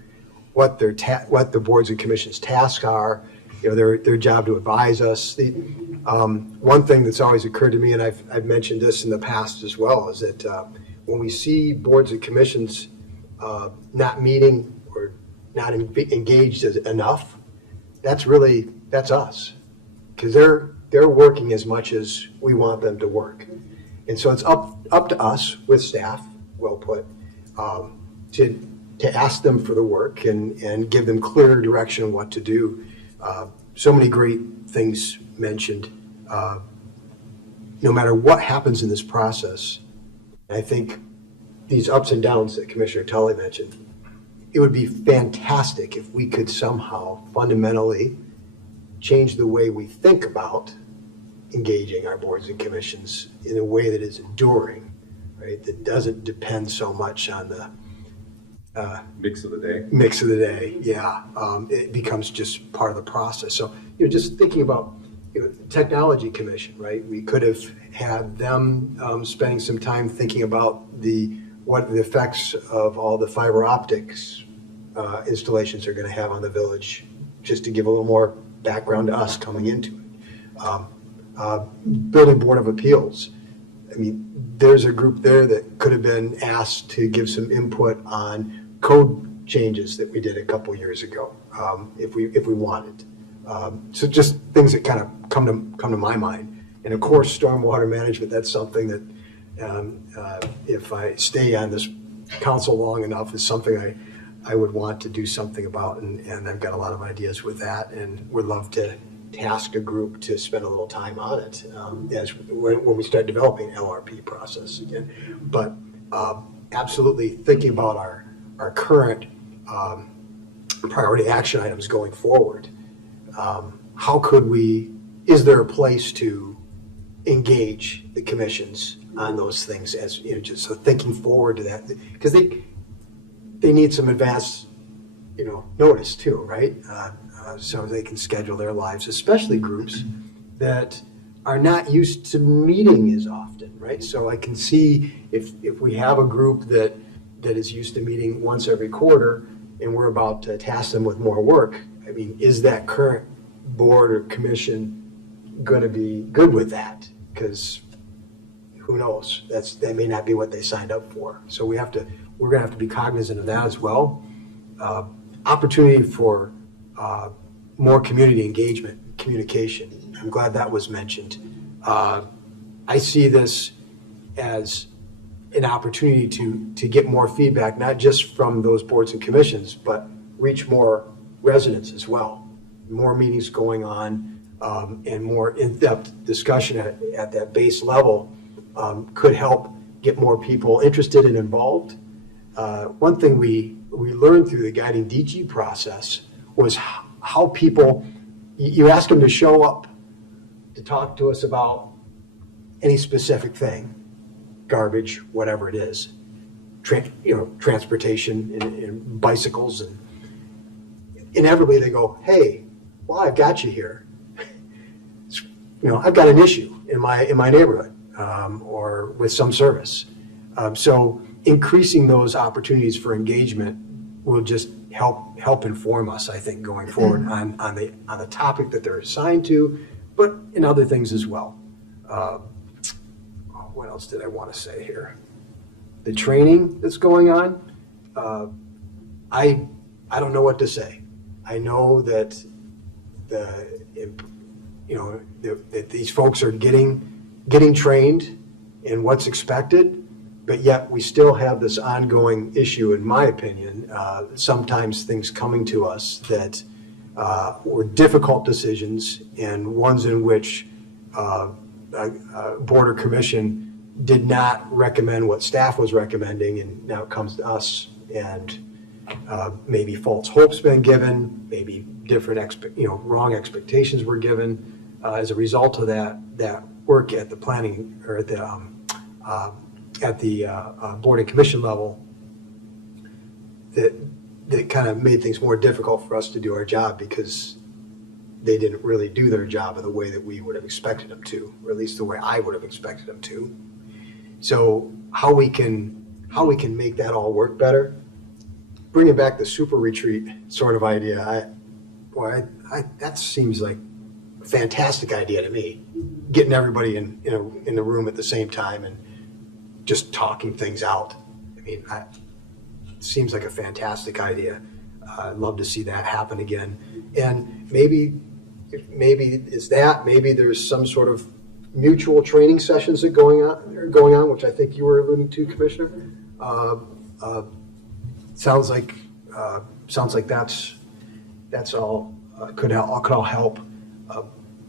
what the boards and commissions' tasks are, their job to advise us. One thing that's always occurred to me, and I've mentioned this in the past as well, is that when we see boards and commissions not meeting or not engaged enough, that's us, because they're working as much as we want them to work. And so it's up to us with staff, well put, to ask them for the work and give them clear direction on what to do. So many great things mentioned. No matter what happens in this process, I think these ups and downs that Commissioner Tully mentioned, it would be fantastic if we could somehow fundamentally change the way we think about engaging our boards and commissions in a way that is enduring, right? That doesn't depend so much on the mix of the day. Yeah. It becomes just part of the process. So, just thinking about, technology commission, right? We could have had them spending some time thinking about the what the effects of all the fiber optics installations are going to have on the village, just to give a little more background to us coming into it. Building Board of Appeals, I mean, there's a group there that could have been asked to give some input on code changes that we did a couple years ago, if we wanted. So just things that kind of come to my mind. And of course, stormwater management, that's something that if I stay on this council long enough, is something I would want to do something about, and I've got a lot of ideas with that, and would love to task a group to spend a little time on it when we start developing LRP process again. But absolutely thinking about our current priority action items going forward. How could we, is there a place to engage the commissions on those things, as you know, just so thinking forward to that, because they need some advance, notice too, right? So they can schedule their lives, especially groups that are not used to meeting as often, right? So I can see if we have a group that is used to meeting once every quarter, and we're about to task them with more work, I mean, is that current board or commission going to be good with that? Because who knows? That may not be what they signed up for. So we're going to have to be cognizant of that as well. Opportunity for more community engagement, communication. I'm glad that was mentioned. I see this as an opportunity to get more feedback, not just from those boards and commissions, but reach more residents as well. More meetings going on, and more in-depth discussion at that base level could help get more people interested and involved. One thing we learned through the guiding DG process was how people, you ask them to show up to talk to us about any specific thing, garbage, whatever it is, transportation and bicycles, and inevitably they go, hey, well, I've got you here. I've got an issue in my neighborhood, or with some service. So increasing those opportunities for engagement will just help inform us, I think, going forward on the topic that they're assigned to, but in other things as well. What else did I want to say here? The training that's going on, I don't know what to say. I know that that these folks are getting trained in what's expected, but yet we still have this ongoing issue, in my opinion, sometimes things coming to us that were difficult decisions, and ones in which a board or commission did not recommend what staff was recommending, and now it comes to us, and maybe false hopes been given, maybe different wrong expectations were given as a result of that work at the planning, or at the board and commission level, that kind of made things more difficult for us to do our job, because they didn't really do their job in the way that we would have expected them to, or at least the way I would have expected them to. So how we can make that all work better, bringing back the super retreat sort of idea, that seems like a fantastic idea to me. Getting everybody in the room at the same time and just talking things out. I mean, it seems like a fantastic idea. I'd love to see that happen again. And maybe there's some sort of mutual training sessions that are going on, which I think you were alluding to, Commissioner. Sounds like that's all could all help.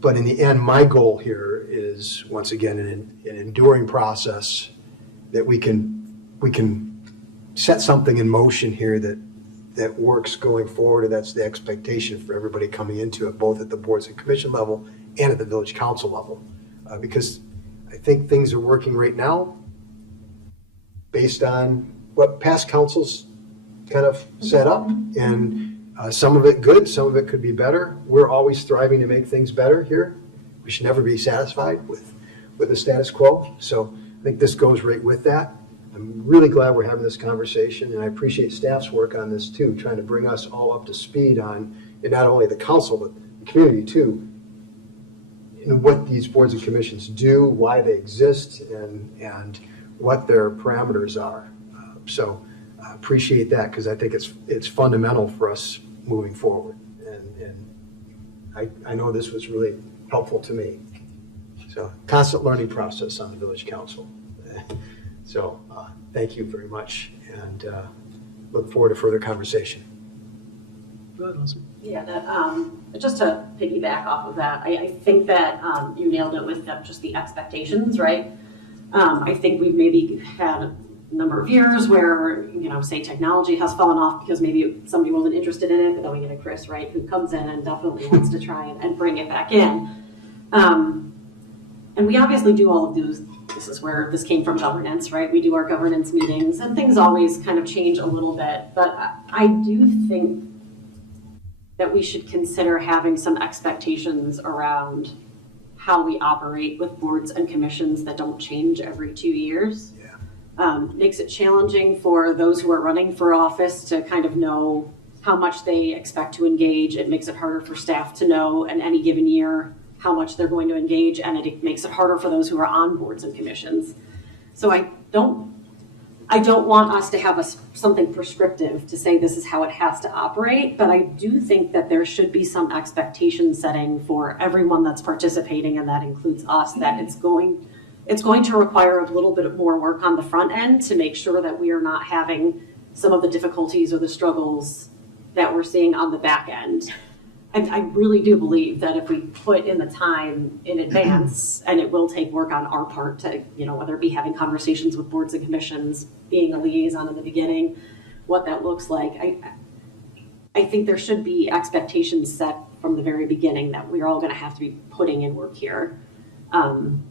But in the end, my goal here is, once again, an enduring process that we can set something in motion here that works going forward, and that's the expectation for everybody coming into it, both at the boards and commission level and at the village council level. Because I think things are working right now based on what past councils kind of set up, and some of it good, some of it could be better. We're always striving to make things better here. We should never be satisfied with the status quo. So I think this goes right with that. I'm really glad we're having this conversation, and I appreciate staff's work on this too, trying to bring us all up to speed on, and not only the council, but the community too, and what these boards and commissions do, why they exist, and what their parameters are. So I appreciate that, because I think it's fundamental for us moving forward. And I know this was really helpful to me. So constant learning process on the village council. So thank you very much, and look forward to further conversation. Go ahead, Leslie. Yeah, that, just to piggyback off of that, I think that you nailed it with just the expectations, right? I think we've maybe had a number of years where, say technology has fallen off because maybe somebody wasn't interested in it, but then we get a Chris, right, who comes in and definitely wants to try and bring it back in. And we obviously do all of those. This is where this came from governance, right? We do our governance meetings and things always kind of change a little bit, but I do think that we should consider having some expectations around how we operate with boards and commissions that don't change every 2 years. Makes it challenging for those who are running for office to kind of know how much they expect to engage. It makes it harder for staff to know in any given year how much they're going to engage, and it makes it harder for those who are on boards and commissions. So I don't want us to have something prescriptive to say this is how it has to operate, but I do think that there should be some expectation setting for everyone that's participating, and that includes us, that it's going to require a little bit more work on the front end to make sure that we are not having some of the difficulties or the struggles that we're seeing on the back end. And I really do believe that if we put in the time in advance, and it will take work on our part to, whether it be having conversations with boards and commissions, being a liaison in the beginning, what that looks like, I think there should be expectations set from the very beginning that we're all going to have to be putting in work here. And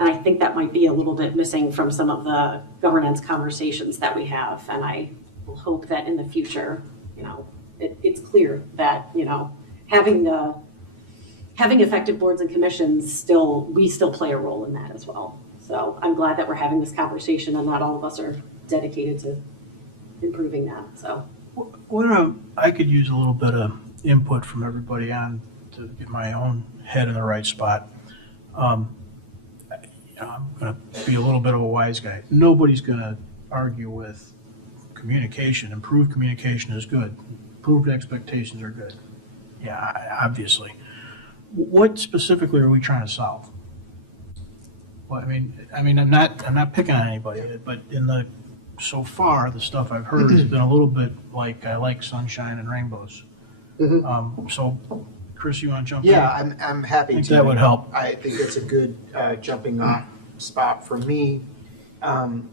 I think that might be a little bit missing from some of the governance conversations that we have. And I will hope that in the future, it's clear that, having effective boards and commissions we still play a role in that as well. So I'm glad that we're having this conversation, and not all of us are dedicated to improving that. So I could use a little bit of input from everybody on to get my own head in the right spot. I'm going to be a little bit of a wise guy. Nobody's going to argue with communication. Improved communication is good. Improved expectations are good. Yeah, obviously. What specifically are we trying to solve? Well, I mean, I'm not picking on anybody, but so far the stuff I've heard has been a little bit like, I like sunshine and rainbows. So, Chris, you want to jump in? Yeah, I'm happy to. I think that would help. I think that's a good jumping off spot for me. And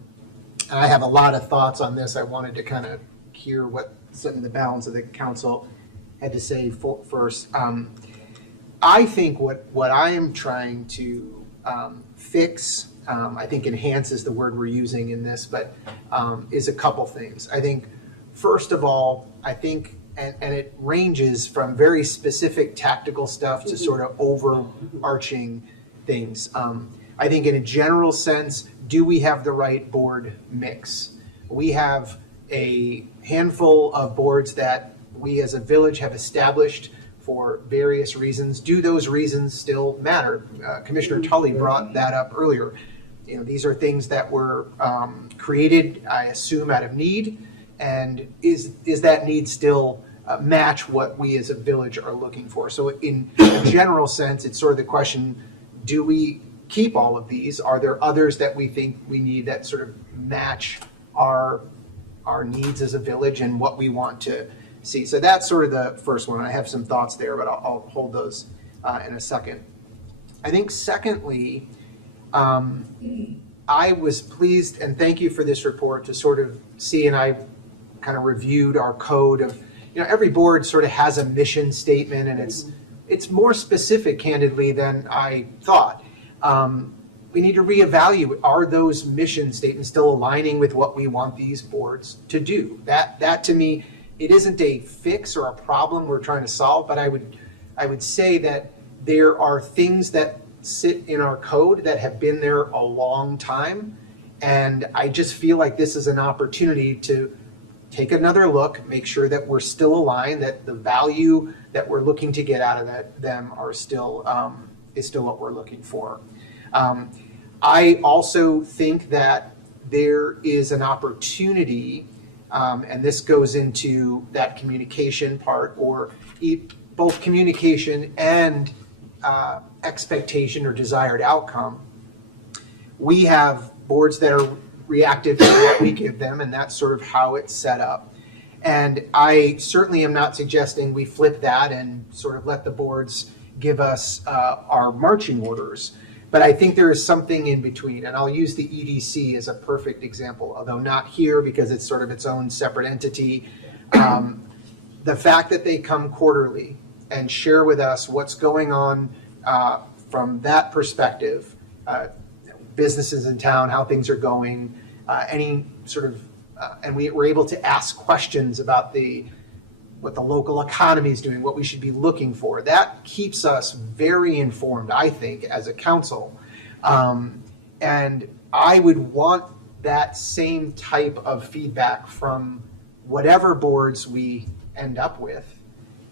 I have a lot of thoughts on this. I wanted to kind of hear what some of the balance of the council had to say first. I think what I am trying to fix, I think enhance is the word we're using in this, but is a couple things. I think, first of all, and it ranges from very specific tactical stuff to sort of overarching things. I think in a general sense, do we have the right board mix? We have a handful of boards that we as a village have established for various reasons. Do those reasons still matter? Commissioner Tully brought that up earlier. These are things that were created, I assume, out of need. And is that need still match what we as a village are looking for? So in a general sense, it's sort of the question, do we keep all of these? Are there others that we think we need that sort of match our needs as a village and what we want to see? So that's sort of the first one. I have some thoughts there, but I'll hold those in a second. I think secondly, I was pleased, and thank you for this report, to sort of see, and I kind of reviewed our code of, every board sort of has a mission statement, and it's more specific, candidly, than I thought. We need to reevaluate, are those mission statements still aligning with what we want these boards to do? That to me, it isn't a fix or a problem we're trying to solve, but I would say that there are things that sit in our code that have been there a long time, And I just feel like this is an opportunity to take another look, make sure that we're still aligned, that the value that we're looking to get out of them are still, is still what we're looking for. I also think that there is an opportunity, and this goes into that communication part, or both communication and expectation or desired outcome. We have boards that are reactive to what we give them, and that's sort of how it's set up. And I certainly am not suggesting we flip that and sort of let the boards give us our marching orders. But I think there is something in between, and I'll use the EDC as a perfect example, although not here because it's sort of its own separate entity. The fact that they come quarterly and share with us what's going on from that perspective, businesses in town, how things are going, any sort of, and we're able to ask questions about what the local economy is doing, what we should be looking for. That keeps us very informed, I think, as a council. And I would want that same type of feedback from whatever boards we end up with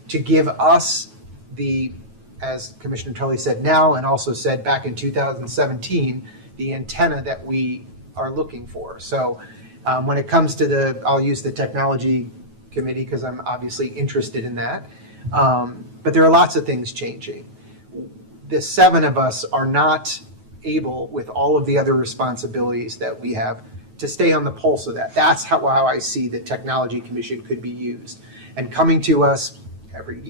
to give us the, as Commissioner Tully said now, and also said back in 2017, the antenna that we are looking for. So when it comes to I'll use the technology committee because I'm obviously interested in that. But there are lots of things changing. The 7 of us are not able, with all of the other responsibilities that we have, to stay on the pulse of that. That's how I see the technology commission could be used. And coming to us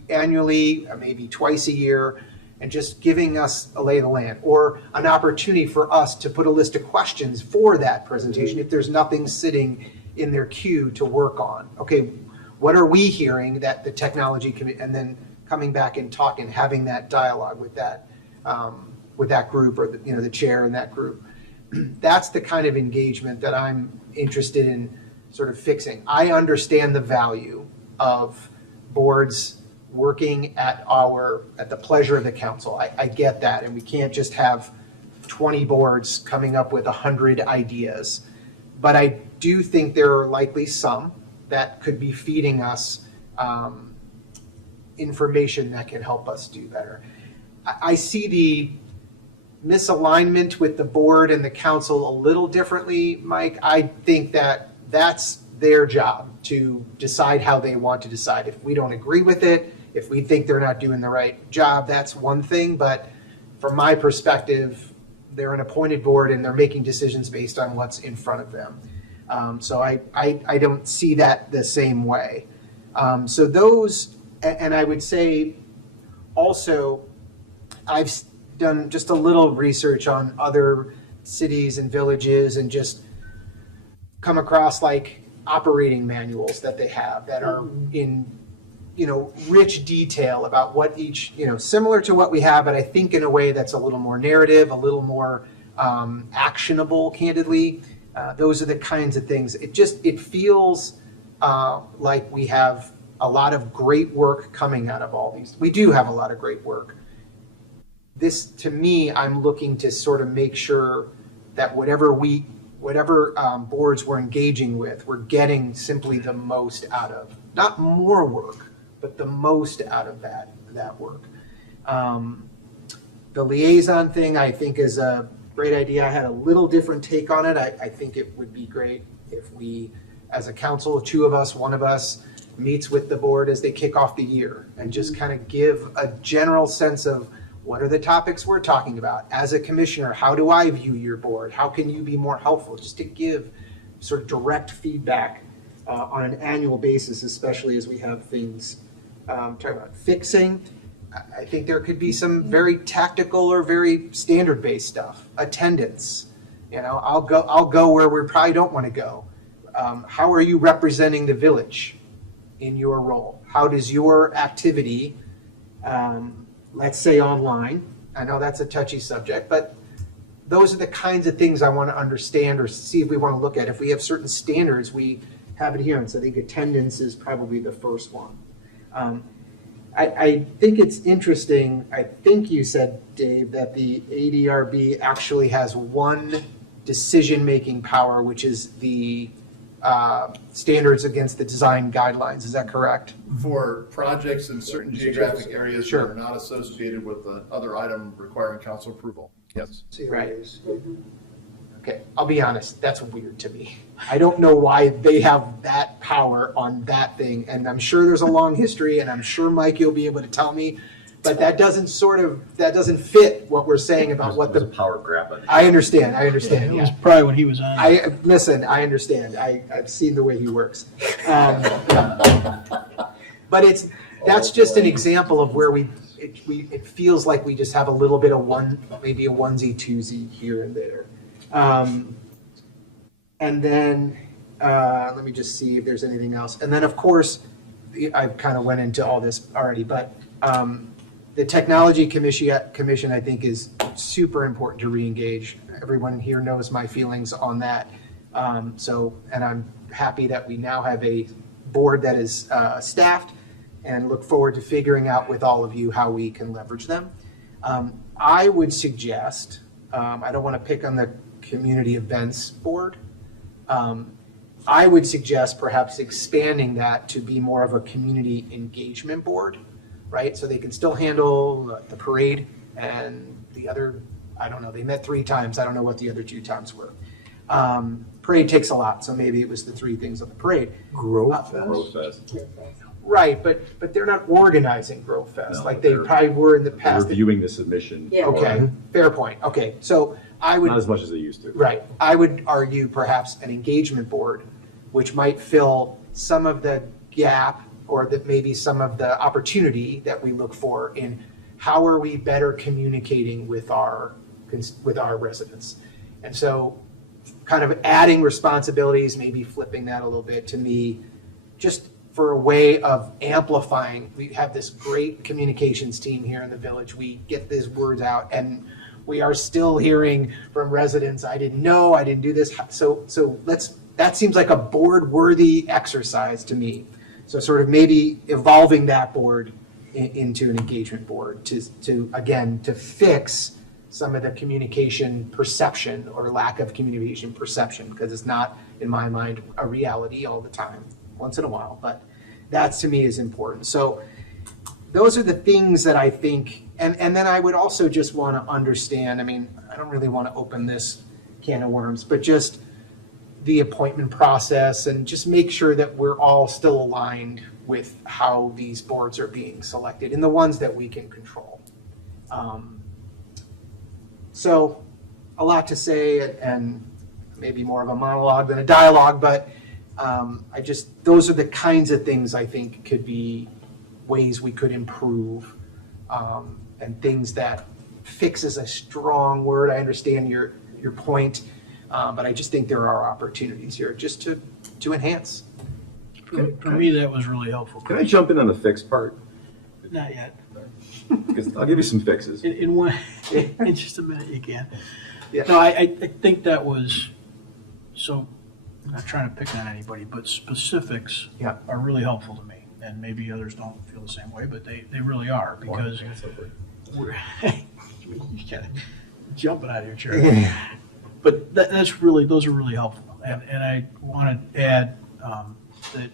annually, maybe twice a year, and just giving us a lay of the land, or an opportunity for us to put a list of questions for that presentation if there's nothing sitting in their queue to work on. Okay, what are we hearing that the technology committee, and then coming back and talking, having that dialogue with that group, or the chair in that group. That's the kind of engagement that I'm interested in sort of fixing. I understand the value of boards working at the pleasure of the council. I get that, and we can't just have 20 boards coming up with 100 ideas. But I do think there are likely some that could be feeding us information that can help us do better. I see the misalignment with the board and the council a little differently, Mike. I think that that's their job to decide how they want to decide. If we don't agree with it, if we think they're not doing the right job, that's one thing. But from my perspective, they're an appointed board and they're making decisions based on what's in front of them. So I don't see that the same way. So those, and I would say also, I've done just a little research on other cities and villages and just come across like operating manuals that they have that are in rich detail about what each, similar to what we have, but I think in a way that's a little more narrative, a little more actionable, candidly. Those are the kinds of things. It feels like we have a lot of great work coming out of all these. We do have a lot of great work. This, to me, I'm looking to sort of make sure that whatever boards we're engaging with, we're getting simply the most out of. Not more work, but the most out of that work. The liaison thing, I think, is a great idea. I had a little different take on it. I think it would be great if we, as a council, 2 of us, 1 of us, meets with the board as they kick off the year and just kind of give a general sense of what are the topics we're talking about. As a commissioner, how do I view your board? How can you be more helpful? Just to give sort of direct feedback on an annual basis, especially as we have things talking about fixing. I think there could be some very tactical or very standard-based stuff. Attendance, I'll go where we probably don't want to go. How are you representing the village in your role? How does your activity, let's say online, I know that's a touchy subject, but those are the kinds of things I want to understand or see if we want to look at. If we have certain standards, we have adherence. I think attendance is probably the first one. I think it's interesting. I think you said, Dave, that the ADRB actually has one decision-making power, which is the standards against the design guidelines. Is that correct? For projects in certain geographic areas that Sure. are not associated with the other item requiring council approval. Yes. Right. Okay, I'll be honest, that's weird to me. I don't know why they have that power on that thing, and I'm sure there's a long history, and I'm sure, Mike, you'll be able to tell me, but that doesn't fit what we're saying about what There's the, a power grab. I understand, It yeah. was probably when he was on. Listen, I understand, I've seen the way he works. But that's just an example of where it feels like we just have a little bit of maybe a onesie twosie here and there. And then, let me just see if there's anything else. And then, of course, I kind of went into all this already, but the Technology Commission, I think, is super important to reengage. Everyone here knows my feelings on that. And I'm happy that we now have a board that is staffed, and look forward to figuring out with all of you how we can leverage them. I would suggest, I don't want to pick on the Community Events Board. I would suggest perhaps expanding that to be more of a community engagement board, right? So they can still handle the parade and the other, I don't know, they met 3 times. I don't know what the other 2 times were. Parade takes a lot, so maybe it was the 3 things on the parade. Growth Fest. Right, but they're not organizing Grove Fest No, like they they're- probably were in the past. Reviewing the submission. Yeah. Okay, fair point. Okay, so I would. Not as much as they used to. Right. I would argue perhaps an engagement board, which might fill some of the gap or that maybe some of the opportunity that we look for in how are we better communicating with our residents. And so kind of adding responsibilities, maybe flipping that a little bit to me, just for a way of amplifying. We have this great communications team here in the village. We get these words out, and we are still hearing from residents, I didn't know, I didn't do this. So that seems like a board-worthy exercise to me. So sort of maybe evolving that board into an engagement board to fix some of the communication perception or lack of communication perception, because it's not, in my mind, a reality all the time, once in a while, but that to me is important. So those are the things that I think, and then I would also just want to understand, I mean, I don't really want to open this can of worms, but just the appointment process and just make sure that we're all still aligned with how these boards are being selected and the ones that we can control. So a lot to say and maybe more of a monologue than a dialogue, but those are the kinds of things I think could be ways we could improve, and things that fix is a strong word. I understand your point, but I just think there are opportunities here just to enhance. For me, that was really helpful. Can I jump in on the fix part? Not yet. Because I'll give you some fixes. In just a minute, you can. Yeah. No, I think that was, so, I'm not trying to pick on anybody, but specifics Yeah. are really helpful to me. And maybe others don't feel the same way, but they really are, because we're, you kind of jumping out of your chair. But those are really helpful. And I want to add that,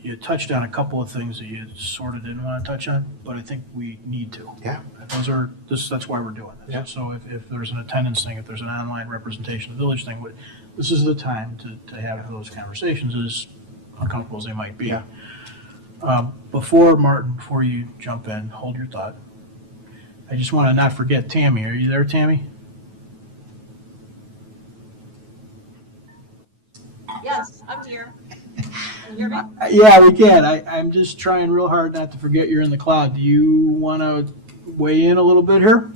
you touched on a couple of things that you sort of didn't want to touch on, but I think we need to. Yeah. That's why we're doing this. Yeah. So if there's an attendance thing, if there's an online representation of the village thing, this is the time to have those conversations, as uncomfortable as they might be. Yeah. Before you jump in, hold your thought. I just want to not forget Tammy. Are you there, Tammy? Yes, I'm here. Can you hear me? Yeah, we can. I'm just trying real hard not to forget you're in the cloud. Do you want to weigh in a little bit here?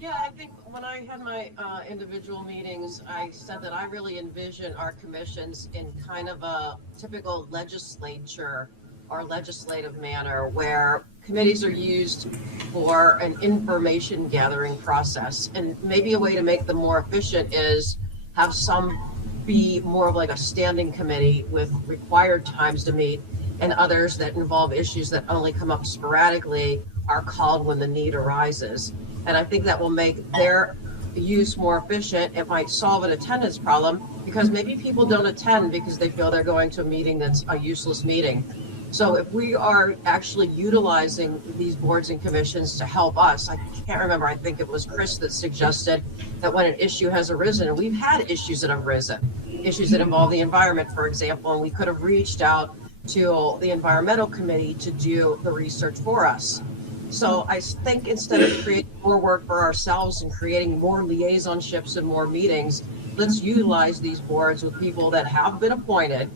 Yeah, I think when I had my individual meetings, I said that I really envision our commissions in kind of a typical legislature or legislative manner where committees are used for an information gathering process. And maybe a way to make them more efficient is have some be more of like a standing committee with required times to meet, and others that involve issues that only come up sporadically are called when the need arises. And I think that will make their use more efficient. It might solve an attendance problem because maybe people don't attend because they feel they're going to a meeting that's a useless meeting. So if we are actually utilizing these boards and commissions to help us, I can't remember, I think it was Chris that suggested that when an issue has arisen, and we've had issues that have arisen, issues that involve the environment, for example, and we could have reached out to the environmental committee to do the research for us. So I think instead of creating more work for ourselves and creating more liaisonships and more meetings, let's utilize these boards with people that have been appointed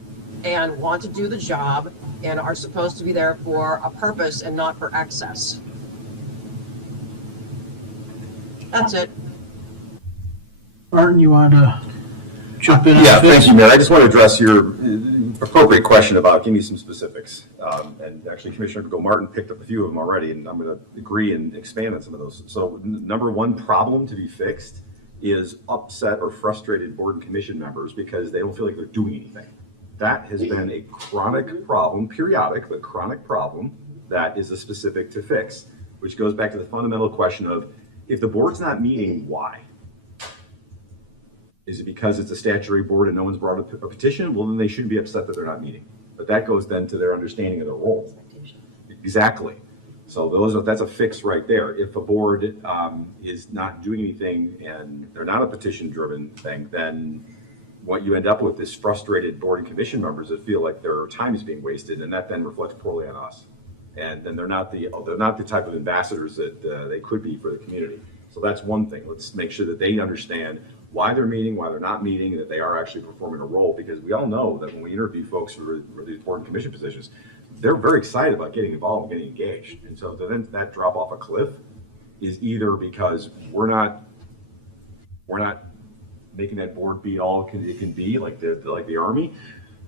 and want to do the job and are supposed to be there for a purpose and not for excess. That's it. Martin, you want to jump in on Yeah, this? thank you, Mayor. I just want to address your appropriate question about, give me some specifics. And actually, Commissioner Martin picked up a few of them already, and I'm going to agree and expand on some of those. So number one problem to be fixed is upset or frustrated board and commission members because they don't feel like they're doing anything. That has been a chronic problem, periodic, but chronic problem that is a specific to fix, which goes back to the fundamental question of, if the board's not meeting, why? Is it because it's a statutory board and no one's brought a petition? Well, then they shouldn't be upset that they're not meeting. But that goes then to their understanding of their role. Exactly. So that's a fix right there. If a board is not doing anything and they're not a petition-driven thing, then what you end up with is frustrated board and commission members that feel like their time is being wasted, and that then reflects poorly on us. And then they're not the type of ambassadors that they could be for the community. So that's one thing. Let's make sure that they understand why they're meeting, why they're not meeting, and that they are actually performing a role. Because we all know that when we interview folks for these board and commission positions, they're very excited about getting involved and getting engaged. And so then that drop off a cliff is either because we're not making that board be all it can be, like the Army,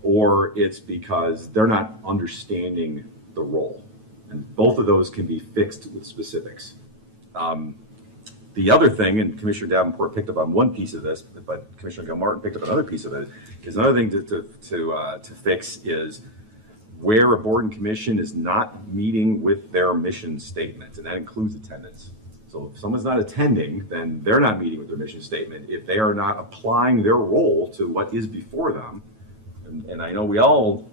or it's because they're not understanding the role. And both of those can be fixed with specifics. The other thing, and Commissioner Davenport picked up on one piece of this, but Commissioner Gilmartin picked up another piece of it, is another thing to fix is where a board and commission is not meeting with their mission statement, and that includes attendance. So if someone's not attending, then they're not meeting with their mission statement. If they are not applying their role to what is before them, and I know we all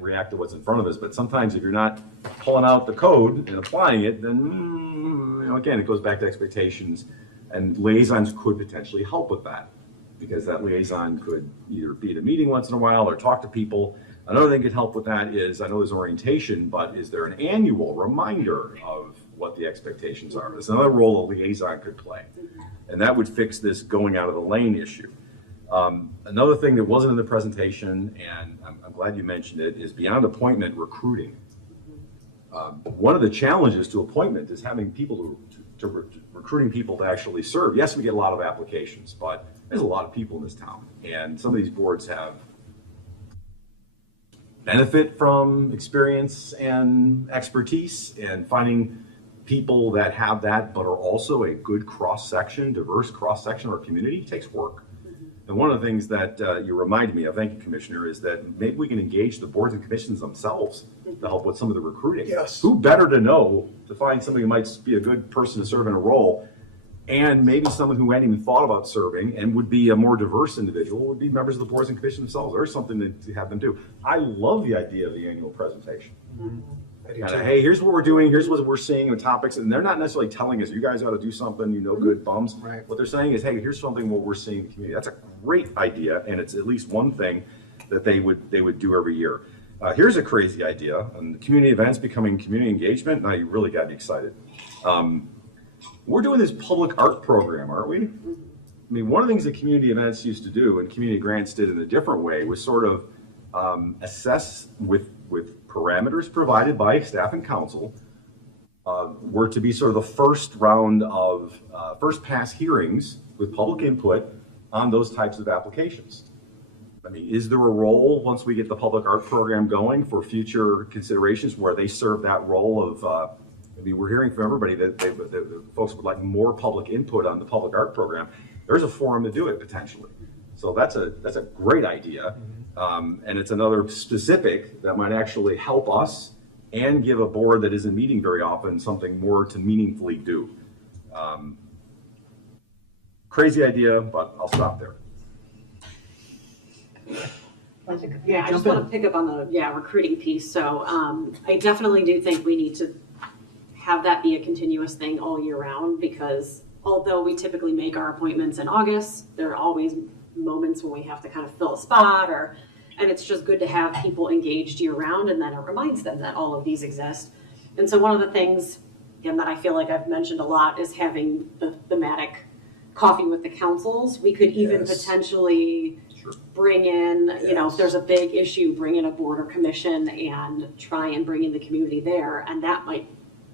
react to what's in front of us, but sometimes if you're not pulling out the code and applying it, then again, it goes back to expectations, and liaisons could potentially help with that, because that liaison could either be at a meeting once in a while or talk to people. Another thing that could help with that is, I know there's orientation, but is there an annual reminder of what the expectations are? There's another role a liaison could play, and that would fix this going out of the lane issue. Another thing that wasn't in the presentation, and I'm glad you mentioned it, is beyond appointment recruiting. One of the challenges to appointment is having people recruiting people to actually serve. Yes, we get a lot of applications, but there's a lot of people in this town, and some of these boards have benefit from experience and expertise, and finding people that have that but are also a good cross-section, diverse cross-section of our community takes work. And one of the things that you reminded me of, thank you, Commissioner, is that maybe we can engage the boards and commissions themselves to help with some of the recruiting. Yes. Who better to know to find somebody who might be a good person to serve in a role, and maybe someone who hadn't even thought about serving and would be a more diverse individual would be members of the boards and commissions themselves, or something to have them do. I love the idea of the annual presentation. Hey, here's what we're doing, here's what we're seeing in topics, and they're not necessarily telling us, you guys ought to do something, good bums. Right. What they're saying is, hey, here's something what we're seeing in the community. That's a great idea, and it's at least one thing that they would do every year. Here's a crazy idea, and community events becoming community engagement. Now you really got to be excited. We're doing this public art program, aren't we? I mean, one of the things that community events used to do, and community grants did in a different way, was sort of assess with parameters provided by staff and council, were to be sort of the first round of first pass hearings with public input on those types of applications. I mean, is there a role, once we get the public art program going, for future considerations where they serve that role of, I mean, we're hearing from everybody that the folks would like more public input on the public art program. There's a forum to do it potentially. So that's a great idea. And it's another specific that might actually help us and give a board that isn't meeting very often something more to meaningfully do. crazy idea, but I'll stop there. Yeah, I just want to pick up on the, recruiting piece. So I definitely do think we need to have that be a continuous thing all year round, because although we typically make our appointments in August, there are always moments when we have to kind of fill a spot, and it's just good to have people engaged year round, and then it reminds them that all of these exist. And so one of the things, again, that I feel like I've mentioned a lot is having the thematic coffee with the councils. We could even potentially bring in, if there's a big issue, bring in a board or commission and try and bring in the community there. And that might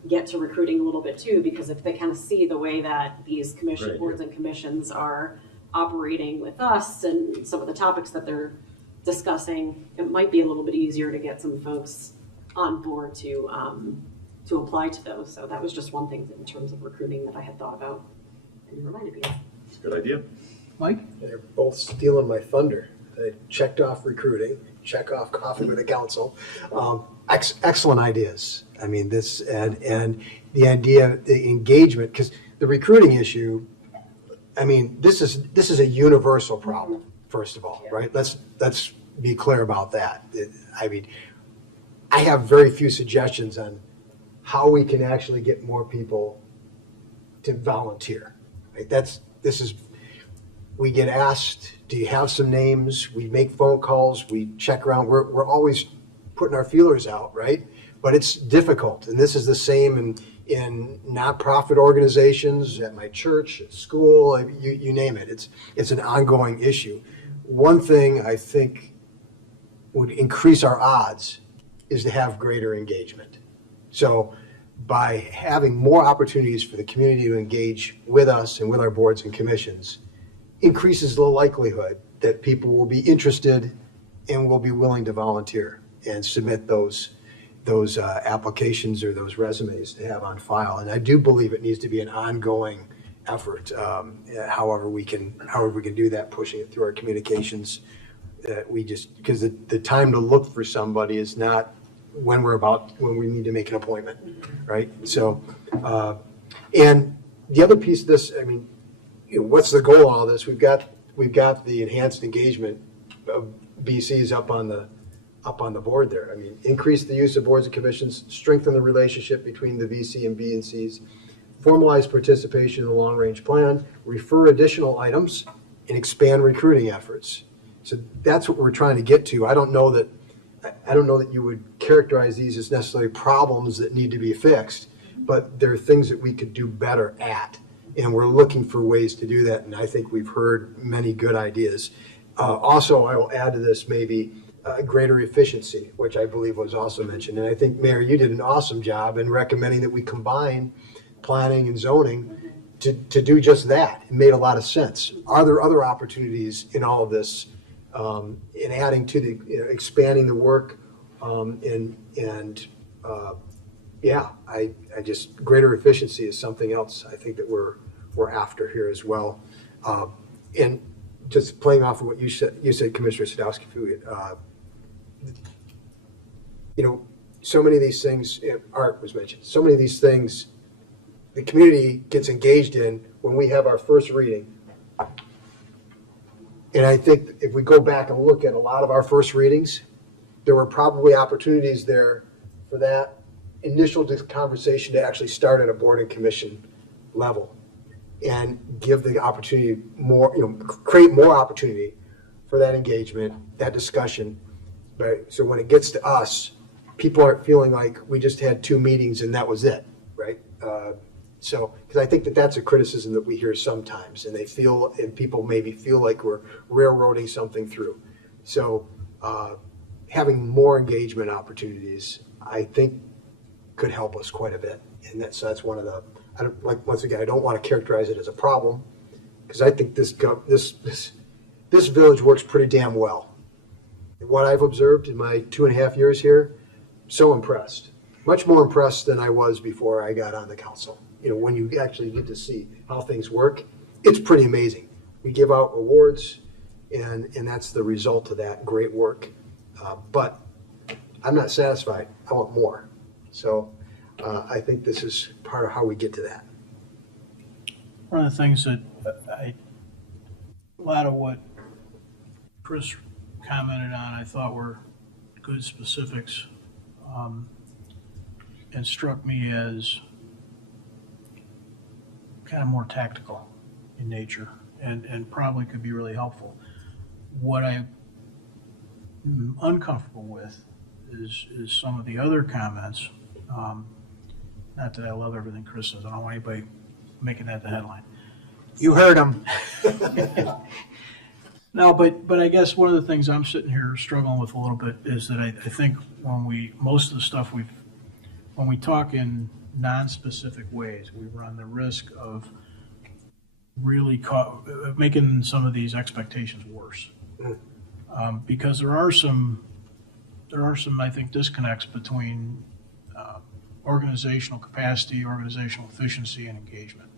get to recruiting a little bit too, because if they kind of see the way that these boards and commissions are operating with us and some of the topics that they're discussing, it might be a little bit easier to get some folks on board to apply to those. So that was just one thing in terms of recruiting that I had thought about and you reminded me of. It's a good idea. Mike? They're both stealing my thunder. I checked off recruiting, check off coffee with the council. Excellent ideas. I mean, this and the idea, the engagement, because the recruiting issue, I mean, this is a universal problem, first of all, right? Let's be clear about that. I mean, I have very few suggestions on how we can actually get more people to volunteer. Right? We get asked, do you have some names? We make phone calls, we check around. We're always putting our feelers out, right? But it's difficult. And this is the same in nonprofit organizations, at my church, at school, you name it. It's an ongoing issue. One thing I think would increase our odds is to have greater engagement. So by having more opportunities for the community to engage with us and with our boards and commissions, increases the likelihood that people will be interested and will be willing to volunteer and submit those applications or those resumes to have on file. And I do believe it needs to be an ongoing effort. However we can do that, pushing it through our communications. Because the time to look for somebody is not when we need to make an appointment, right? So, and the other piece of this, I mean, what's the goal of all this? We've got the enhanced engagement of BCs up on the board there. I mean, increase the use of boards and commissions, strengthen the relationship between the VC and B and Cs, formalize participation in the long-range plan, refer additional items, and expand recruiting efforts. So that's what we're trying to get to. I don't know that you would characterize these as necessarily problems that need to be fixed, but there are things that we could do better at. And we're looking for ways to do that, and I think we've heard many good ideas. Also, I will add to this maybe greater efficiency, which I believe was also mentioned. And I think, Mayor, you did an awesome job in recommending that we combine planning and zoning to do just that. It made a lot of sense. Are there other opportunities in all of this in adding to the, expanding the work I just, greater efficiency is something else I think that we're after here as well. And just playing off of what you said, Commissioner Sadowski, so many of these things, Art was mentioned, so many of these things the community gets engaged in when we have our first reading. And I think if we go back and look at a lot of our first readings, there were probably opportunities there for that initial conversation to actually start at a board and commission level and give the opportunity more, create more opportunity for that engagement, that discussion. Right? So when it gets to us, people aren't feeling like we just had 2 meetings and that was it, right? Because I think that's a criticism that we hear sometimes, and people maybe feel like we're railroading something through. So having more engagement opportunities, I think, could help us quite a bit. And that's one of the, once again, I don't want to characterize it as a problem, because I think this village works pretty damn well. What I've observed in my 2.5 years here, so impressed. Much more impressed than I was before I got on the council. When you actually get to see how things work, it's pretty amazing. We give out awards, and that's the result of that great work. But I'm not satisfied. I want more. So I think this is part of how we get to that. One of the things that A lot of what Chris commented on, I thought were good specifics, and struck me as kind of more tactical in nature and probably could be really helpful. What I'm uncomfortable with is some of the other comments. Not that I love everything Chris says. I don't want anybody making that the headline. You heard him. No, but I guess one of the things I'm sitting here struggling with a little bit is that I think most of the stuff when we talk in non-specific ways, we run the risk of really making some of these expectations worse. Because there are some, I think, disconnects between organizational capacity, organizational efficiency, and engagement.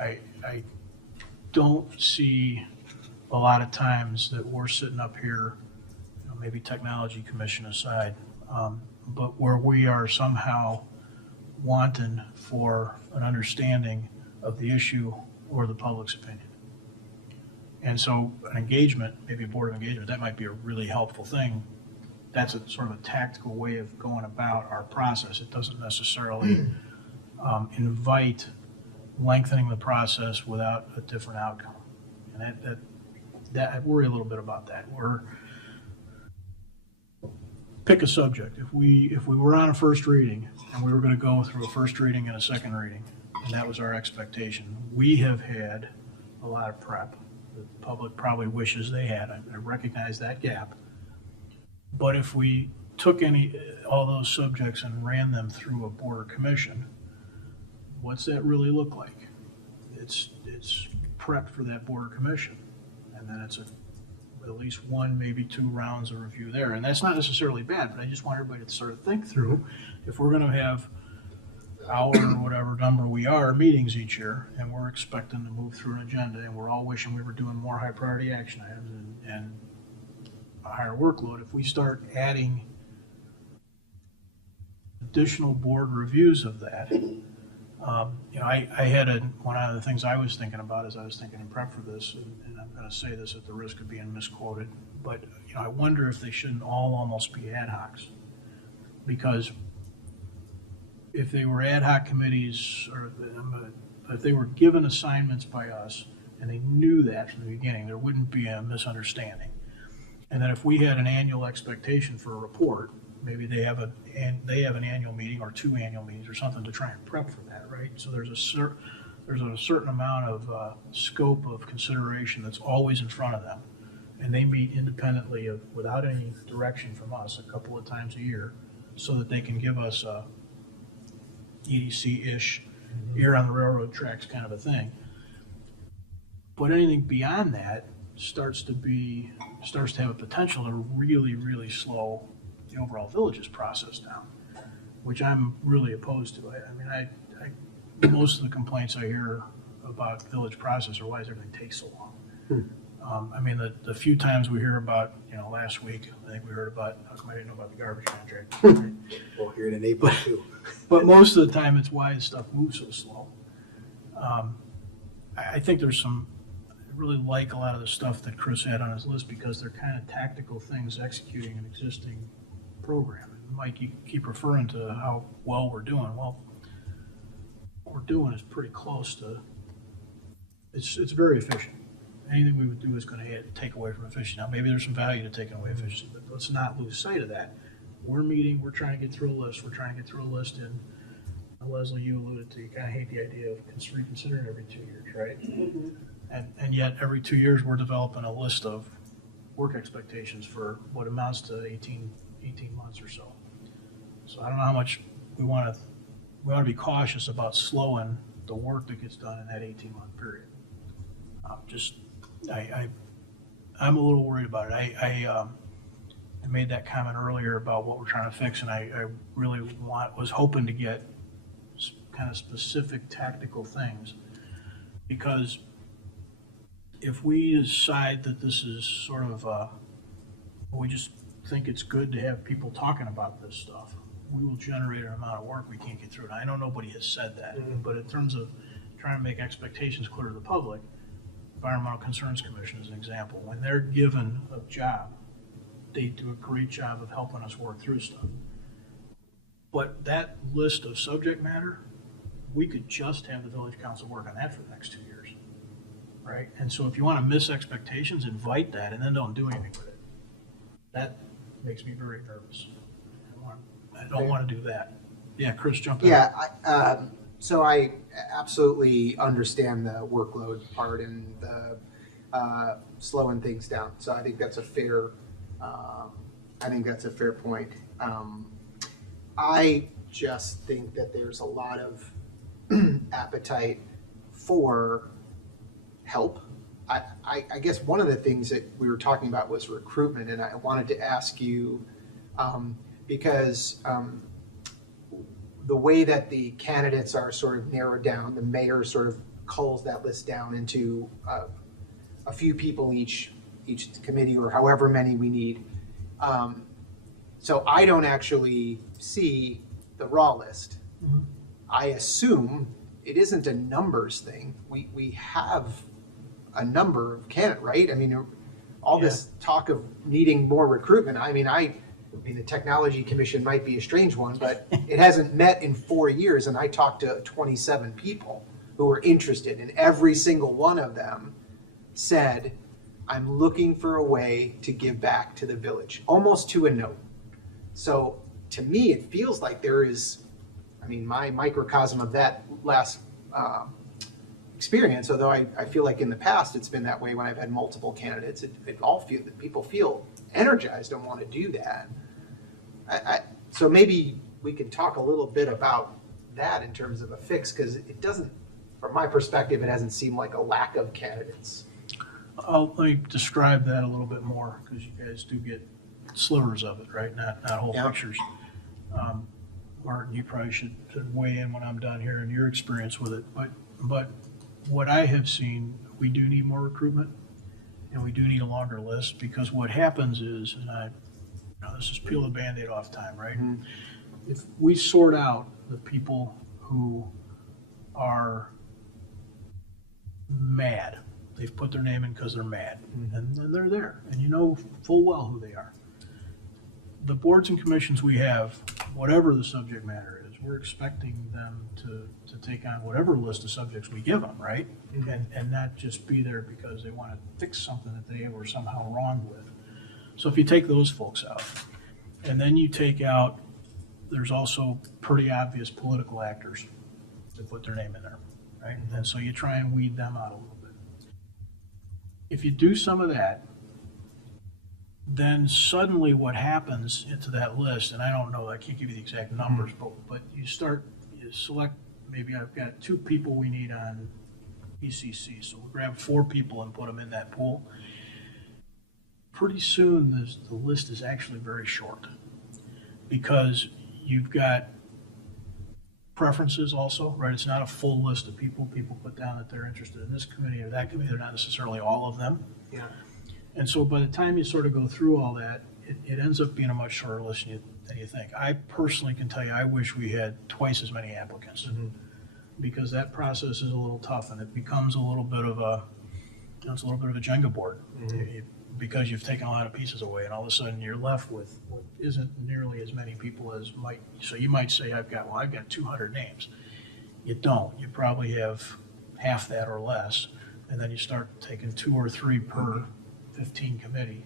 I don't see a lot of times that we're sitting up here, maybe technology commission aside, but where we are somehow wanting for an understanding of the issue or the public's opinion. And so an engagement, maybe a board of engagement, that might be a really helpful thing. That's a sort of a tactical way of going about our process. It doesn't necessarily invite lengthening the process without a different outcome. And that I worry a little bit about that. Pick a subject. If we were on a first reading and we were going to go through a first reading and a second reading, and that was our expectation, we have had a lot of prep. The public probably wishes they had. I recognize that gap. But if we took all those subjects and ran them through a board or commission, what's that really look like? It's prepped for that board or commission, and then it's at least one, maybe two rounds of review there. And that's not necessarily bad, but I just want everybody to sort of think through, if we're going to have hour or whatever number we are meetings each year, and we're expecting to move through an agenda, and we're all wishing we were doing more high priority action items and a higher workload, if we start adding additional board reviews of that, I had one of the things I was thinking about as I was thinking in prep for this, and I'm going to say this at the risk of being misquoted, but I wonder if they shouldn't all almost be ad hocs, because if they were ad hoc committees, or if they were given assignments by us and they knew that from the beginning, there wouldn't be a misunderstanding. And then if we had an annual expectation for a report, maybe they have an annual meeting or two annual meetings or something to try and prep for that, right? So there's a certain amount of scope of consideration that's always in front of them, and they meet independently without any direction from us a couple of times a year, so that they can give us a EDC-ish, ear on the railroad tracks kind of a thing. But anything beyond that starts to have a potential to really, really slow the overall villages process down, which I'm really opposed to. Most of the complaints I hear about village process are, why does everything take so long? The few times we hear about, last week, I think we heard about, how come I didn't know about the garbage contract? Well, here in April too. But most of the time, it's why stuff moves so slow. I think there's I really like a lot of the stuff that Chris had on his list, because they're kind of tactical things executing an existing program. And Mike, you keep referring to how well we're doing. Well, what we're doing is pretty close to, it's very efficient. Anything we would do is going to take away from efficiency. Now, maybe there's some value to taking away efficiency, but let's not lose sight of that. We're trying to get through a list. We're trying to get through a list, and Leslie, you alluded to, you kind of hate the idea of reconsidering every 2 years, right? Mm-hmm. And yet every 2 years we're developing a list of work expectations for what amounts to 18 months or so. So I don't know how much we want to be cautious about slowing the work that gets done in that 18-month period. I'm a little worried about it. I made that comment earlier about what we're trying to fix, and I really was hoping to get kind of specific tactical things, because if we decide that this is sort of we just think it's good to have people talking about this stuff, we will generate an amount of work we can't get through. And I know nobody has said that, but in terms of trying to make expectations clear to the public, Environmental Concerns Commission as an example. When they're given a job, they do a great job of helping us work through stuff. But that list of subject matter, we could just have the village council work on that for the next 2 years, right? And so if you want to miss expectations, invite that and then don't do anything with it. That makes me very nervous. I don't want to do that. Yeah, Chris, jump in. Yeah, so I absolutely understand the workload part and the slowing things down. So I think that's a fair, point. I just think that there's a lot of appetite for help. I guess one of the things that we were talking about was recruitment, and I wanted to ask you, because the way that the candidates are sort of narrowed down, the mayor sort of culls that list down into a few people each committee, or however many we need. So I don't actually see the raw list. Mm-hmm. I assume it isn't a numbers thing. We have a number of candidates, right? I mean, all this talk of needing more recruitment. I mean, the Technology Commission might be a strange one, but it hasn't met in 4 years, and I talked to 27 people who were interested, and every single one of them said, I'm looking for a way to give back to the village, almost to a note. So to me, it feels like there is, my microcosm of that last experience, although I feel like in the past it's been that way when I've had multiple candidates, people feel energized and want to do that. So maybe we can talk a little bit about that in terms of a fix, because it doesn't, from my perspective, it hasn't seemed like a lack of candidates. Let me describe that a little bit more, because you guys do get slivers of it, right? Not whole pictures. Martin, you probably should weigh in when I'm done here in your experience with it. But what I have seen, we do need more recruitment, and we do need a longer list, because what happens is, and this is peel the Band-Aid off time, right? Mm-hmm. If we sort out the people who are mad, they've put their name in because they're mad, and they're there, and you know full well who they are. The boards and commissions we have, whatever the subject matter is, we're expecting them to take on whatever list of subjects we give them, right? Mm-hmm. And not just be there because they want to fix something that they were somehow wrong with. So if you take those folks out, and then you take out, there's also pretty obvious political actors that put their name in there, right? And so you try and weed them out a little bit. If you do some of that, then suddenly what happens into that list, and I don't know, I can't give you the exact numbers, but you select, maybe I've got 2 people we need on ECC, so we'll grab 4 people and put them in that pool. Pretty soon, the list is actually very short, because you've got preferences also, right? It's not a full list of people. People put down that they're interested in this committee or that committee. They're not necessarily all of them. Yeah. And so by the time you sort of go through all that, it ends up being a much shorter list than you think. I personally can tell you, I wish we had twice as many applicants, because that process is a little tough, and it becomes a little bit of a Jenga board, because you've taken a lot of pieces away, and all of a sudden you're left with what isn't nearly as many people as might. So you might say, I've got 200 names. You don't. You probably have half that or less, and then you start taking 2 or 3 per 15 committee,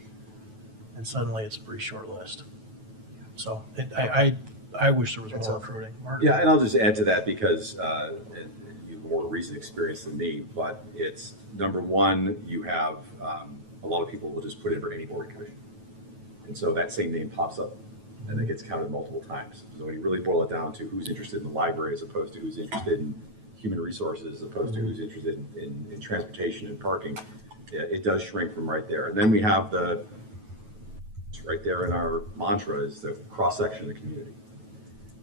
and suddenly it's a pretty short list. So I wish there was more recruiting. Martin? Yeah, and I'll just add to that, because and you have more recent experience than me, but it's number one, you have a lot of people will just put in for any board commission, and so that same name pops up, and it gets counted multiple times. So when you really boil it down to who's interested in the library as opposed to who's interested in human resources, as opposed to who's interested in transportation and parking, it does shrink from right there. And then we have right there in our mantra is the cross-section of the community.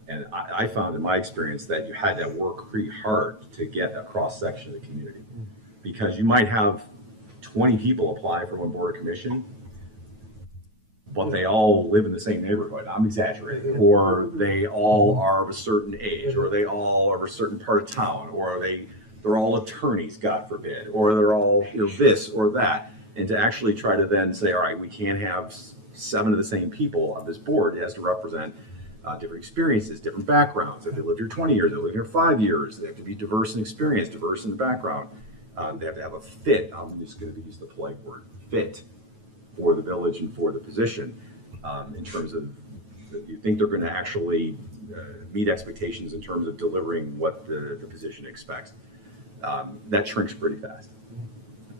And I found in my experience that you had to work pretty hard to get a cross-section of the community, because you might have 20 people apply for one board or commission, but they all live in the same neighborhood. I'm exaggerating. Or they all are of a certain age, or they all are of a certain part of town, or they they're all attorneys, God forbid, or they're all this or that. And to actually try to then say, all right, we can't have 7 of the same people on this board. It has to represent different experiences, different backgrounds. If they lived here 20 years, they lived here 5 years. They have to be diverse in experience, diverse in the background. They have to have a fit. I'm just going to use the polite word, fit, for the village and for the position. In terms of, you think they're going to actually meet expectations in terms of delivering what the position expects. That shrinks pretty fast.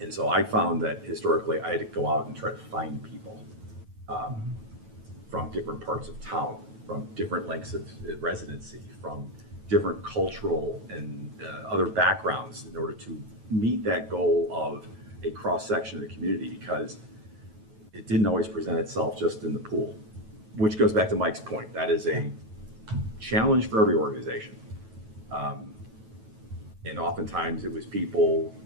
And so I found that historically I had to go out and try to find people from different parts of town, from different lengths of residency, from different cultural and other backgrounds in order to meet that goal of a cross-section of the community, because it didn't always present itself just in the pool, which goes back to Mike's point. That is a challenge for every organization. And oftentimes it was people,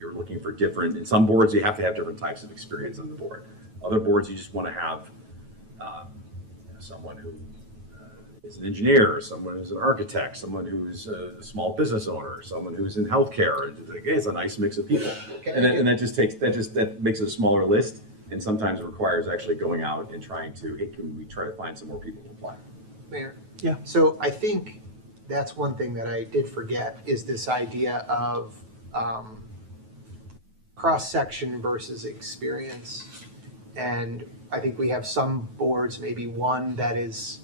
you're looking for different, in some boards you have to have different types of experience on the board. Other boards you just want to have someone who is an engineer, someone who's an architect, someone who's a small business owner, someone who's in healthcare. And it's a nice mix of people. And that makes it a smaller list. And sometimes it requires actually going out and trying to, hey, can we try to find some more people to apply? Mayor? Yeah. So I think that's one thing that I did forget is this idea of cross-section versus experience. And I think we have some boards, maybe one that is,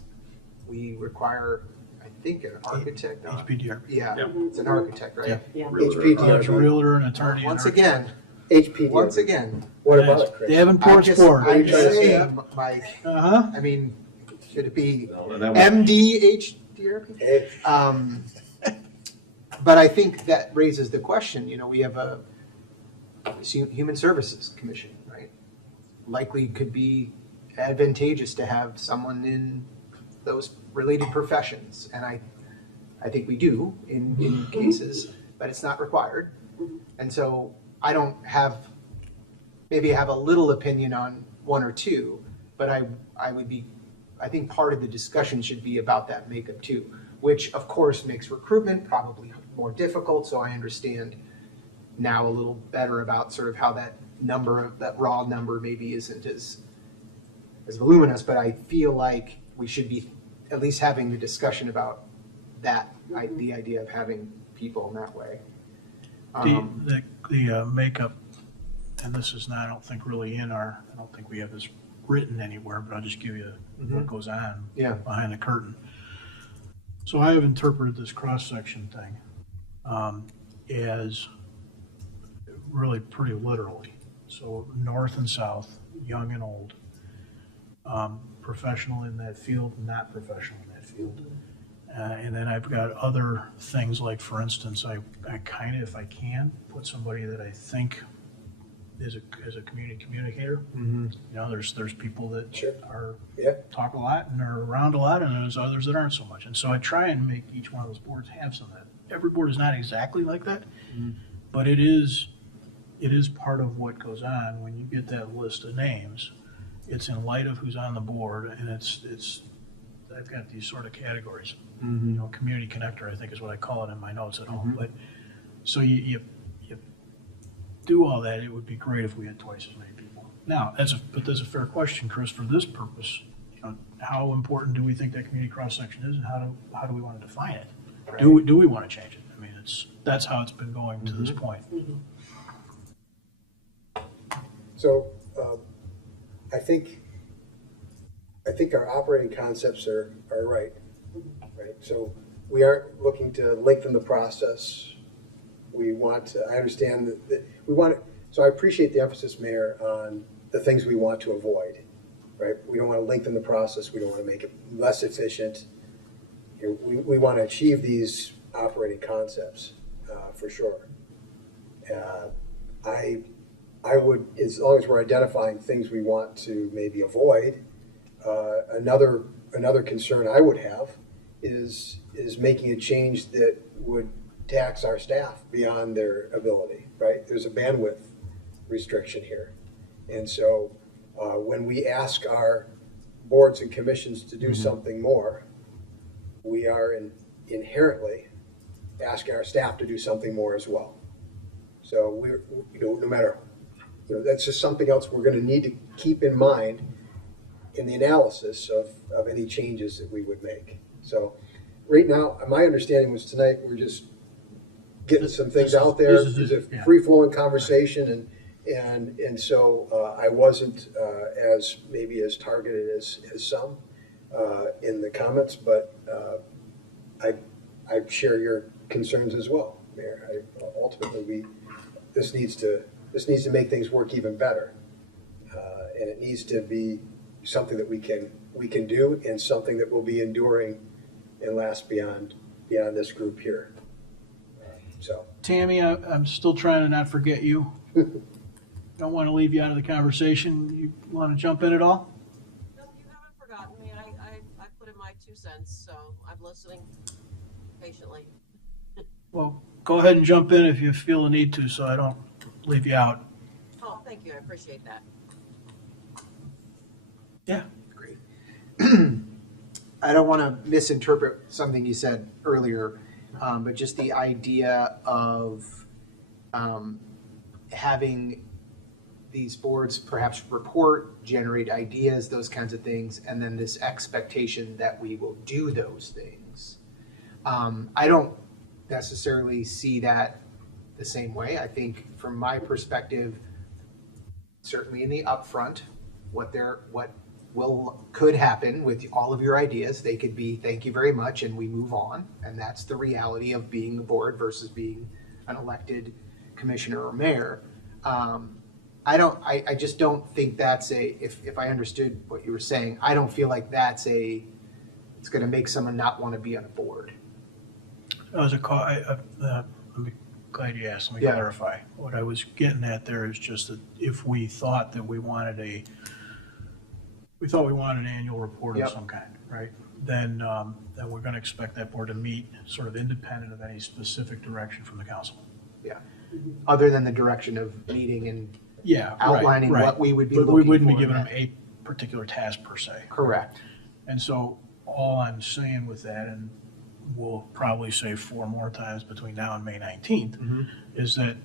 we require, I think, an architect. HPDR. Yeah, Yeah. it's an architect, right? Yeah. It's a realtor, an attorney. Once an again, HPD. once again, What about it, Chris? Davenport's board. I'm you trying to say saying, Mike, Uh-huh. I mean, should it be No, that MDHDRP? Hey, But I think that raises the question, we have a Human Services Commission, right? Likely could be advantageous to have someone in those related professions. And I think we do in cases, but it's not required. And so I don't have, maybe I have a little opinion on one or two, but I think part of the discussion should be about that makeup too, which of course makes recruitment probably more difficult. So I understand now a little better about sort of how that raw number maybe isn't as voluminous, but I feel like we should be at least having the discussion about that, the idea of having people in that way. The makeup, and this is not, I don't think really I don't think we have this written anywhere, but I'll just give you what goes on behind the curtain. So I have interpreted this cross-section thing as really pretty literally. So north and south, young and old, professional in that field, not professional in that field. And then I've got other things like, for instance, I kind of, if I can, put somebody that I think is a community communicator. There's people that talk a lot and are around a lot, and there's others that aren't so much. And so I try and make each one of those boards have some of that. Every board is not exactly like that, but it is part of what goes on when you get that list of names. It's in light of who's on the board, and it's I've got these sort of categories. Community connector, I think, is what I call it in my notes at home. But so you do all that. It would be great if we had twice as many people. Now, that's a fair question, Chris. For this purpose, how important do we think that community cross section is, and how do we want to define it? Right. Do we want to change it? I mean, that's how it's been going to this point. So I think our operating concepts are right? So we aren't looking to lengthen the process. We want to, I understand that we want to, so I appreciate the emphasis, Mayor, on the things we want to avoid, right? We don't want to lengthen the process. We don't want to make it less efficient. We want to achieve these operating concepts for sure. I would, as long as we're identifying things we want to maybe avoid, another concern I would have is making a change that would tax our staff beyond their ability, right? There's a bandwidth restriction here. And so when we ask our boards and commissions to do something more, we are inherently asking our staff to do something more as well. So we're, no matter, that's just something else we're gonna need to keep in mind in the analysis of any changes that we would make. So right now, my understanding was tonight, we're just getting some things out there. There's a free-flowing conversation, and so I wasn't maybe as targeted as some in the comments, but I share your concerns as well, Mayor. Ultimately, this needs to make things work even better, and it needs to be something that we can do, and something that will be enduring and last beyond this group here. So, Tammy, I'm still trying to not forget you. Don't want to leave you out of the conversation. You want to jump in at all? No, you haven't forgotten me. I put in my 2 cents, so I'm listening patiently. Well, go ahead and jump in if you feel the need to, so I don't leave you out. Oh, thank you. I appreciate that. Yeah. Great. I don't want to misinterpret something you said earlier, but just the idea of having these boards perhaps report, generate ideas, those kinds of things, and then this expectation that we will do those things. I don't necessarily see that the same way. I think from my perspective, certainly in the upfront, what could happen with all of your ideas, they could be thank you very much and we move on, and that's the reality of being the board versus being an elected commissioner or mayor. I just don't think that's if I understood what you were saying, I don't feel like it's going to make someone not want to be on a board. That was I'm glad you asked. Let me clarify. What I was getting at there is just that if we thought that we wanted an annual report of some kind, right? Then we're going to expect that board to meet sort of independent of any specific direction from the council. Yeah. Other than the direction of meeting and outlining right. what we would be But looking we wouldn't for be giving in them a particular task per se. Correct. And so all I'm saying with that, and we'll probably say 4 more times between now and May 19th, is that,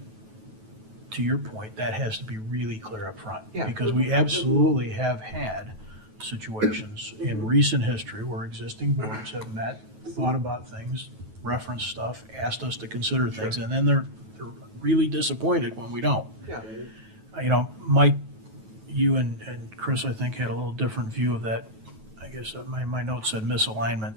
to your point, that has to be really clear up front. Yeah. Because we absolutely have had situations in recent history where existing boards have met, thought about things, referenced stuff, asked us to consider things, and then they're really disappointed when we don't. Yeah. Mike, you and Chris, I think, had a little different view of that. I guess my note said misalignment.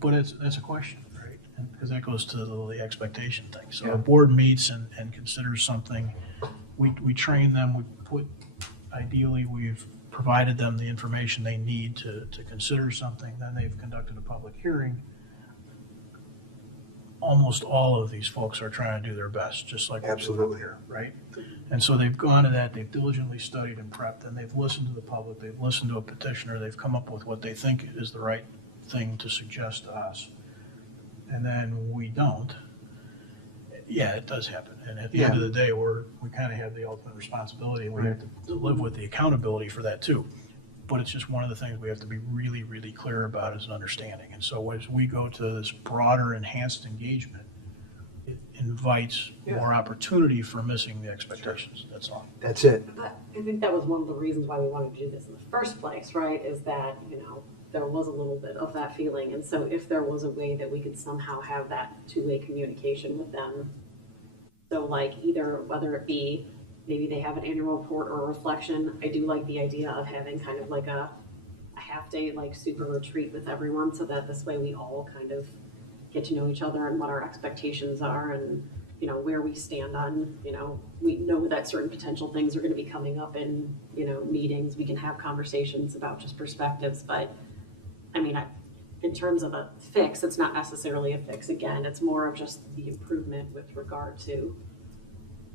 But that's a question, right? Because that goes to the expectation thing. So a board meets and considers something. We train them. Ideally, we've provided them the information they need to consider something. Then they've conducted a public hearing. Almost all of these folks are trying to do their best, just like we're doing up here, right? And so they've gone to that, they've diligently studied and prepped, and they've listened to the public, they've listened to a petitioner, they've come up with what they think is the right thing to suggest to us. And then we don't. Yeah, it does happen. And at the end of the day, we kind of have the ultimate responsibility, and we have to live with the accountability for that too. But it's just one of the things we have to be really, really clear about as an understanding. And so as we go to this broader enhanced engagement, it invites more opportunity for missing the expectations. That's all. That's it. I think that was one of the reasons why we wanted to do this in the first place, right? Is that, there was a little bit of that feeling. And so if there was a way that we could somehow have that two-way communication with them, so like either whether it be maybe they have an annual report or a reflection. I do like the idea of having kind of like a half-day like super retreat with everyone, so that this way we all kind of get to know each other and what our expectations are, and where we stand on, we know that certain potential things are going to be coming up in meetings. We can have conversations about just perspectives, but I mean, in terms of a fix, it's not necessarily a fix. Again, it's more of just the improvement with regard to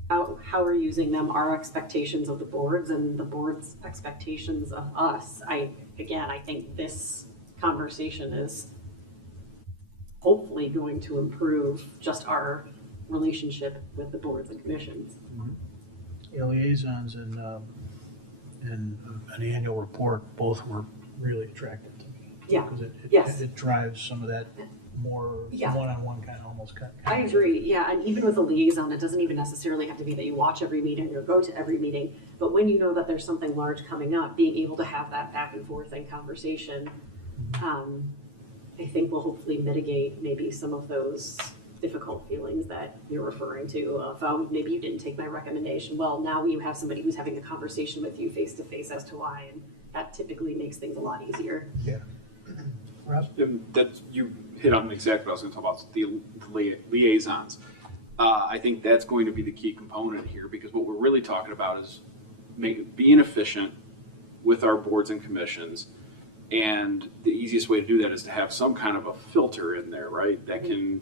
how we're using them, our expectations of the boards and the board's expectations of us. I think this conversation is hopefully going to improve just our relationship with the boards and commissions. Liaisons and an annual report both were really attractive to me. Yeah. Because Yes. it drives some of that more Yeah. one-on-one kind of almost. I agree, yeah, and even with a liaison, it doesn't even necessarily have to be that you watch every meeting or go to every meeting, but when you know that there's something large coming up, being able to have that back and forth and conversation, I think will hopefully mitigate maybe some of those difficult feelings that you're referring to. Of maybe you didn't take my recommendation, well, now you have somebody who's having a conversation with you face to face as to why, and that typically makes things a lot easier. Yeah. And that you hit on exactly what I was going to talk about, the liaisons. I think that's going to be the key component here, because what we're really talking about is being efficient with our boards and commissions. And the easiest way to do that is to have some kind of a filter in there, right? That can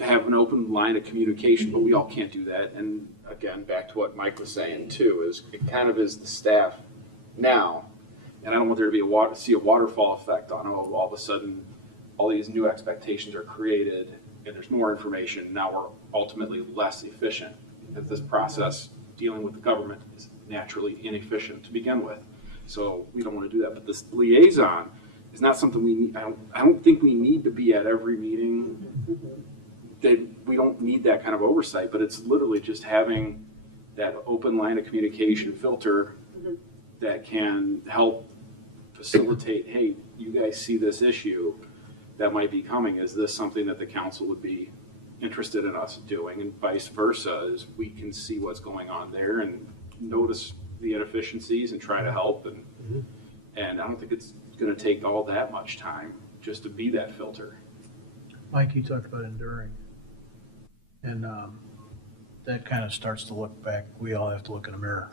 have an open line of communication, but we all can't do that. And again, back to what Mike was saying too, is it kind of is the staff now. And I don't want there to be see a waterfall effect on all of a sudden, all these new expectations are created and there's more information. Now we're ultimately less efficient, because this process dealing with the government is naturally inefficient to begin with. So we don't want to do that. But this liaison is not something we need. I don't think we need to be at every meeting. We don't need that kind of oversight, but it's literally just having that open line of communication filter that can help facilitate, hey, you guys see this issue that might be coming. Is this something that the council would be interested in us doing? And vice versa, is we can see what's going on there and notice the inefficiencies and try to help. And I don't think it's going to take all that much time just to be that filter. Mike, you talked about enduring. And that kind of starts to look back. We all have to look in a mirror.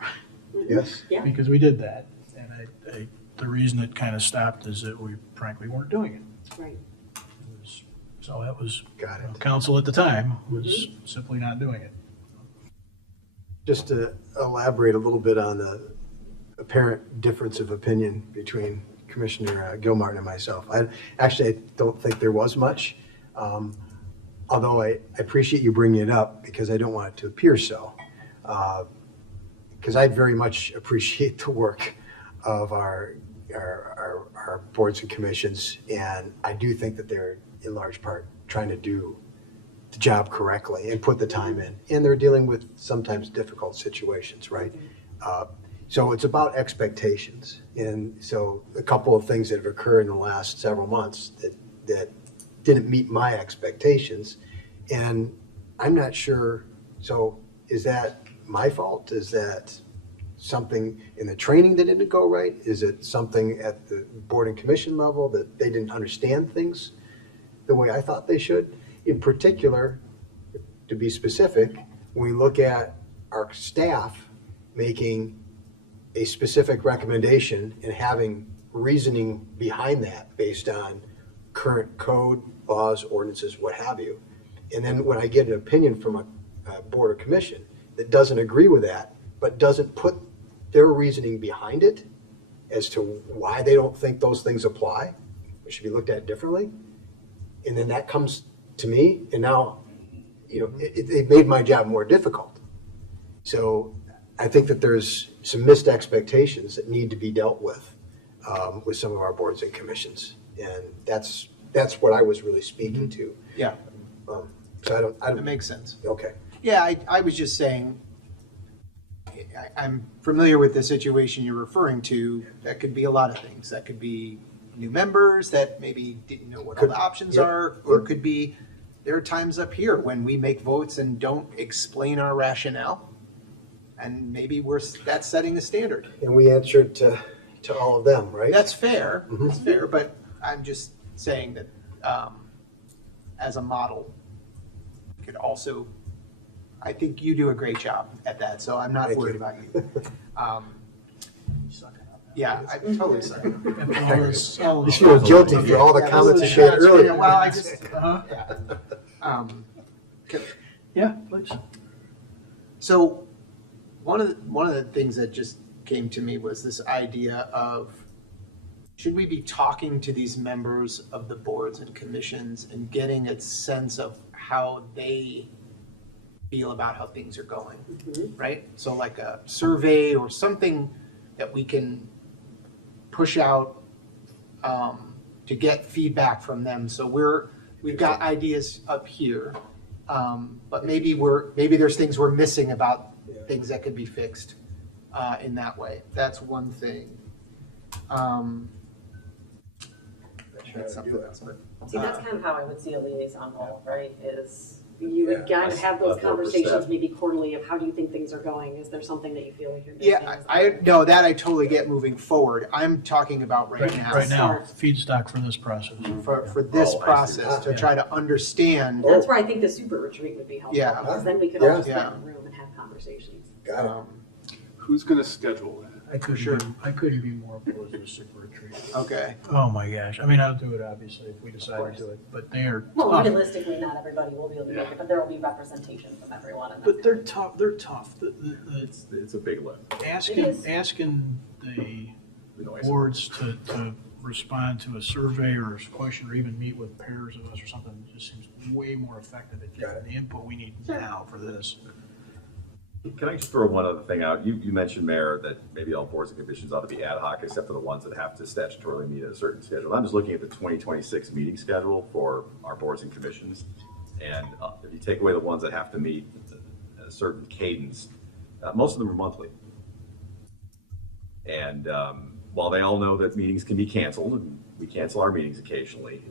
Yes. Yeah. Because we did that. And the reason it kind of stopped is that we frankly weren't doing it. Right. So that was, Got it. council at the time was simply not doing it. Just to elaborate a little bit on the apparent difference of opinion between Commissioner Gilmartin and myself. I don't think there was much, although I appreciate you bringing it up, because I don't want it to appear so. Because I very much appreciate the work of our boards and commissions, and I do think that they're in large part trying to do the job correctly and put the time in, and they're dealing with sometimes difficult situations, right? So it's about expectations, and so a couple of things that have occurred in the last several months that didn't meet my expectations, and I'm not sure. So is that my fault? Is that something in the training that didn't go right? Is it something at the board and commission level that they didn't understand things the way I thought they should? In particular, to be specific, when we look at our staff making a specific recommendation and having reasoning behind that based on current code, laws, ordinances, what have you, and then when I get an opinion from a board or commission that doesn't agree with that, but doesn't put their reasoning behind it as to why they don't think those things apply, it should be looked at differently, and then that comes to me, and now, it made my job more difficult. So I think that there's some missed expectations that need to be dealt with some of our boards and commissions, and that's what I was really speaking to. Yeah. So I don't. That makes sense. Okay. Yeah, I was just saying, I'm familiar with the situation you're referring to. That could be a lot of things. That could be new members that maybe didn't know what all the options are, or it could be, there are times up here when we make votes and don't explain our rationale, and maybe that's setting the standard. And we answered to all of them, right? That's fair. That's fair, but I'm just saying that as a model, you could also, I think you do a great job at that, so I'm not worried about you. Yeah, I totally suck. You feel guilty for all the comments you shared earlier. Well, I just, Yeah, please. So one of the things that just came to me was this idea of, should we be talking to these members of the boards and commissions and getting a sense of how they feel about how things are going, right? So like a survey or something that we can push out to get feedback from them. So we're we've got ideas up here. But maybe there's things we're missing about things that could be fixed in that way. That's one thing. That's something else, but. See, that's kind of how I would see a liaison role, right, is you would kind of have those conversations maybe quarterly of how do you think things are going? Is there something that you feel like you're missing? Yeah, I know that I totally get moving forward. I'm talking about right now. Right now, feedstock for this process. For this process, to try to understand. That's where I think the super retreat would be helpful, Yeah. because then we could all just Yeah. sit in a room and have conversations. Who's gonna schedule that? I couldn't be more opposed to a super retreat. Okay. Oh my gosh. I mean, I'll do it obviously if we decide to do it, but they are Well, tough. realistically, not everybody will be able to make it, but there will be representation from everyone. And But they're tough. They're tough. It's a big lift. Asking the boards to respond to a survey or a question or even meet with pairs of us or something just seems way more effective at getting the input we need now for this. Can I just throw one other thing out? You mentioned, Mayor, that maybe all boards and commissions ought to be ad hoc, except for the ones that have to statutorily meet at a certain schedule. I'm just looking at the 2026 meeting schedule for our boards and commissions. And if you take away the ones that have to meet at a certain cadence, most of them are monthly. And while they all know that meetings can be canceled, and we cancel our meetings occasionally,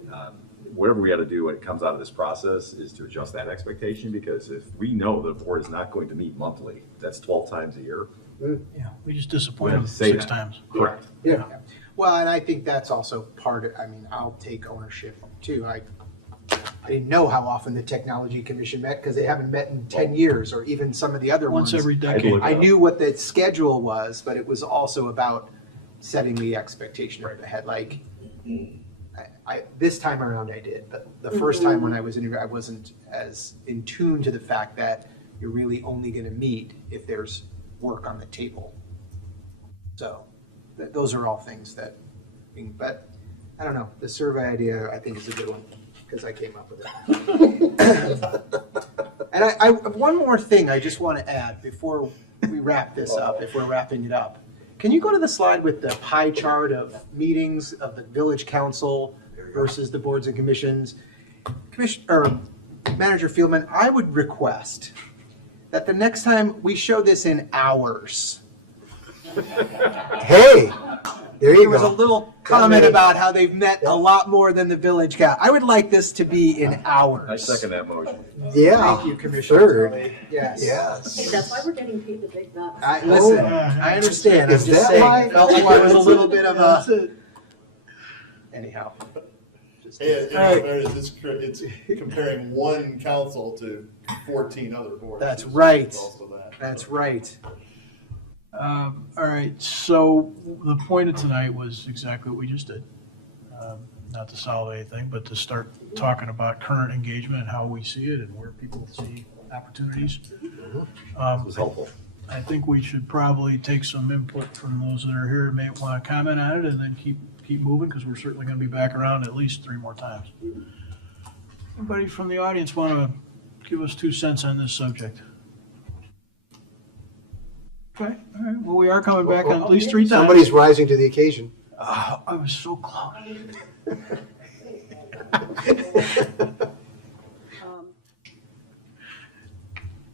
whatever we got to do when it comes out of this process is to adjust that expectation, because if we know the board is not going to meet monthly, that's 12 times a year. Yeah, we just disappointed them Say 6 that. times. Correct. Yeah. Well, and I think that's also part of, I mean, I'll take ownership too. I didn't know how often the Technology Commission met because they haven't met in 10 years, or even some of the other ones. Once every decade. I knew what the schedule was, but it was also about setting the expectation ahead. Like, this time around I did, but the first time when I was interviewed, I wasn't as in tune to the fact that you're really only going to meet if there's work on the table. So those are all things that, but I don't know, the survey idea I think is a good one because I came up with it. And I one more thing I just want to add before we wrap this up, if we're wrapping it up. Can you go to the slide with the pie chart of meetings of the village council versus the boards and commissions? Manager Fieldman, I would request that the next time we show this in hours. Hey, there you There was a go. little comment about how they've met a lot more than the village council. I would like this to be in hours. I second that motion. Yeah. Thank you, Commissioner. Third. Tully. Yes. Yes. Hey, that's why we're getting paid the big bucks. Listen, I understand. I'm Is just that saying, why? I felt like there was a little bit of That's a, it. anyhow. Hey, in all Alright. fairness, it's comparing one council to 14 other boards. That's It's right. also that. That's right. All right, so the point of tonight was exactly what we just did. Not to solve anything, but to start talking about current engagement and how we see it and where people see opportunities. This was helpful. I think we should probably take some input from those that are here and may want to comment on it and then keep moving because we're certainly going to be back around at least 3 more times. Anybody from the audience want to give us 2 cents on this subject? Okay, all right. Well, we are coming back on at least 3 times. Somebody's rising to the occasion. Oh, I was so close.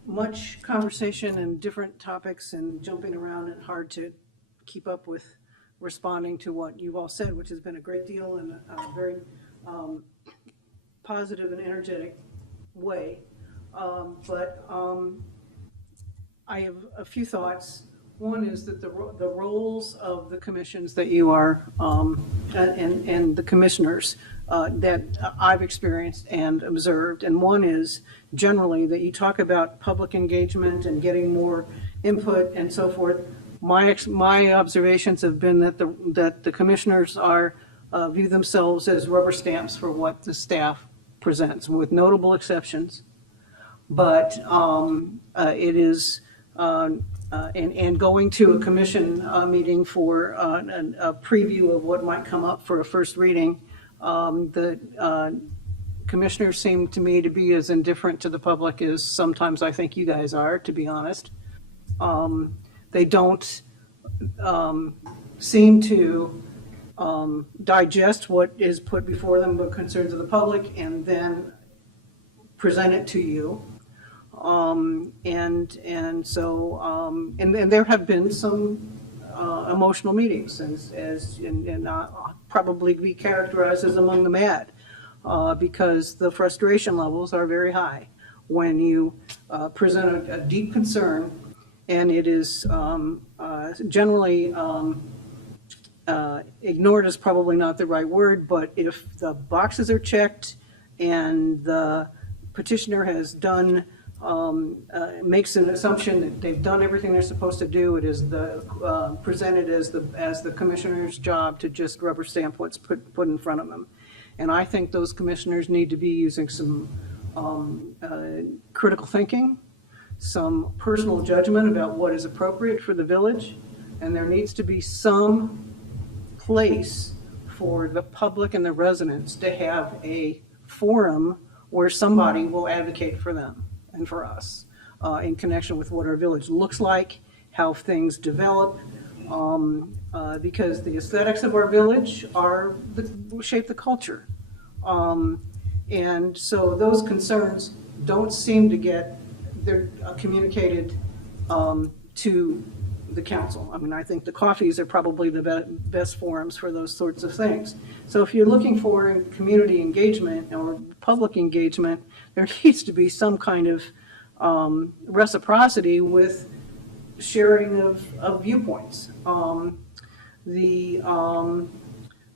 Much conversation and different topics and jumping around and hard to keep up with responding to what you've all said, which has been a great deal in a very positive and energetic way. But I have a few thoughts. One is that the roles of the commissions that you are, and the commissioners that I've experienced and observed, and one is generally that you talk about public engagement and getting more input and so forth. My observations have been that the commissioners are view themselves as rubber stamps for what the staff presents, with notable exceptions. But it is. And going to a commission meeting for a preview of what might come up for a first reading, the commissioners seem to me to be as indifferent to the public as sometimes I think you guys are, to be honest. They don't seem to digest what is put before them, the concerns of the public, and then present it to you. And there have been some emotional meetings, and probably be characterized as among the mad, because the frustration levels are very high when you present a deep concern, and it is generally ignored is probably not the right word, but if the boxes are checked and the petitioner has done, makes an assumption that they've done everything they're supposed to do, it is presented as the commissioner's job to just rubber stamp what's put in front of them. And I think those commissioners need to be using some critical thinking, some personal judgment about what is appropriate for the village, and there needs to be some place for the public and the residents to have a forum where somebody will advocate for them and for us in connection with what our village looks like, how things develop, because the aesthetics of our village shape the culture. And so those concerns don't seem to get, they're communicated to the council. I mean, I think the coffees are probably the best forums for those sorts of things. So if you're looking for community engagement or public engagement, there needs to be some kind of reciprocity with sharing of viewpoints.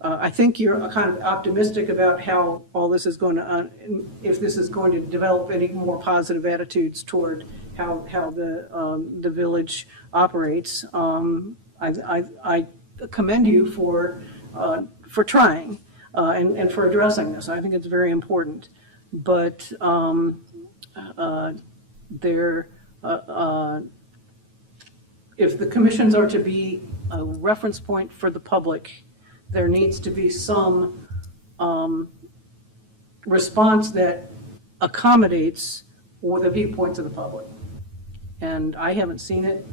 I think you're kind of optimistic about how all this is going to, if this is going to develop any more positive attitudes toward how the village operates. I commend you for trying and for addressing this. I think it's very important. But if the commissions are to be a reference point for the public, there needs to be some response that accommodates the viewpoints of the public. And I haven't seen it.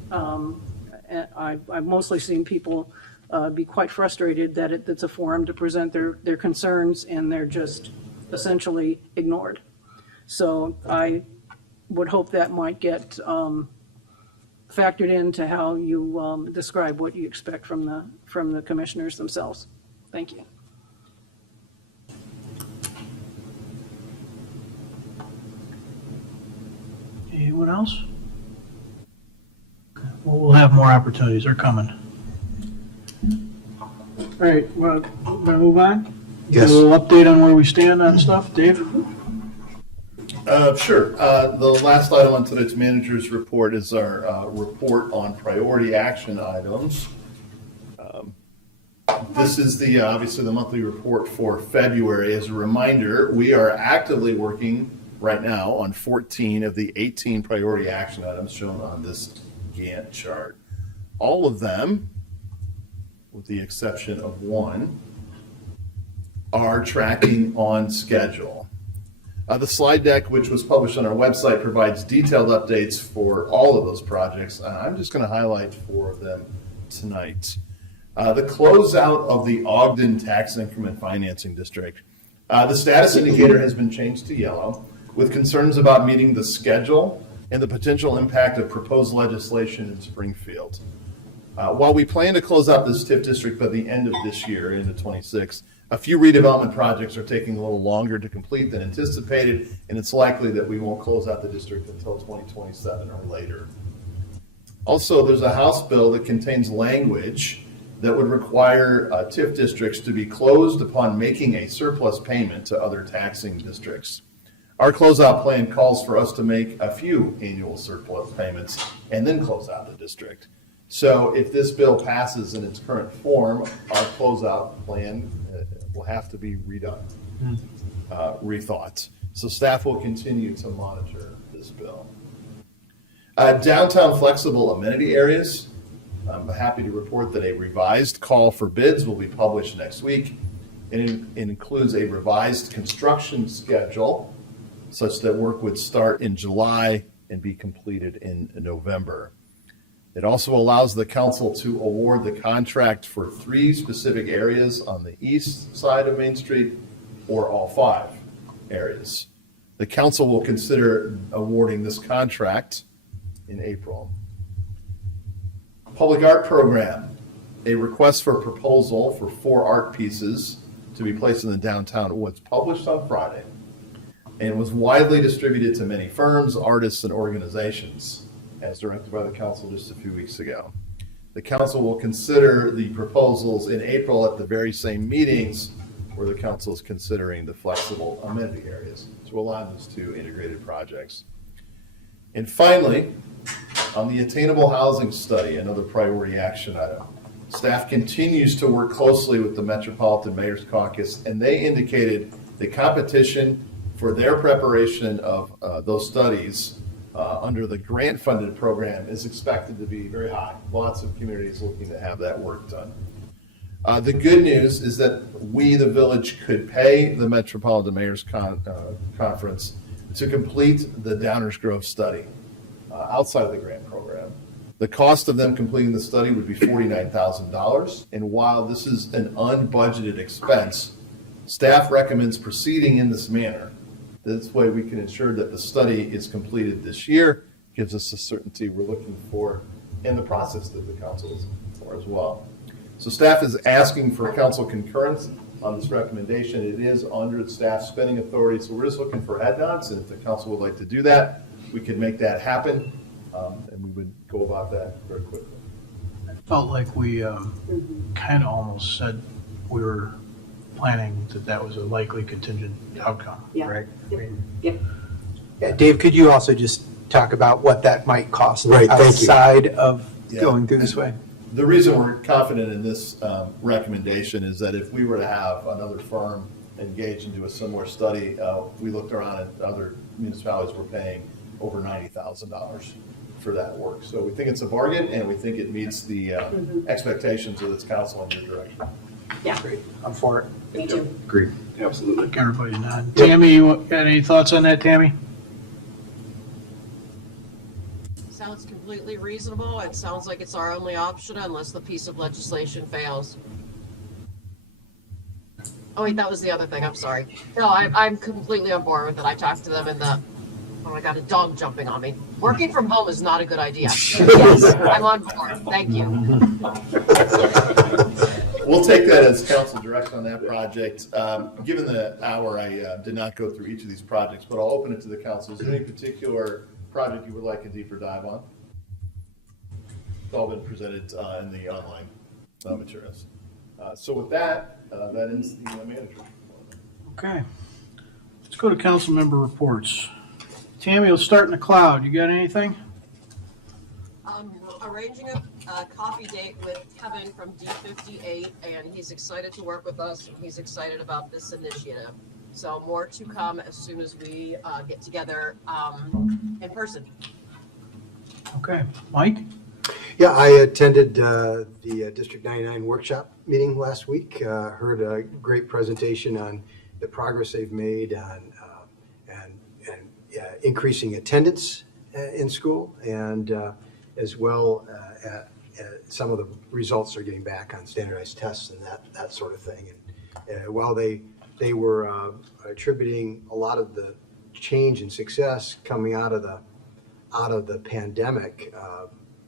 I've mostly seen people be quite frustrated that it's a forum to present their concerns, and they're just essentially ignored. So I would hope that might get factored into how you describe what you expect from the commissioners themselves. Thank you. Anyone else? Well, we'll have more opportunities. They're coming. All right, well, gonna move on? Yes. A little update on where we stand on stuff, Dave? Sure. The last item on tonight's manager's report is our report on priority action items. This is obviously the monthly report for February. As a reminder, we are actively working right now on 14 of the 18 priority action items shown on this Gantt chart. All of them, with the exception of one, are tracking on schedule. The slide deck, which was published on our website, provides detailed updates for all of those projects. I'm just going to highlight 4 of them tonight. The closeout of the Ogden Tax Increment Financing District. The status indicator has been changed to yellow, with concerns about meeting the schedule and the potential impact of proposed legislation in Springfield. While we plan to close out this TIF district by the end of this year, into 26, a few redevelopment projects are taking a little longer to complete than anticipated, and it's likely that we won't close out the district until 2027 or later. Also, there's a House bill that contains language that would require TIF districts to be closed upon making a surplus payment to other taxing districts. Our closeout plan calls for us to make a few annual surplus payments and then close out the district. So if this bill passes in its current form, our closeout plan will have to be redone, rethought. So staff will continue to monitor this bill. Downtown flexible amenity areas. I'm happy to report that a revised call for bids will be published next week. It includes a revised construction schedule such that work would start in July and be completed in November. It also allows the council to award the contract for 3 specific areas on the east side of Main Street or all 5 areas. The council will consider awarding this contract in April. Public art program, a request for proposal for 4 art pieces to be placed in the downtown was published on Friday and was widely distributed to many firms, artists, and organizations, as directed by the council just a few weeks ago. The council will consider the proposals in April at the very same meetings where the council is considering the flexible amenity areas to align those 2 integrated projects. And finally, on the attainable housing study, another priority action item, staff continues to work closely with the Metropolitan Mayor's Caucus, and they indicated the competition for their preparation of those studies under the grant-funded program is expected to be very high. Lots of communities looking to have that work done. The good news is that we, the village, could pay the Metropolitan Mayor's Conference to complete the Downers Grove study outside of the grant program. The cost of them completing the study would be $49,000, and while this is an unbudgeted expense, staff recommends proceeding in this manner. This way we can ensure that the study is completed this year, gives us the certainty we're looking for, and the process that the council is looking for as well. So staff is asking for council concurrence on this recommendation. It is under the staff spending authority, so we're just looking for head nods, and if the council would like to do that, we could make that happen, and we would go about that very quickly. I felt like we kind of almost said we were planning that was a likely contingent outcome, Yeah. right? I mean, Yep. Yeah, Dave, could you also just talk about what that might cost Right, thank you. outside of Yeah. going through this way? The reason we're confident in this recommendation is that if we were to have another firm engage and do a similar study, we looked around at other municipalities were paying over $90,000 for that work. So we think it's a bargain, and we think it meets the expectations of this council and your direction. Yeah. Great, I'm for it. Me too. Agreed. Absolutely. Everybody's nodding. Tammy, you got any thoughts on that, Tammy? Sounds completely reasonable. It sounds like it's our only option unless the piece of legislation fails. Oh wait, that was the other thing. I'm sorry. No, I'm completely on board with it. I talked to them in the, oh my God, a dog jumping on me. Working from home is not a good idea. Yes, I'm on board. Thank you. We'll take that as council direction on that project. Given the hour, I did not go through each of these projects, but I'll open it to the council. Is there any particular project you would like a deeper dive on? It's all been presented in the online materials. So with that, that ends the manager. Okay. Let's go to council member reports. Tammy, let's start in the cloud. You got anything? Arranging a coffee date with Kevin from D58, and he's excited to work with us, and he's excited about this initiative. So more to come as soon as we get together in person. Okay. Mike? Yeah, I attended the District 99 workshop meeting last week. Heard a great presentation on the progress they've made on increasing attendance in school, and as well some of the results they're getting back on standardized tests and that sort of thing. And while they were attributing a lot of the change and success coming out of the pandemic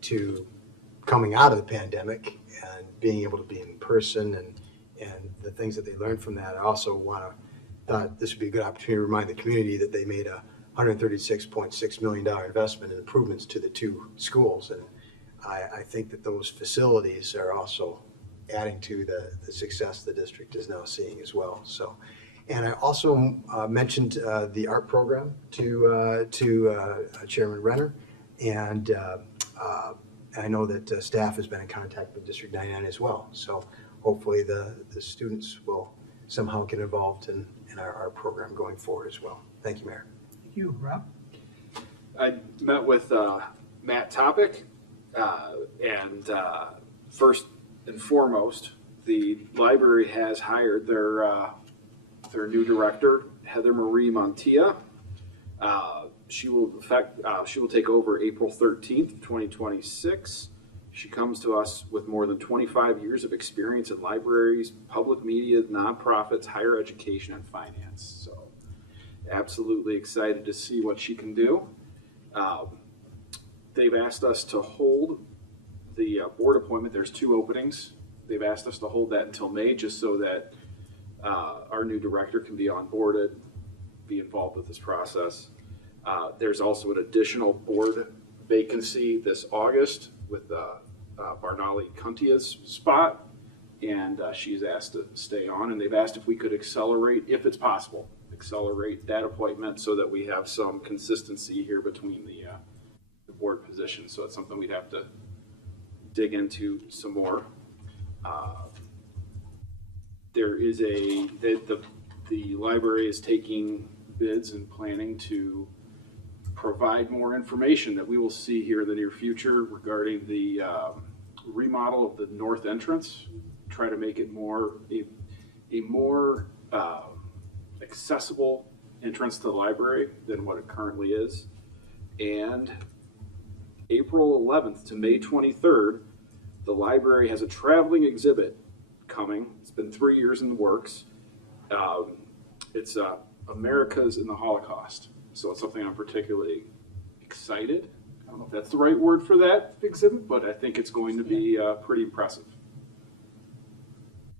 to coming out of the pandemic and being able to be in person and the things that they learned from that, I also thought this would be a good opportunity to remind the community that they made a $136.6 million investment in improvements to the 2 schools. And I think that those facilities are also adding to the success the district is now seeing as well. So, and I also mentioned the art program to Chairman Renner, and I know that staff has been in contact with District 99 as well. So hopefully the students will somehow get involved in our art program going forward as well. Thank you, Mayor. Thank you. Rob? I met with Matt Topic, and first and foremost, the library has hired their new director, Heather Marie Montilla. She will take over April 13th, 2026. She comes to us with more than 25 years of experience in libraries, public media, nonprofits, higher education, and finance. So absolutely excited to see what she can do. They've asked us to hold the board appointment. There's 2 openings. They've asked us to hold that until May, just so that our new director can be onboarded, be involved with this process. There's also an additional board vacancy this August with Barnali Kuntia's spot, and she's asked to stay on, and they've asked if we could accelerate, if it's possible, accelerate that appointment so that we have some consistency here between the board positions. So it's something we'd have to dig into some more. There is the library is taking bids and planning to provide more information that we will see here in the near future regarding the remodel of the north entrance, try to make it a more accessible entrance to the library than what it currently is. And April 11th to May 23rd, the library has a traveling exhibit coming. It's been 3 years in the works. It's Americas in the Holocaust. So it's something I'm particularly excited. I don't know if that's the right word for that exhibit, but I think it's going to be pretty impressive.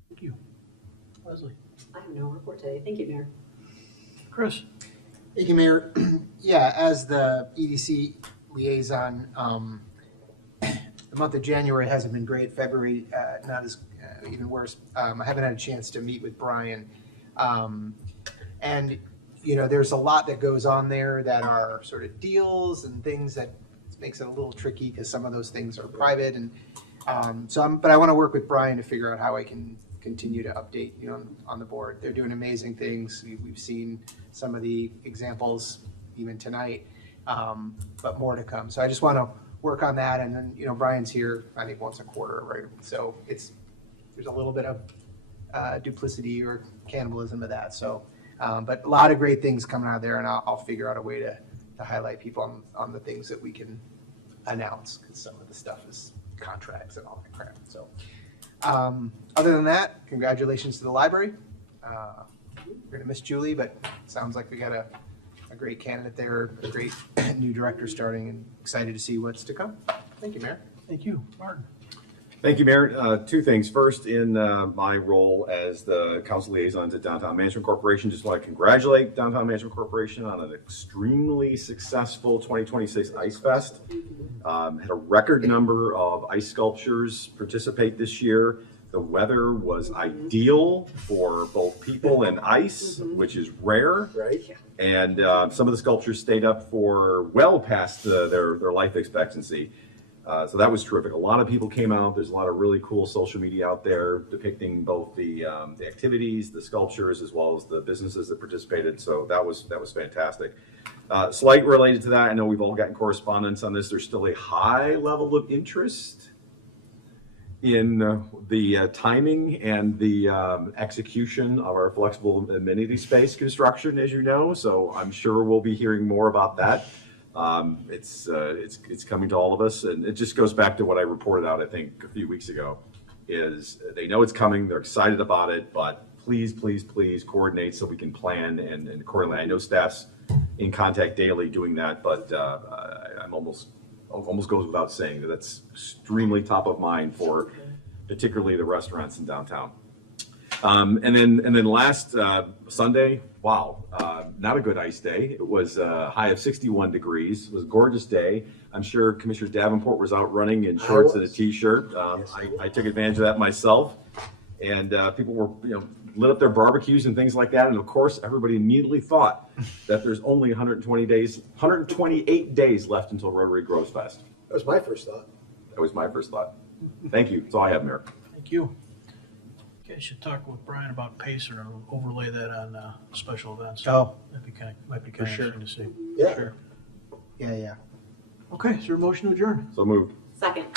Thank you. Leslie? I have no report today. Thank you, Mayor. Chris? Thank you, Mayor. Yeah, as the EDC liaison, the month of January hasn't been great. February, not as even worse. I haven't had a chance to meet with Brian. And, you know, there's a lot that goes on there that are sort of deals and things that makes it a little tricky because some of those things are private. And but I want to work with Brian to figure out how I can continue to update you on the board. They're doing amazing things. We've seen some of the examples even tonight, but more to come. So I just want to work on that. And then, you know, Brian's here, I think, once a quarter, right? So there's a little bit of duplicity or cannibalism of that. So, but a lot of great things coming out of there, and I'll figure out a way to highlight people on the things that we can announce, because some of the stuff is contracts and all that crap. So, other than that, congratulations to the library. We're gonna miss Julie, but it sounds like we got a great candidate there, a great new director starting, and excited to see what's to come. Thank you, Mayor. Thank you. Martin? Thank you, Mayor. 2 things. First, in my role as the council liaison to Downtown Management Corporation, just want to congratulate Downtown Management Corporation on an extremely successful 2026 Ice Fest. Had a record number of ice sculptures participate this year. The weather was ideal for both people and ice, which is rare. Right. And some of the sculptures stayed up for well past their life expectancy. So that was terrific. A lot of people came out. There's a lot of really cool social media out there depicting both the activities, the sculptures, as well as the businesses that participated. So that was fantastic. Slight related to that, I know we've all gotten correspondence on this. There's still a high level of interest in the timing and the execution of our flexible amenity space construction, as you know. So I'm sure we'll be hearing more about that. It's coming to all of us, and it just goes back to what I reported out, I think, a few weeks ago, is they know it's coming, they're excited about it, but please, please, please coordinate so we can plan and accordingly. I know staff's in contact daily doing that, but I'm almost goes without saying that that's extremely top of mind for particularly the restaurants in downtown. And then last Sunday, wow, not a good ice day. It was a high of 61 degrees. It was a gorgeous day. I'm sure Commissioner Davenport was out running in shorts and a t-shirt. I took advantage of that myself, and people were, lit up their barbecues and things like that. And of course, everybody immediately thought that there's only 128 days left until Rotary Grows Fest. That was my first thought. That was my first thought. Thank you. That's all I have, Mayor. Thank you. Okay, I should talk with Brian about Pacer and overlay that on special events. Oh. Might be kind of sure. interesting to see. Yeah. Sure. Yeah. Okay, is there a motion to adjourn? So moved. Second.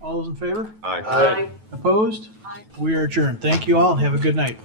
All those in favor? Aye. Aye. Opposed? We are adjourned. Thank you all and have a good night.